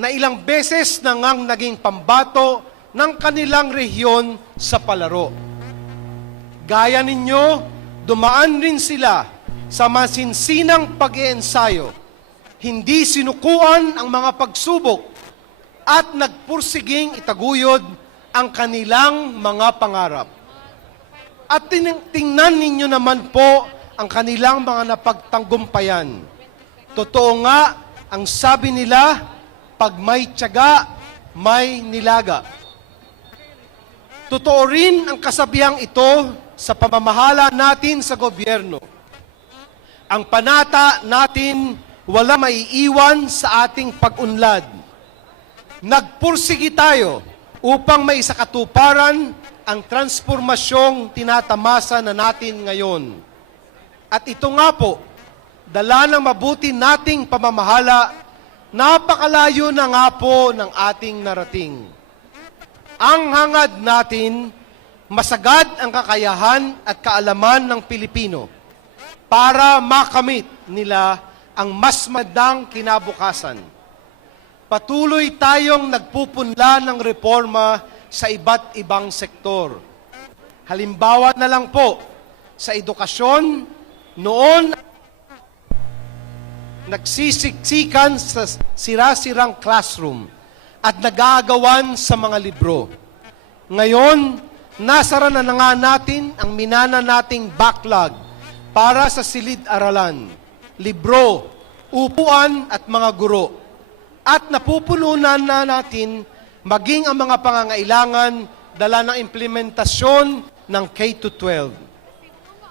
na ilang beses nang naging pambato ng kanilang rehiyon sa palaro. Gaya ninyo, dumaan rin sila sa masinsinang pag-iensayo. Hindi sinukuan ang mga pagsubok at nagpursiging itaguyod ang kanilang mga pangarap. At tingnan ninyo naman po ang kanilang mga napagtanggumpayan. Totoo nga, ang sabi nila, pag may tiyaga, may nilaga. Totoo rin ang kasabihang ito sa pamamahala natin sa gobyerno. Ang panata natin wala maiiwan sa ating pag-unlad. Nagpursigi tayo upang maisakatuparan ang transformasyong tinatamasa na natin ngayon. At ito nga po, dala ng mabuti nating pamamahala, napakalayo na nga po ng ating narating. Ang hangad natin, masagad ang kakayahan at kaalaman ng Pilipino para makamit nila ang mas madang kinabukasan. Patuloy tayong nagpupunla ng reforma sa iba't ibang sektor. Halimbawa na lang po, sa edukasyon, noon nagsisiksikan sa sira-sirang classroom at nag-aagawan sa mga libro. Ngayon, nasara na nga natin ang minana nating backlog para sa silid-aralan, libro, upuan at mga guro. At napupuno na natin maging ang mga pangangailangan dala ng implementasyon ng K-12.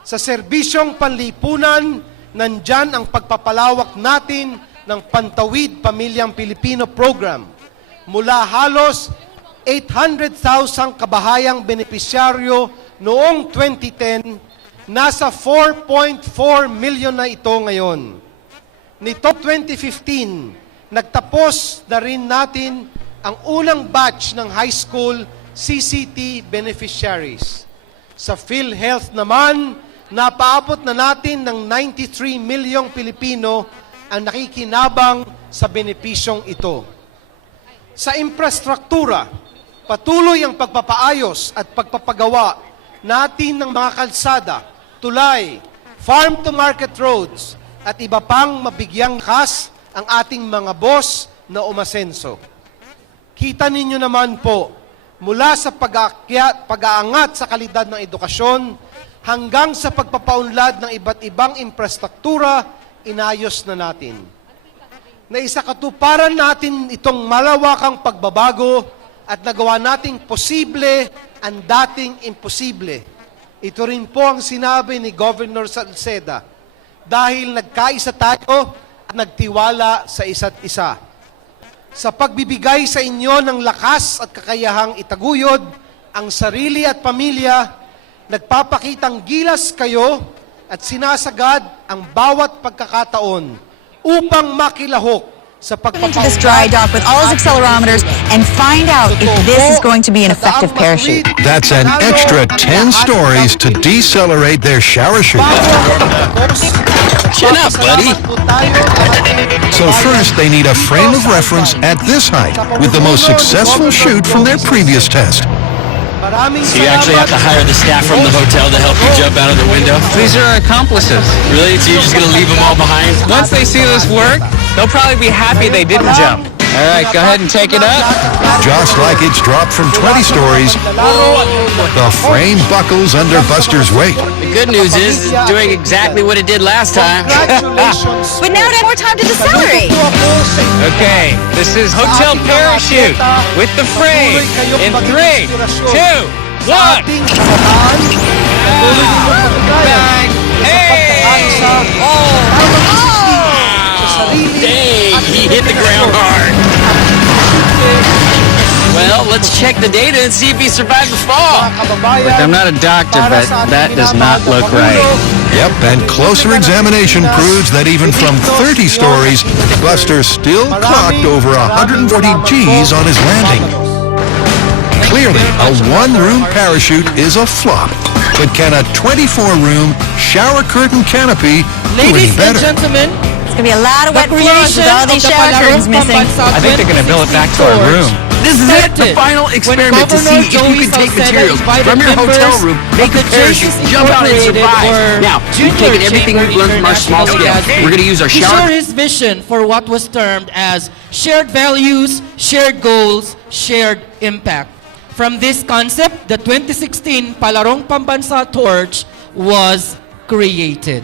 Sa serbisyong panlipunan, nandyan ang pagpapalawak natin ng Pantawid Pamilyang Pilipino Program mula halos 800,000 kabahayang benepisyaryo noong 2010, nasa 4.4 million na ito ngayon. Nito 2015, nagtapos na rin natin ang unang batch ng high school CCT beneficiaries. Sa PhilHealth naman, napaabot na natin ng 93 milyong Pilipino ang nakikinabang sa benepisyong ito. Sa infrastruktura, patuloy ang pagpapaayos at pagpapagawa natin ng mga kalsada, tulay, farm-to-market roads, at iba pang mabigyang kas ang ating mga boss na umasenso. Kita ninyo naman po, mula sa pag-aangat sa kalidad ng edukasyon hanggang sa pagpapaunlad ng iba't ibang infrastruktura, inayos na natin. Naisakatuparan natin itong malawakang pagbabago at nagawa nating posible ang dating imposible. Ito rin po ang sinabi ni Governor Salceda, dahil nagkaisa tayo at nagtiwala sa isa't isa. Sa pagbibigay sa inyo ng lakas at kakayahang itaguyod ang sarili at pamilya, nagpapakitang gilas kayo at sinasagad ang bawat pagkakataon upang makilahok sa into this dry dock with all his accelerometers and find out if this is going to be an effective parachute. That's an extra 10 stories to decelerate their shower chute. Shut up, buddy. So first, they need a frame of reference at this height with the most successful chute from their previous test. So you actually have to hire the staff from the hotel to help you jump out of the window? These are our accomplices. Really? So you're just going to leave them all behind? Once they see this work, they'll probably be happy they didn't jump. All right, go ahead and take it up. Just like it's dropped from 20 stories, the frame buckles under Buster's weight. The good news is it's doing exactly what it did last time. But now it has more time to decelerate. Okay, this is hotel parachute with the frame in 3, 2, 1. Hey! Dang, he hit the ground hard. Well, let's check the data and see if he survived the fall. Look, I'm not a doctor, but that does not look right. Yep, and closer examination proves that even from 30 stories, Buster still clocked over 140 Gs on his landing. Clearly, a one-room parachute is a flop. But can a 24-room shower curtain canopy do any Ladies and better? gentlemen, It's going to be a lot of wet floors with all these shower curtains missing. I think they're going to build it back to our room. This is it, the final experiment to see if you can take materials from your hotel room, make a parachute, jump out and survive. Now, we've taken everything we've learned from our small scale. We're going to use our to share shower. his vision for what was termed as shared values, shared goals, shared impact. From this concept, the 2016 Palarong Pambansa torch was created.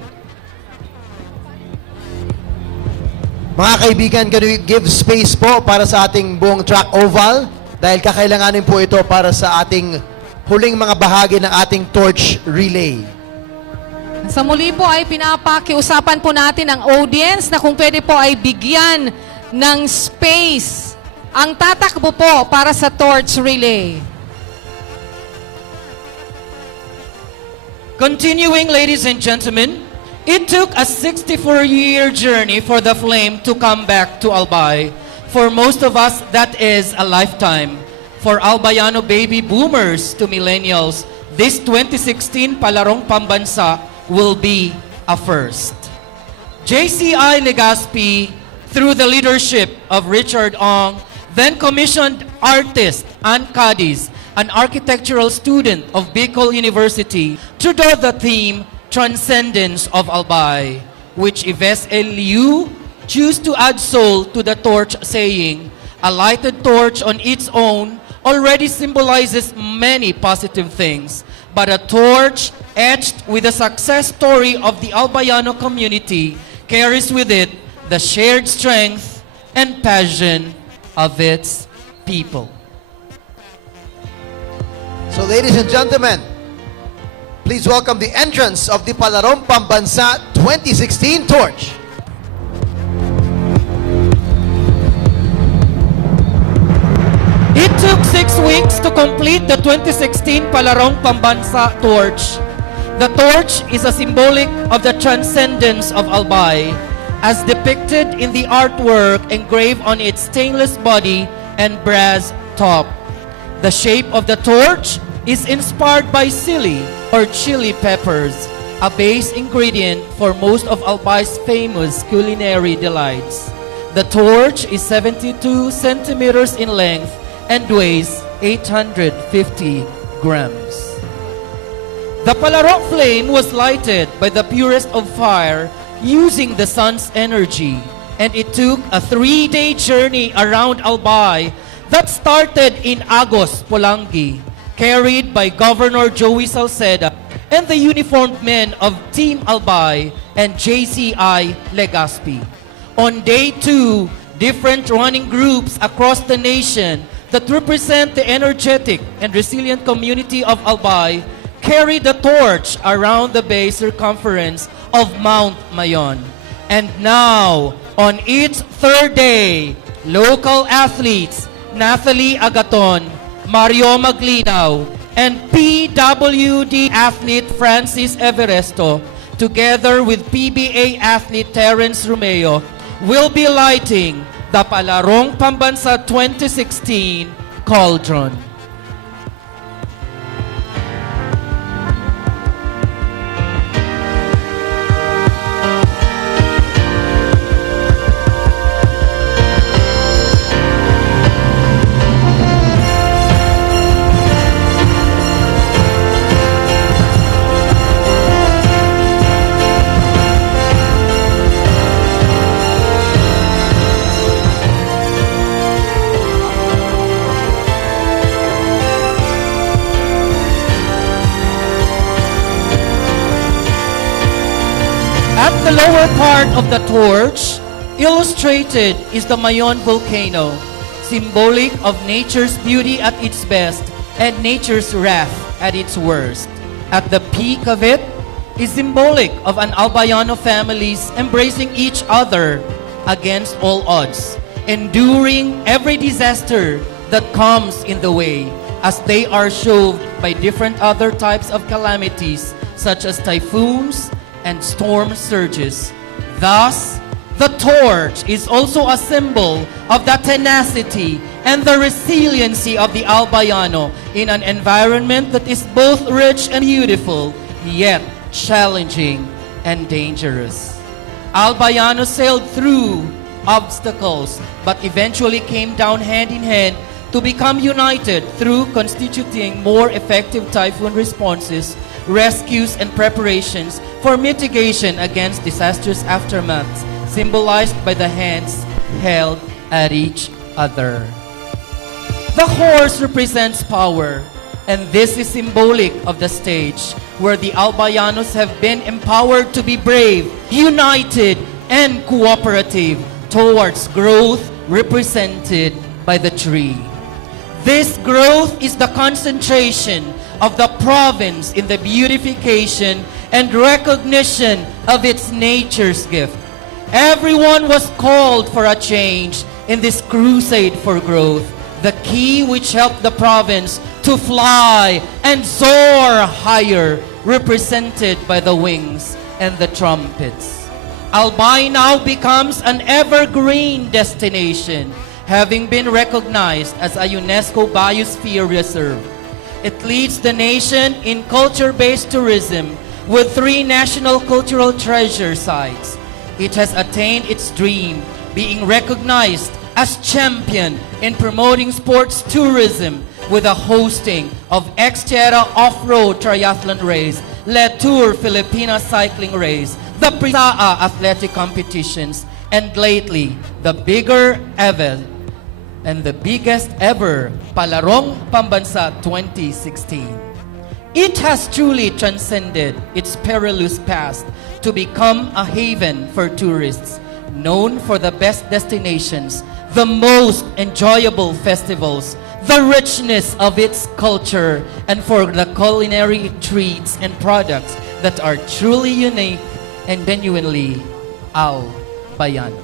Mga kaibigan, can we give space po para sa ating buong track oval? Dahil kakailanganin po ito para sa ating huling mga bahagi ng ating torch relay. Sa muli po ay pinapakiusapan po natin ang audience na kung pwede po ay bigyan ng space ang tatakbo po para sa torch relay. Continuing, ladies and gentlemen, it took a 64-year journey for the flame to come back to Albay. For most of us, that is a lifetime. For Albayano baby boomers to millennials, this 2016 Palarong Pambansa will be a first. JCI Legazpi, through the leadership of Richard Ong, then commissioned artist Ann Cadiz, an architectural student of Bicol University, to draw the theme Transcendence of Albay, which Yves Liu choose to add soul to the torch, saying, a lighted torch on its own already symbolizes many positive things, but a torch etched with the success story of the Albayano community carries with it the shared strength and passion of its people. So ladies and gentlemen, please welcome the entrance of the Palarong Pambansa 2016 torch. It took 6 weeks to complete the 2016 Palarong Pambansa torch. The torch is a symbolic of the transcendence of Albay, as depicted in the artwork engraved on its stainless body and brass top. The shape of the torch is inspired by sili or chili peppers, a base ingredient for most of Albay's famous culinary delights. The torch is 72 centimeters in length and weighs 850 grams. The Palarong flame was lighted by the purest of fire using the sun's energy, and it took a 3-day journey around Albay that started in Agos, Polangi, carried by Governor Joey Salceda and the uniformed men of Team Albay and JCI Legazpi. On day 2, different running groups across the nation that represent the energetic and resilient community of Albay carried the torch around the base circumference of Mount Mayon. And now, on its 3rd day, local athletes Nathalie Agaton, Mario Maglinaw, and PWD athlete Francis Everesto, together with PBA athlete Terence Romeo, will be lighting the Palarong Pambansa 2016 Cauldron. At the lower part of the torch, illustrated is the Mayon volcano, symbolic of nature's beauty at its best and nature's wrath at its worst. At the peak of it is symbolic of an Albayano families embracing each other against all odds, enduring every disaster that comes in the way, as they are shoved by different other types of calamities such as typhoons and storm surges. Thus, the torch is also a symbol of the tenacity and the resiliency of the Albayano in an environment that is both rich and beautiful, yet challenging and dangerous. Albayano sailed through obstacles, but eventually came down hand in hand to become united through constituting more effective typhoon responses, rescues, and preparations for mitigation against disastrous aftermaths, symbolized by the hands held at each other. The horse represents power, and this is symbolic of the stage where the Albayanos have been empowered to be brave, united, and cooperative towards growth represented by the tree. This growth is the concentration of the province in the beautification and recognition of its nature's gift. Everyone was called for a change in this crusade for growth, the key which helped the province to fly and soar higher, represented by the wings and the trumpets. Albay now becomes an evergreen destination, having been recognized as a UNESCO Biosphere Reserve. It leads the nation in culture-based tourism with 3 national cultural treasure sites. It has attained its dream, being recognized as champion in promoting sports tourism with the hosting of Ex-Tierra Off-Road Triathlon Race, Le Tour Filipina Cycling Race, the Prisaa Athletic Competitions, and lately, the biggest ever Palarong Pambansa 2016. It has truly transcended its perilous past to become a haven for tourists, known for the best destinations, the most enjoyable festivals, the richness of its culture, and for the culinary treats and products that are truly unique and genuinely Albayano.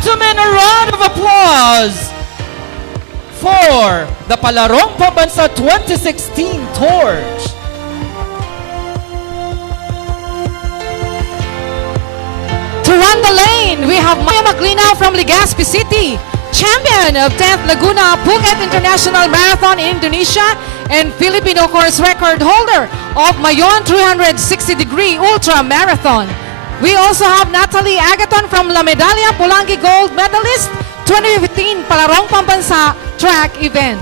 gentlemen, a round of applause for the Palarong Pambansa 2016 torch. To run the lane, we have Maya Maglinaw from Legazpi City, champion of 10th Laguna Phuket International Marathon in Indonesia, and Filipino course record holder of Mayon 360-degree Ultra Marathon. We also have Natalie Agaton from La Medalla, Pulangi gold medalist, 2015 Palarong Pambansa track event.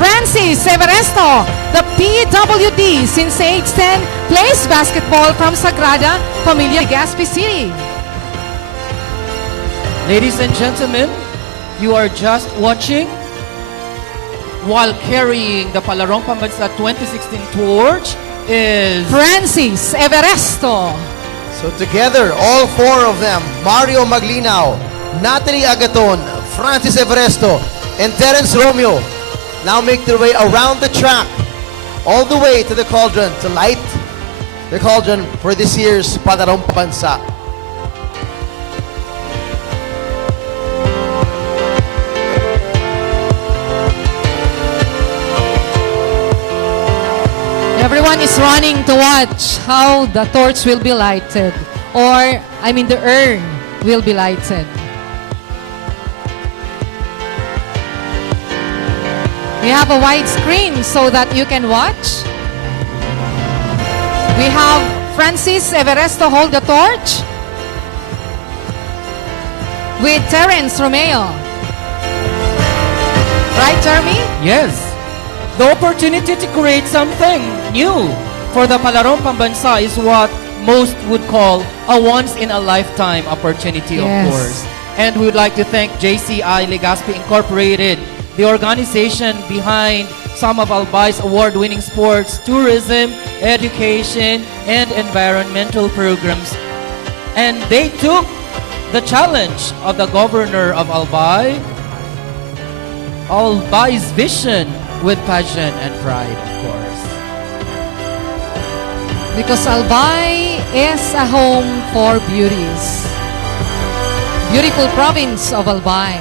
Francis Everesto, the PWD since age 10, plays basketball from Sagrada Familia Legazpi City. Ladies and gentlemen, you are just watching while carrying the Palarong Pambansa 2016 torch is Francis Everesto. So together, all four of them, Mario Maglinaw, Natalie Agaton, Francis Everesto, and Terence Romeo, now make their way around the track, all the way to the cauldron to light the cauldron for this year's Palarong Pambansa. Everyone is running to watch how the torch will be lighted, or the urn will be lighted. We have a wide screen so that you can watch. We have Francis Everesto hold the torch with Terence Romeo. Right, Jeremy? Yes. The opportunity to create something new for the Palarong Pambansa is what most would call a once-in-a-lifetime opportunity, Yes. of course. And we would like to thank JCI Legazpi Incorporated, the organization behind some of Albay's award-winning sports, tourism, education, and environmental programs. And they took the challenge of the governor of Albay's vision with passion and pride, of course. Because Albay is a home for beauties. Beautiful province of Albay.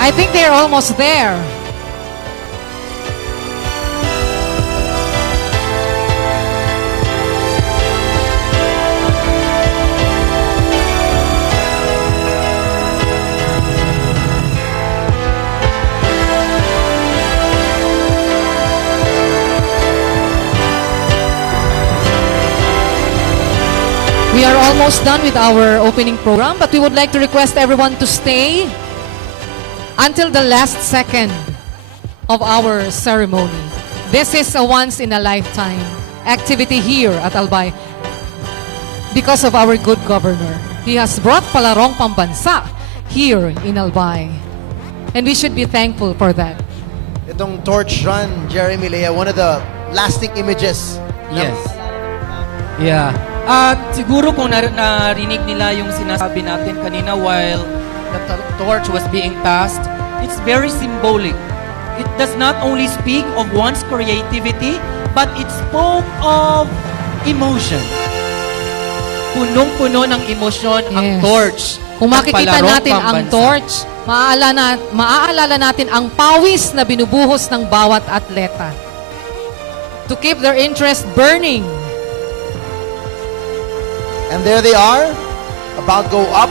I think they're almost there. We are almost done with our opening program, but we would like to request everyone to stay until the last second of our ceremony. This is a once-in-a-lifetime activity here at Albay because of our good governor. He has brought Palarong Pambansa here in Albay, and we should be thankful for that. Itong torch run, Jeremy, Lea, one of the lasting images. Yes. Yeah. At siguro kung narinig nila yung sinasabi natin kanina while the torch was being passed, it's very symbolic. It does not only speak of one's creativity, but it spoke of emotion. Punong-puno ng emosyon ang torch. Kung makikita natin ang torch, maaalala natin ang pawis na binubuhos ng bawat atleta to keep their interest burning. And there they are, about to go up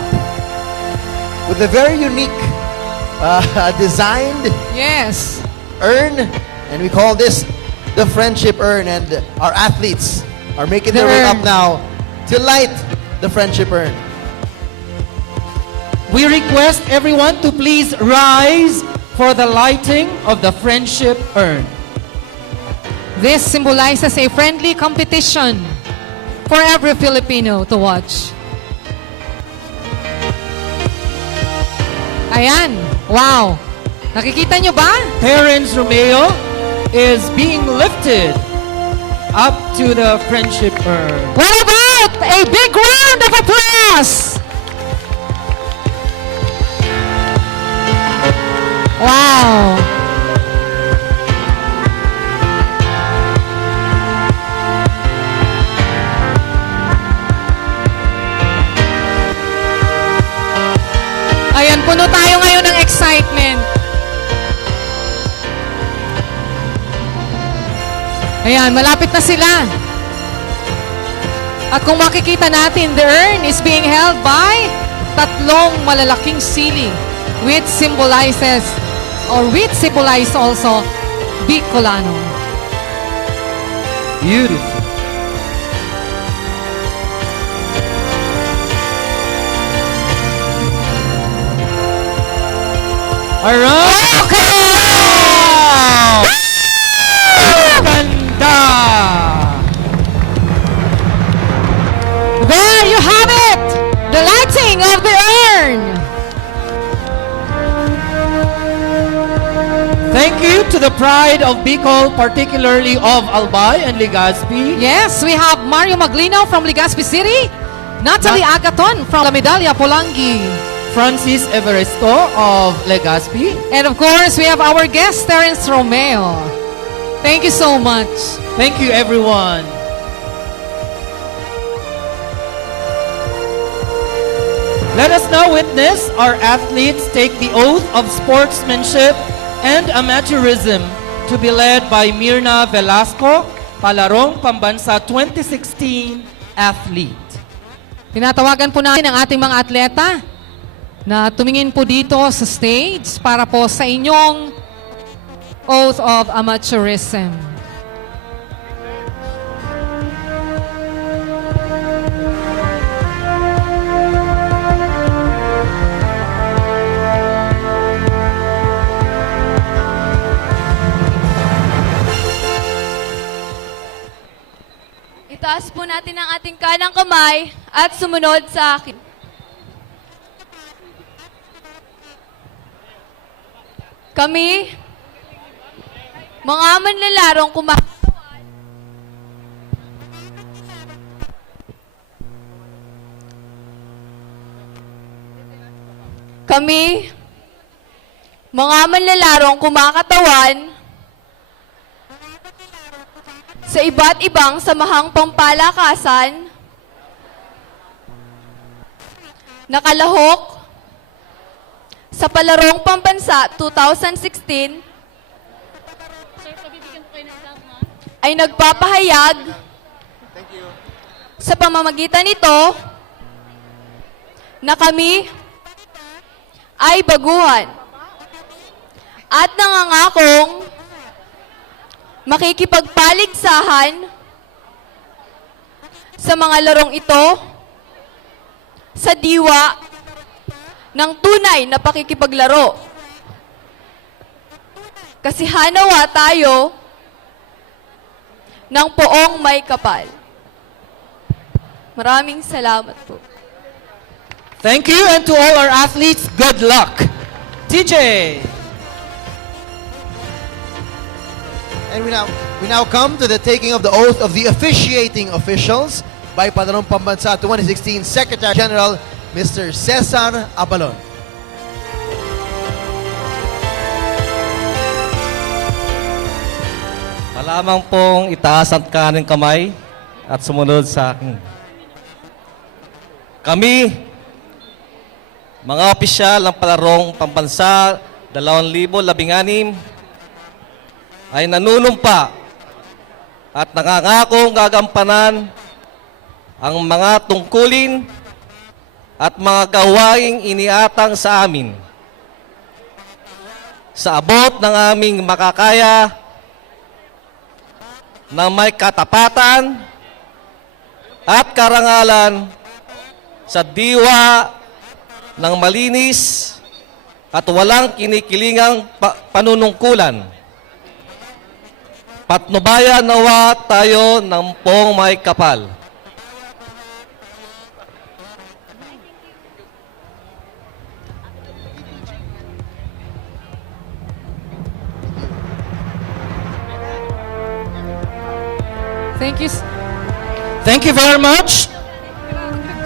with a very unique designed urn, and we call this the friendship urn, and our athletes are making their way up now to light the friendship urn. We request everyone to please rise for the lighting of the friendship urn. This symbolizes a friendly competition for every Filipino to watch. Ayan. Wow. Nakikita nyo ba? Terence Romeo is being lifted up to the friendship urn. What about a big round of applause? Wow. excitement. Ayan, malapit na sila. At kung makikita natin, the urn is being held by tatlong malalaking sili which symbolizes also Bicolano. Beautiful. Alright. Okay! Ganda! There you have it! The lighting of the urn! Thank you to the pride of Bicol, particularly of Albay and Legazpi. Yes, we have Mario Maglino from Legazpi City, Natalie Agaton from La Medalla, Polangi, Francis Everesto of Legazpi. and of course, we have our guest, Terence Romeo. Thank you so much. Thank you, everyone. Let us now witness our athletes take the oath of sportsmanship and amateurism to be led by Mirna Velasco, Palarong, Pambansa 2016 athlete. Tinatawagan po natin ang ating mga atleta na tumingin po dito sa stage para po sa inyong oath of amateurism. Itaas po natin ang ating kanang kamay at sumunod sa akin. Kami, mga manlalarong kumakatawan, kami, mga manlalarong kumakatawan sa iba't ibang samahang pampalakasan, nakalahok sa Palarong Pambansa 2016, ay nagpapahayag sa pamamagitan nito na kami ay baguhan at nangangakong makikipagpaligsahan sa mga larong ito sa diwa ng tunay na pakikipaglaro. Kasi hanawa tayo ng poong may kapal. Maraming salamat po. Thank you, and to all our athletes, good luck. TJ! And we now come to the taking of the oath of the officiating officials by Palarong Pambansa 2016 Secretary General Mr. Cesar Abalon. Malamang pong itaas ang kanang kamay at sumunod sa akin. Kami, mga opisyal ng Palarong Pambansa 2016, ay nanunumpa at nangangakong gagampanan ang mga tungkulin at mga gawaing iniatang sa amin sa abot ng aming makakaya na may katapatan at karangalan sa diwa ng malinis at walang kinikilingang panunungkulan. Patnubayan nawa tayo ng pong may kapal. Thank you. Thank you very much.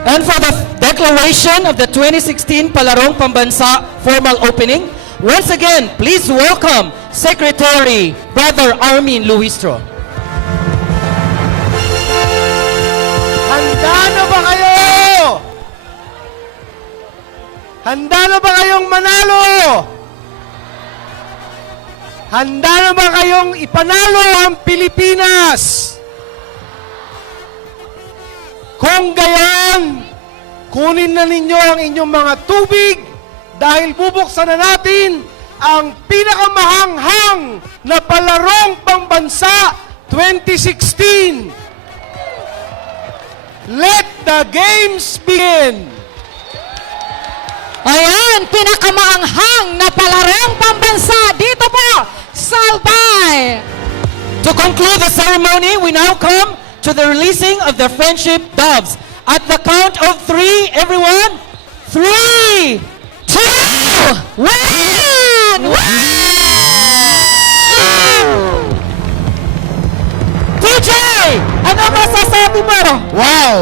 And for the declaration of the 2016 Palarong Pambansa formal opening, once again, please welcome Secretary Brother Armin Luistro. Handa na ba kayo? Handa na ba kayong manalo? Handa na ba kayong ipanalo ang Pilipinas? Kung gayon, kunin na ninyo ang inyong mga tubig dahil bubuksan na natin ang pinakamahanghang na Palarong Pambansa 2016. Let the games begin! Ayan, pinakamaanghang na Palarong Pambansa dito po sa Albay. To conclude the ceremony, we now come to the releasing of the friendship doves. At the count of 3, everyone, 3, 2, 1! DJ, ano masasabi mo? Wow!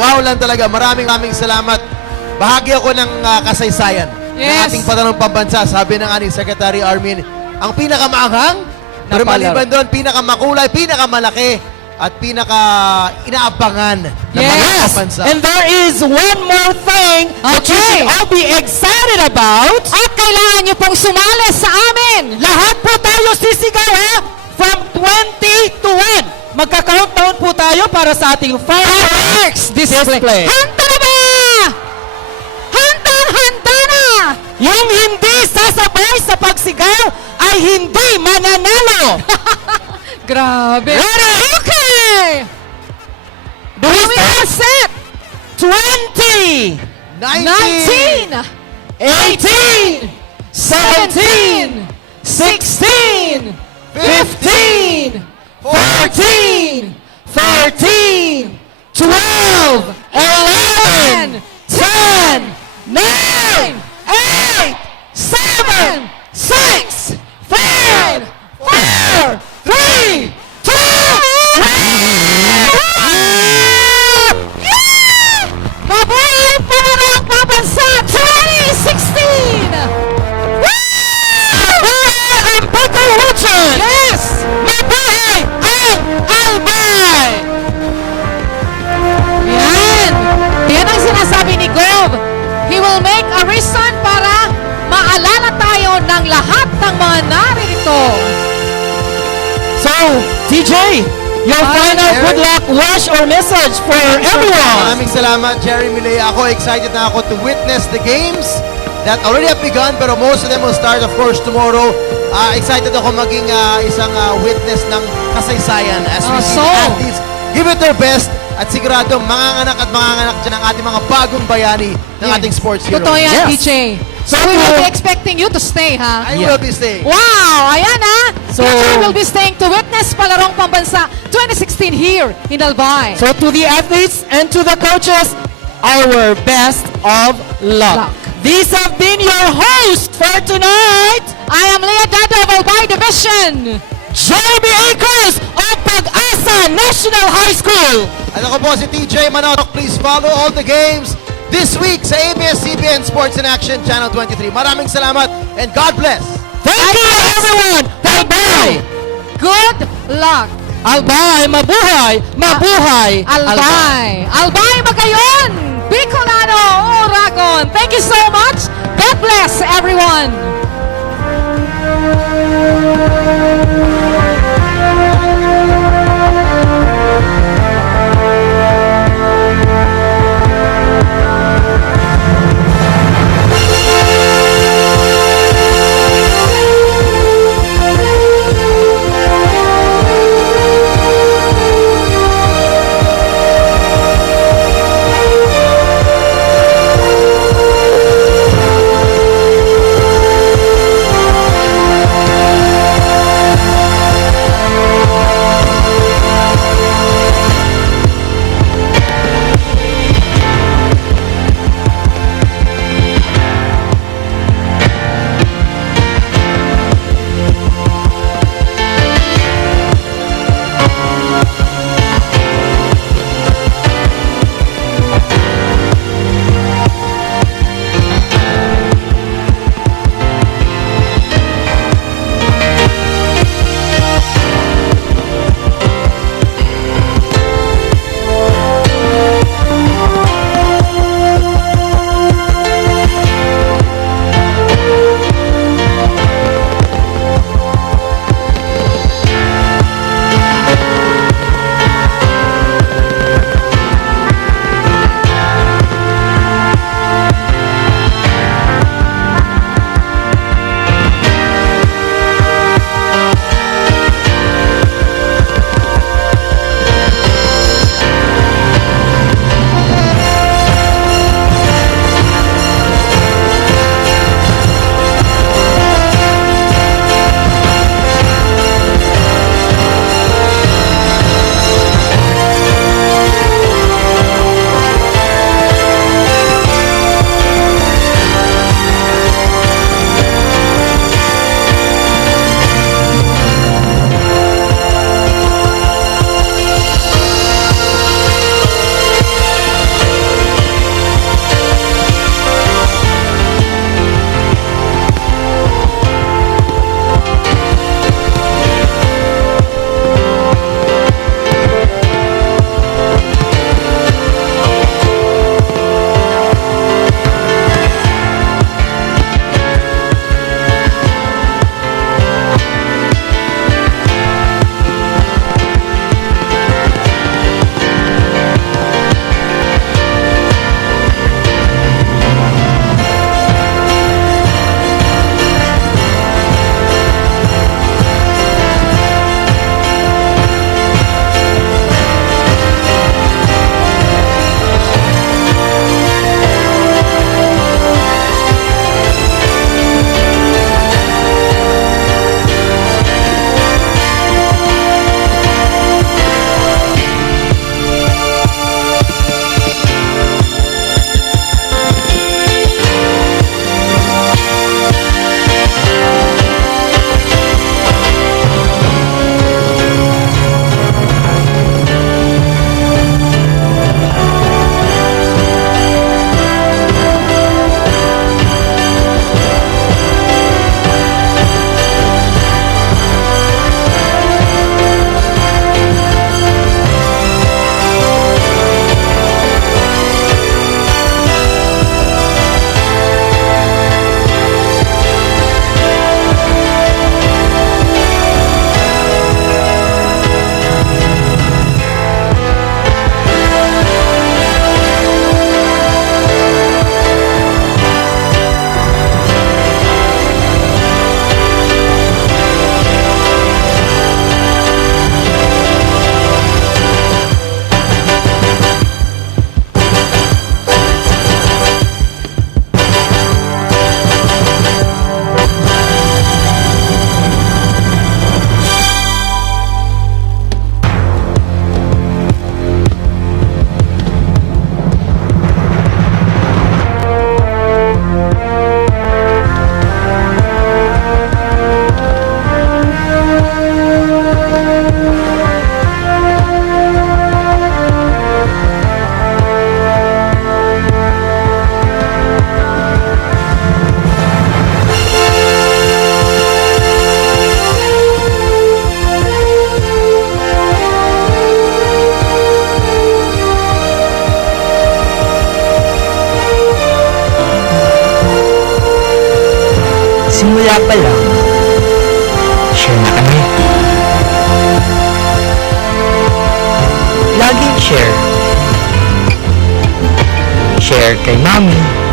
Wow lang talaga. Maraming salamat. Bahagi ako ng kasaysayan ng Yes. ating Palarong Pambansa. Sabi ng ating Secretary Armin, ang pinakamaanghang, pero maliban doon, pinakamakulay, pinakamalaki, at pinaka-inaabangan ng mga pambansa. And there is one more thing that you should all be excited about. At kailangan nyo pong sumali sa amin. Lahat po tayo sisigaw ha? From 20 to 1. Magka-countdown po tayo para sa ating fireworks display. Handa na ba? Handa na! Yung hindi sasabay sa pagsigaw ay hindi mananalo. Grabe. Ready? Okay! Do we We are start? set! 20, 19, 18, 17, 16, 15, 14, 13, 12, 11, 10, 9, 8, 7, 6, 5, 4, 3, 2, Mabuhay Palarong Pambansa 2016! Mabuhay ang pagkahujan! Yes! Mabuhay ang Albay! Yan! Yan ang sinasabi ni Gov. He will make a reason para maalala tayo ng lahat ng mga naririto. So, DJ, your final Eric. good luck wish or message for everyone. Maraming salamat, Jerry Milea. Ako, excited na ako to witness the games that already have begun, pero most of them will start, of course, tomorrow. Excited ako maging isang witness ng kasaysayan as we see the athletes give it their best at siguradong manganganak at manganganak dyan ang ating mga bagong bayani ng ating sports heroes. Totoo yan, DJ. So we will be Thank you. expecting you to stay, ha? I will be staying. Wow! Ayan, ha? So- DJ will be staying to witness Palarong Pambansa 2016 here in Albay. So to the athletes and to the coaches, our best of luck. These have been your hosts for tonight. I am Leah Dado of Albay Division. Jeremy Akers of Pag-asa National High School. At ako po si TJ Manotok. Please follow all the games this week sa ABS-CBN Sports in Action Channel 23. Maraming salamat and God bless. Thank you, everyone. Bye-bye. Good luck. Albay, mabuhay, mabuhay. Albay. Albay Magayon. Bicolano, Oragon. Thank you so much. God bless everyone. pa lang, share na kami. Laging share. Share kay Mami.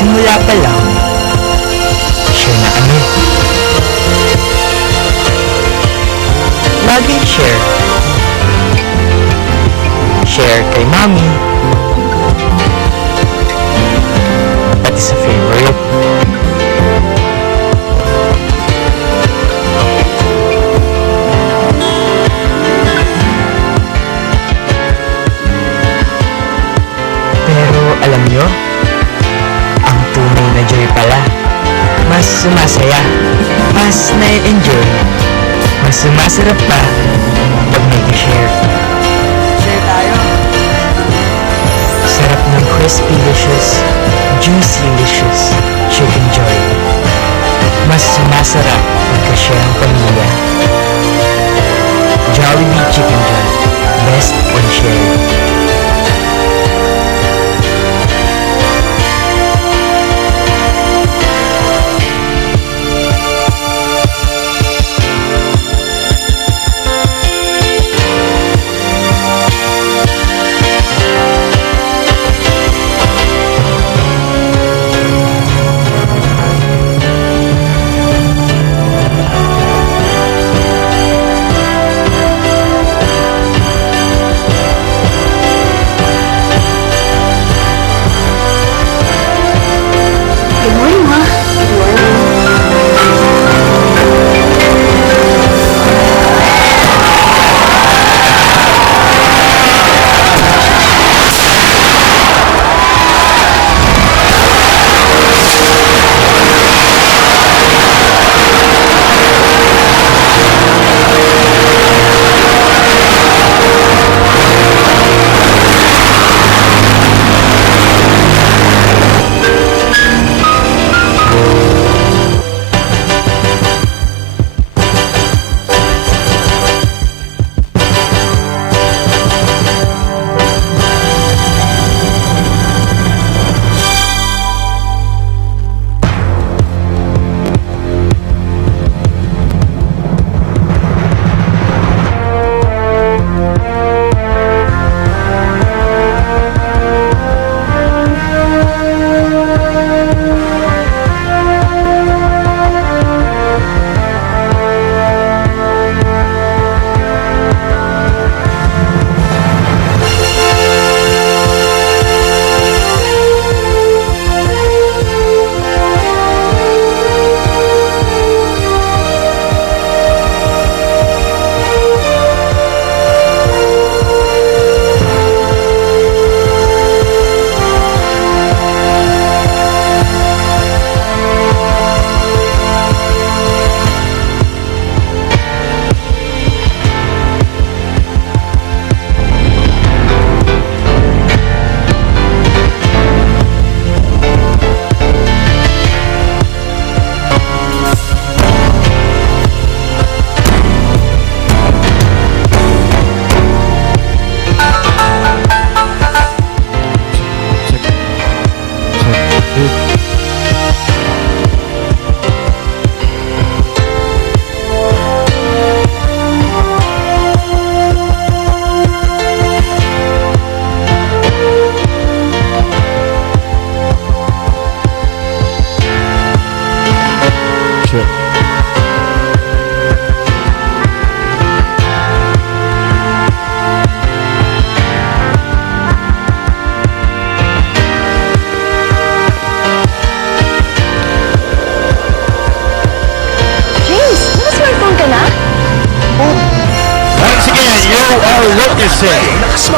simula pa lang, share na kami. Laging share. Share kay Mami. Pati sa favorite. Pero alam nyo, ang tunay na joy pala, mas sumasaya, mas na-enjoy, mas sumasarap pa pag may share. Share tayo. Sarap ng crispy-licious, juicy-licious chicken joy. Mas sumasarap pagka-share ang pamilya. Jollibee Chicken Joy, best when shared.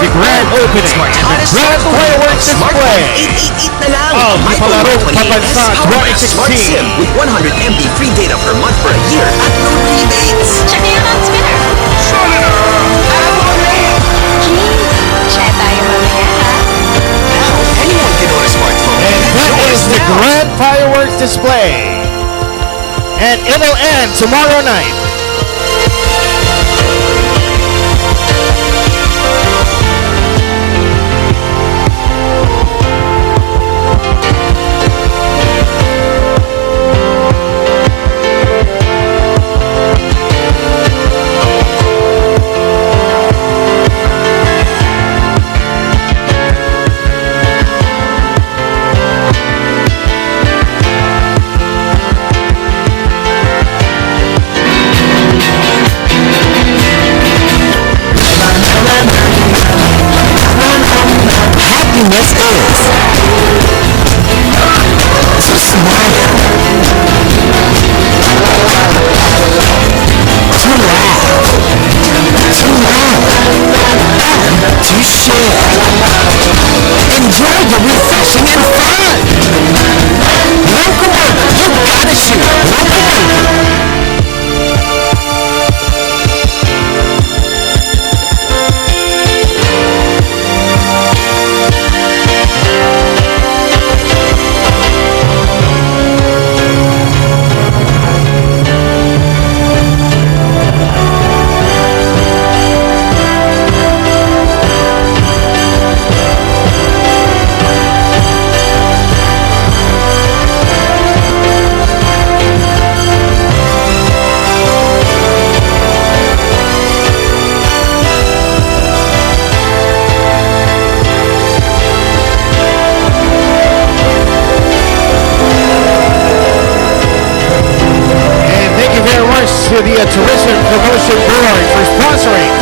The grand opening, the grand fireworks display of the Palarong Pambansa 2016 with 100 MB free data per month for a year at no rebates. Check me out on Twitter. Chat tayo mamaya, ha? Now, anyone can own a smartphone. And that is the grand fireworks display. And it'll end tomorrow night. happiness is. So smile. To laugh. To love. And to share. Enjoy the refreshing and fun. Welcome over. You gotta shoot. Welcome over. To the Tourism Promotion Board for sponsoring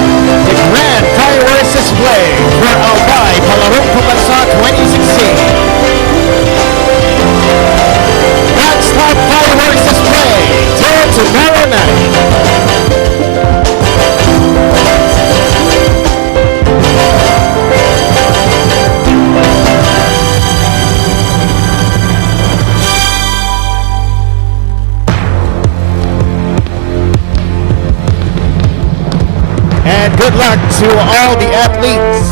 the Grand Fireworks Display for Albay Palarong Pambansa 2016. Non-stop fireworks display till tomorrow night. And good luck to all the athletes.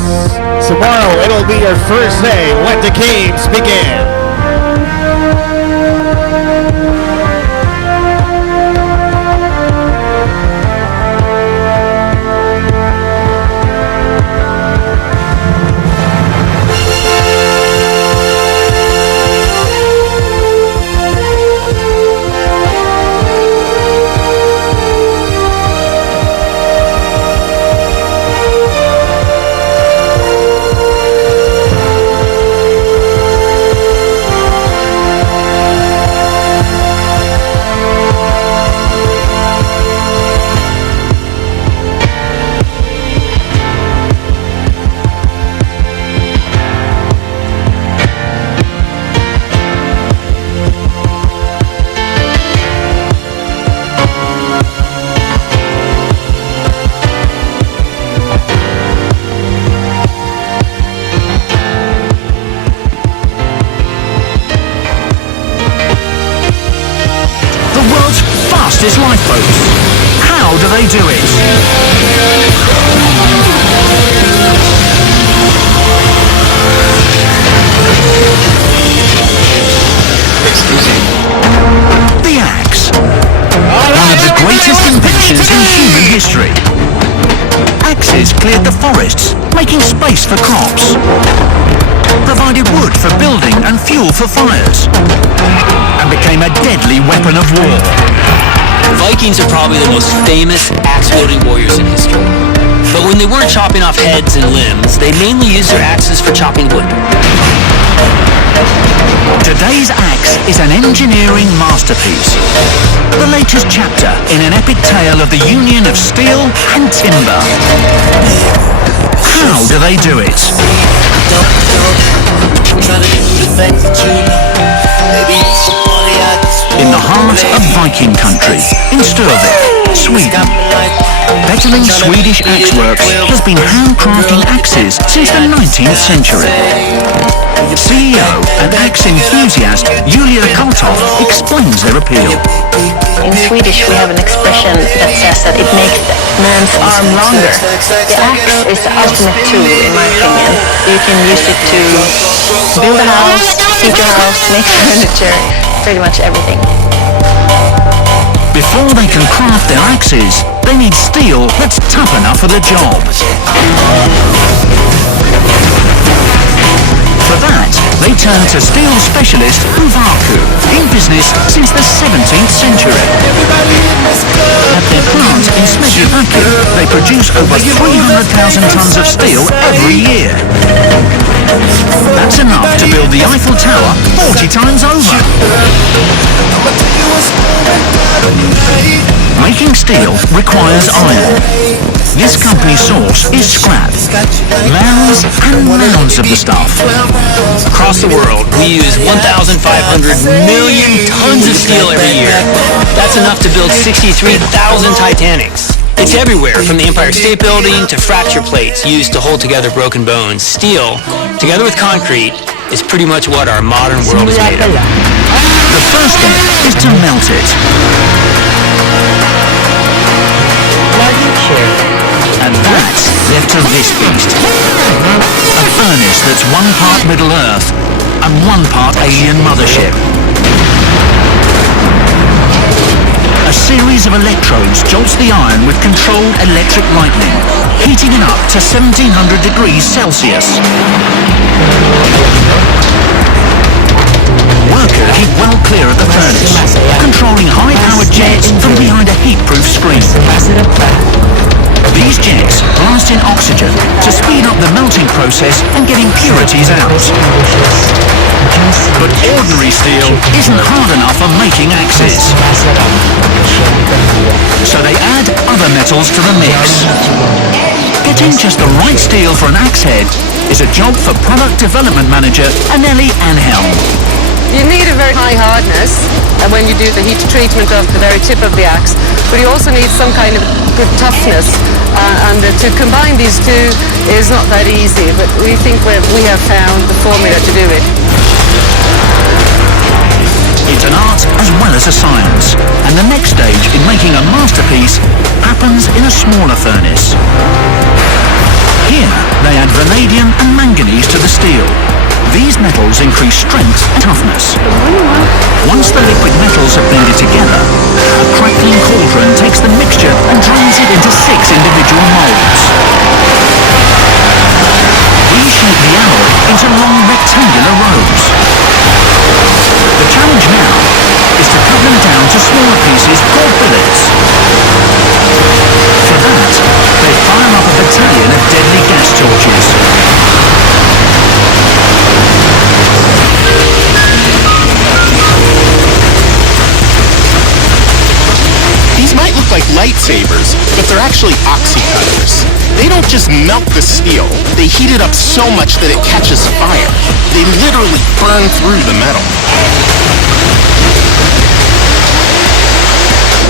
Tomorrow it'll be your first day when the games begin. Fastest lifeboats. How do they do it? The axe. One of the greatest inventions in human history. Axes cleared the forests, making space for crops. Provided wood for building and fuel for fires. And became a deadly weapon of war. Vikings are probably the most famous axe-wielding warriors in history. But when they weren't chopping off heads and limbs, they mainly used their axes for chopping wood. Today's axe is an engineering masterpiece. The latest chapter in an epic tale of the union of steel and timber. How do they do it? In the heart of Viking country, in Sturvik, Sweden. Veteran Swedish Axeworks has been handcrafting axes since the 19th century. CEO and axe enthusiast Julia Kartov explains their appeal. In Swedish we have an expression that says that it makes man's arm longer. The axe is the ultimate tool in my opinion. You can use it to build a house, heat your house, make furniture, pretty much everything. Before they can craft their axes, they need steel that's tough enough for the job. For that, they turn to steel specialist Uvaku, in business since the 17th century. At their plant in Smedjebacken, they produce over 300,000 tons of steel every year. That's enough to build the Eiffel Tower 40 times over. Making steel requires iron. This company's source is scrap. Mounds and mounds of the stuff. Across the world, we use 1,500 million tons of steel every year. That's enough to build 63,000 Titanics. It's everywhere, from the Empire State Building to fracture plates used to hold together broken bones. Steel, together with concrete, is pretty much what our modern world is made of. The first step is to melt it. And that's left to this beast. A furnace that's one part Middle Earth and one part alien mothership. A series of electrodes jolts the iron with controlled electric lightning, heating it up to 1700 degrees Celsius. Workers keep well clear of the furnace, controlling high-powered jets from behind a heat-proof screen. These jets blast in oxygen to speed up the melting process and get impurities out. But ordinary steel isn't hard enough for making axes. So they add other metals to the mix. Getting just the right steel for an axe head is a job for Product Development Manager Anneli Anhelm. You need a very high hardness when you do the heat treatment of the very tip of the axe, but you also need some kind of good toughness, and to combine these two is not that easy, but we think we have found the formula to do it. It's an art as well as a science, and the next stage in making a masterpiece happens in a smaller furnace. Here, they add vanadium and manganese to the steel. These metals increase strength and toughness. Once the liquid metals are blended together, a crackling cauldron takes the mixture and drains it into 6 individual molds. These shape the alloy into long rectangular rows. The challenge now is to cut them down to smaller pieces called billets. For that, they fire up a battalion of deadly gas torches. These might look like lightsabers, but they're actually oxycutters. They don't just melt the steel, they heat it up so much that it catches fire. They literally burn through the metal.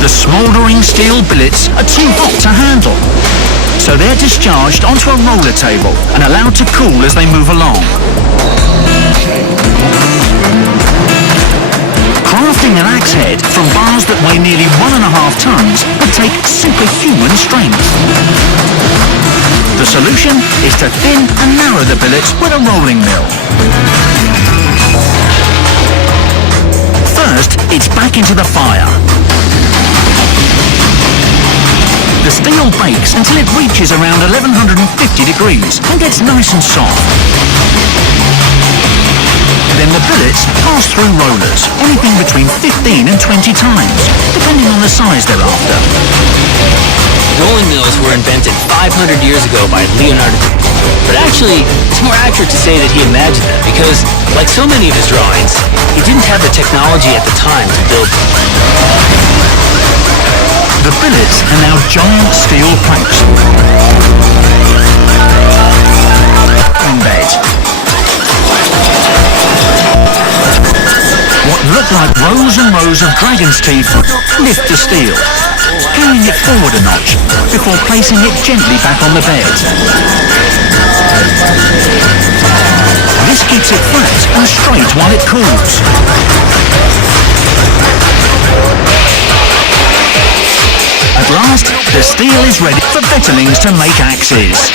The smouldering steel billets are too hot to handle, so they're discharged onto a roller table and allowed to cool as they move along. Crafting an axe head from bars that weigh nearly 1.5 tons would take superhuman strength. The solution is to thin and narrow the billets with a rolling mill. First, it's back into the fire. The steel bakes until it reaches around 1150 degrees and gets nice and soft. Then the billets pass through rollers, anything between 15 and 20 times, depending on the size they're after. Rolling mills were invented 500 years ago by Leonardo da Vinci. But actually, it's more accurate to say that he imagined them because, like so many of his drawings, he didn't have the technology at the time to build them. The billets are now giant steel planks. In bed. What look like rows and rows of dragon's teeth lift the steel, carrying it forward a notch before placing it gently back on the bed. This keeps it flat and straight while it cools. At last, the steel is ready for betterlings to make axes.